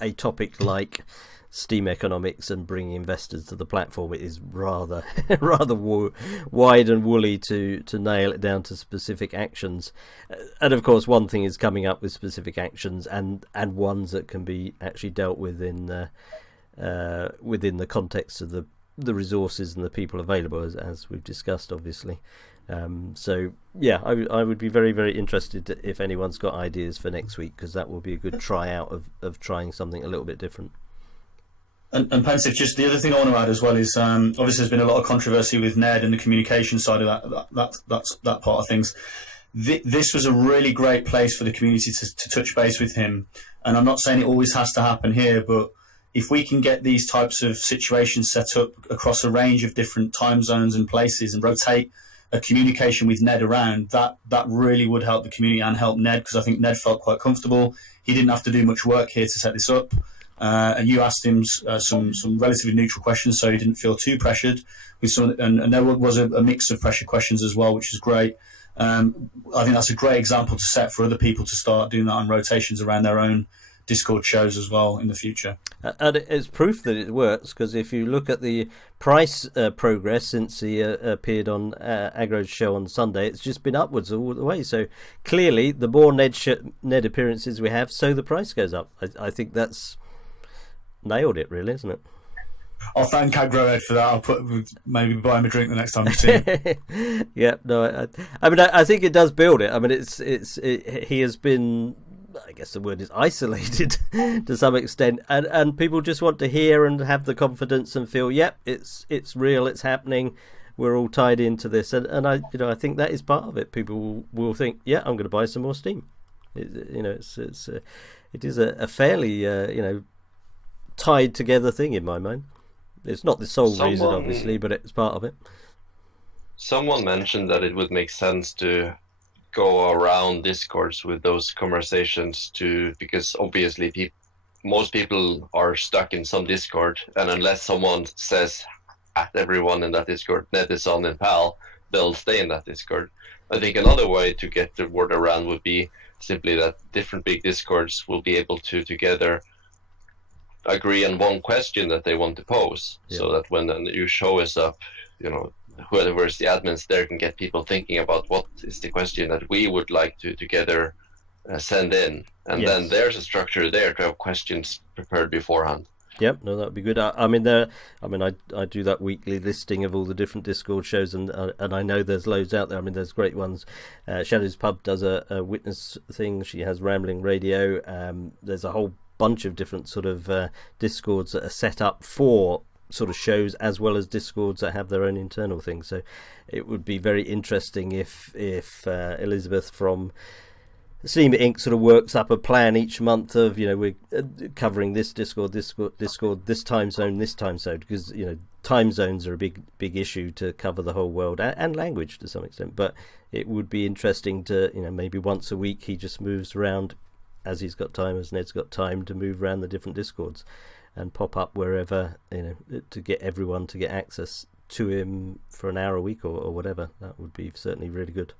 A topic like Steem Economics and bringing investors to the platform, it is rather wide and woolly to nail it down to specific actions. And of course, one thing is coming up with specific actions and ones that can be actually dealt with in within the context of the resources and the people available, as we've discussed, obviously. So yeah, I would be very, very interested if anyone's got ideas for next week, because that will be a good tryout of trying something a little bit different. And Pensive, just the other thing I want to add as well is obviously there's been a lot of controversy with Ned and the communication side of that part of things. This was a really great place for the community to touch base with him, and I'm not saying it always has to happen here, but if we can get these types of situations set up across a range of different time zones and places and rotate a communication with Ned around, that really would help the community and help Ned, because I think Ned felt quite comfortable. He didn't have to do much work here to set this up. And you asked him some relatively neutral questions, so he didn't feel too pressured. And there was a mix of pressure questions as well, which is great. I think that's a great example to set for other people to start doing that on rotations around their own Discord shows as well in the future. And it's proof that it works, because if you look at the price progress since he appeared on Agro's show on Sunday, it's just been upwards all the way. So clearly, the more Ned appearances we have, so the price goes up. I think that's nailed it, really, isn't it? I'll thank Agroed for that. I'll maybe buy him a drink the next time you see him. Yeah, no, I mean, I think it does build it. I mean, he has been, I guess the word is isolated to some extent, and people just want to hear and have the confidence and feel, yep, it's real, it's happening, we're all tied into this, and I think that is part of it. People will think, yeah, I'm going to buy some more Steem. It is a fairly tied together thing in my mind. It's not the sole reason, obviously, but it's part of it. Someone mentioned that it would make sense to go around Discords with those conversations because obviously most people are stuck in some Discord, and unless someone says at everyone in that Discord, Ned is on and pal, they'll stay in that Discord. I think another way to get the word around would be simply that different big Discords will be able to together agree on one question that they want to pose, so that when a new show is up, whoever's the admins there can get people thinking about what is the question that we would like to together send in, and then there's a structure there to have questions prepared beforehand. Yep, no, that would be good. I do that weekly listing of all the different Discord shows, and I know there's loads out there. I mean, there's great ones. Shadow's Pub does a witness thing. She has Rambling Radio. There's a whole bunch of different sort of Discords that are set up for sort of shows, as well as Discords that have their own internal things. So it would be very interesting if Elizabeth from Steemit Inc. sort of works up a plan each month of, we're covering this Discord, this time zone, because time zones are a big issue to cover the whole world, and language to some extent. But it would be interesting to maybe once a week he just moves around as he's got time, as Ned's got time, to move around the different Discords and pop up wherever, to get everyone to get access to him for an hour a week or whatever. That would be certainly really good.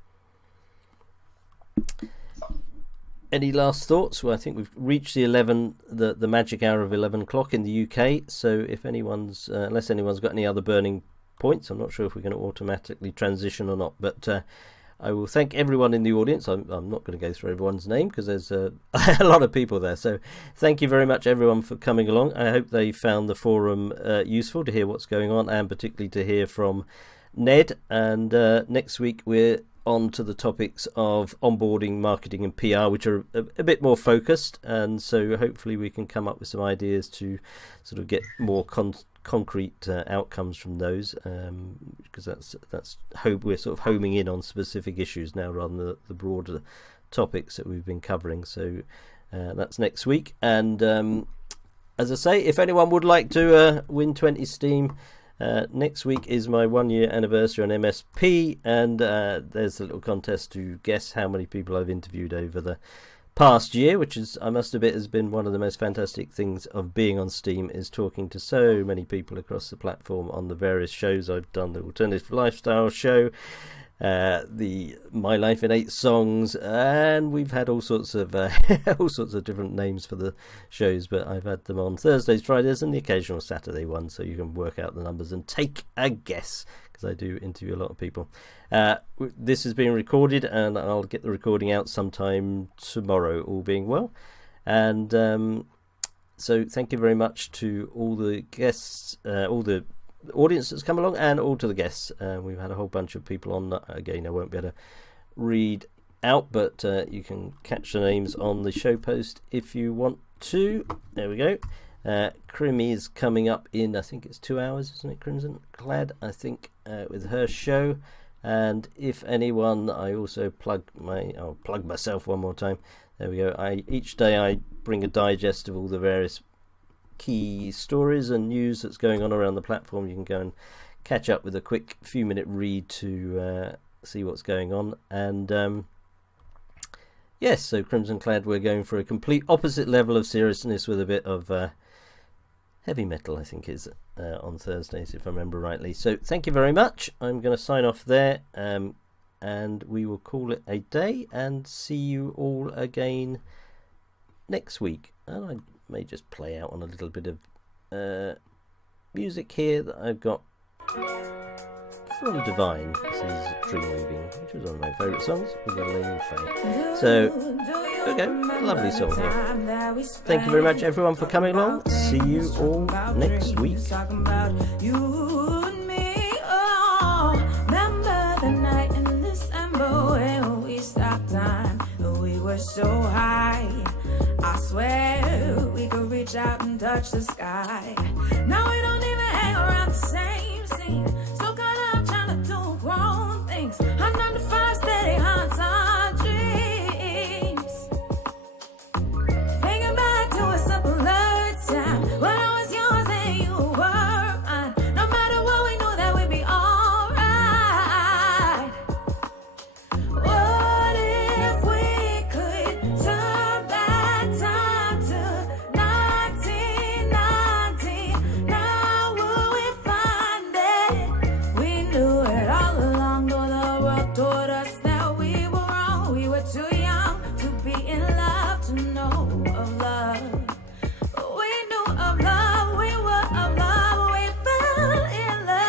Any last thoughts? Well, I think we've reached the magic hour of 11 o'clock in the UK. So if unless anyone's got any other burning points, I'm not sure if we're going to automatically transition or not, but I will thank everyone in the audience. I'm not going to go through everyone's name because there's a lot of people there. So thank you very much, everyone, for coming along. I hope they found the forum useful to hear what's going on, and particularly to hear from Ned. And next week we're on to the topics of onboarding, marketing and PR, which are a bit more focused, and so hopefully we can come up with some ideas to sort of get more concrete outcomes from those, because that's we're sort of homing in on specific issues now rather than the broader topics that we've been covering. So that's next week, and as I say, if anyone would like to win 20 Steem, next week is my 1 year anniversary on MSP, and there's a little contest to guess how many people I've interviewed over the past year, which is, I must admit, has been one of the most fantastic things of being on Steem, is talking to so many people across the platform on the various shows I've done. The Alternative Lifestyle show, the My Life in 8 Songs, and we've had all sorts of different names for the shows, but I've had them on Thursdays, Fridays and the occasional Saturday one, so you can work out the numbers and take a guess, because I do interview a lot of people. This is being recorded, and I'll get the recording out sometime tomorrow, all being well. And so thank you very much to all the guests, all the audience that's come along, and all to the guests. We've had a whole bunch of people on. Again, I won't be able to read out, but you can catch the names on the show post if you want to. There we go. Crim is coming up in, I think it's 2 hours, isn't it, Crimson Clad, I think, with her show. And if anyone, I'll plug myself one more time. There we go. Each day I bring a digest of all the various key stories and news that's going on around the platform. You can go and catch up with a quick few-minute read to see what's going on. And yes, so Crimson Clad, we're going for a complete opposite level of seriousness with a bit of heavy metal, I think, is on Thursdays, if I remember rightly. So thank you very much. I'm going to sign off there, and we will call it a day and see you all again next week. And I may just play out on a little bit of music here that I've got from Divine. This is Dreamweaving, which was one of my favourite songs with Elaine Faye. So there we go, lovely song here. Thank you very much everyone for coming along. See you all next week. Remember the night in December when we stopped time? We were so high, I swear we could reach out and touch the sky. Now we don't even hang around the same scene. So caught up trying to do grown things. I'm 9 to 5 steady haunts our dreams. Thinking back to a simpler time when I was yours and you were mine. No matter what, we knew that we'd be alright. What if we could turn back time to 1990? Now would we find it? We knew it all along, though the world told us that we were wrong. We were too young to be in love, to know of love. We knew of love, we were of love, we fell in love.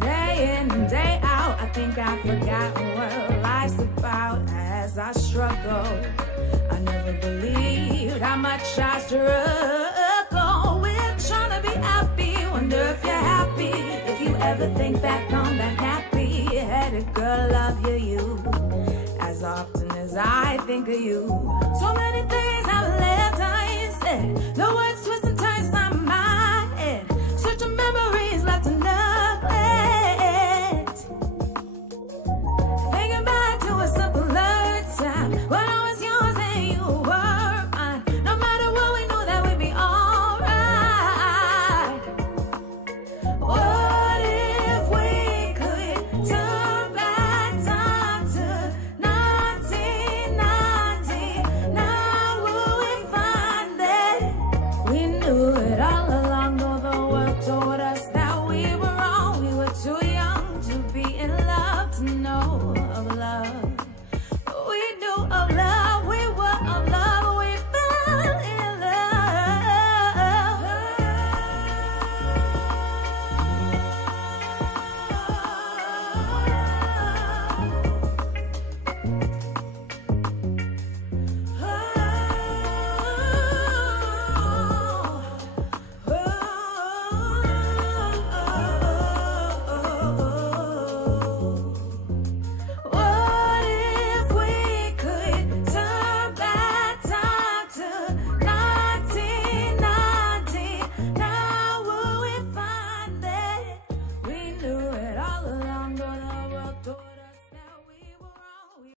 Day in and day out, I think I've forgotten what life's about as I struggle. I never believed how much I struggle with trying to be happy. Wonder if you're happy, if you ever think back on that nappy-headed girl of you. As often as I think of you, so many things I've left unsaid, the words twisted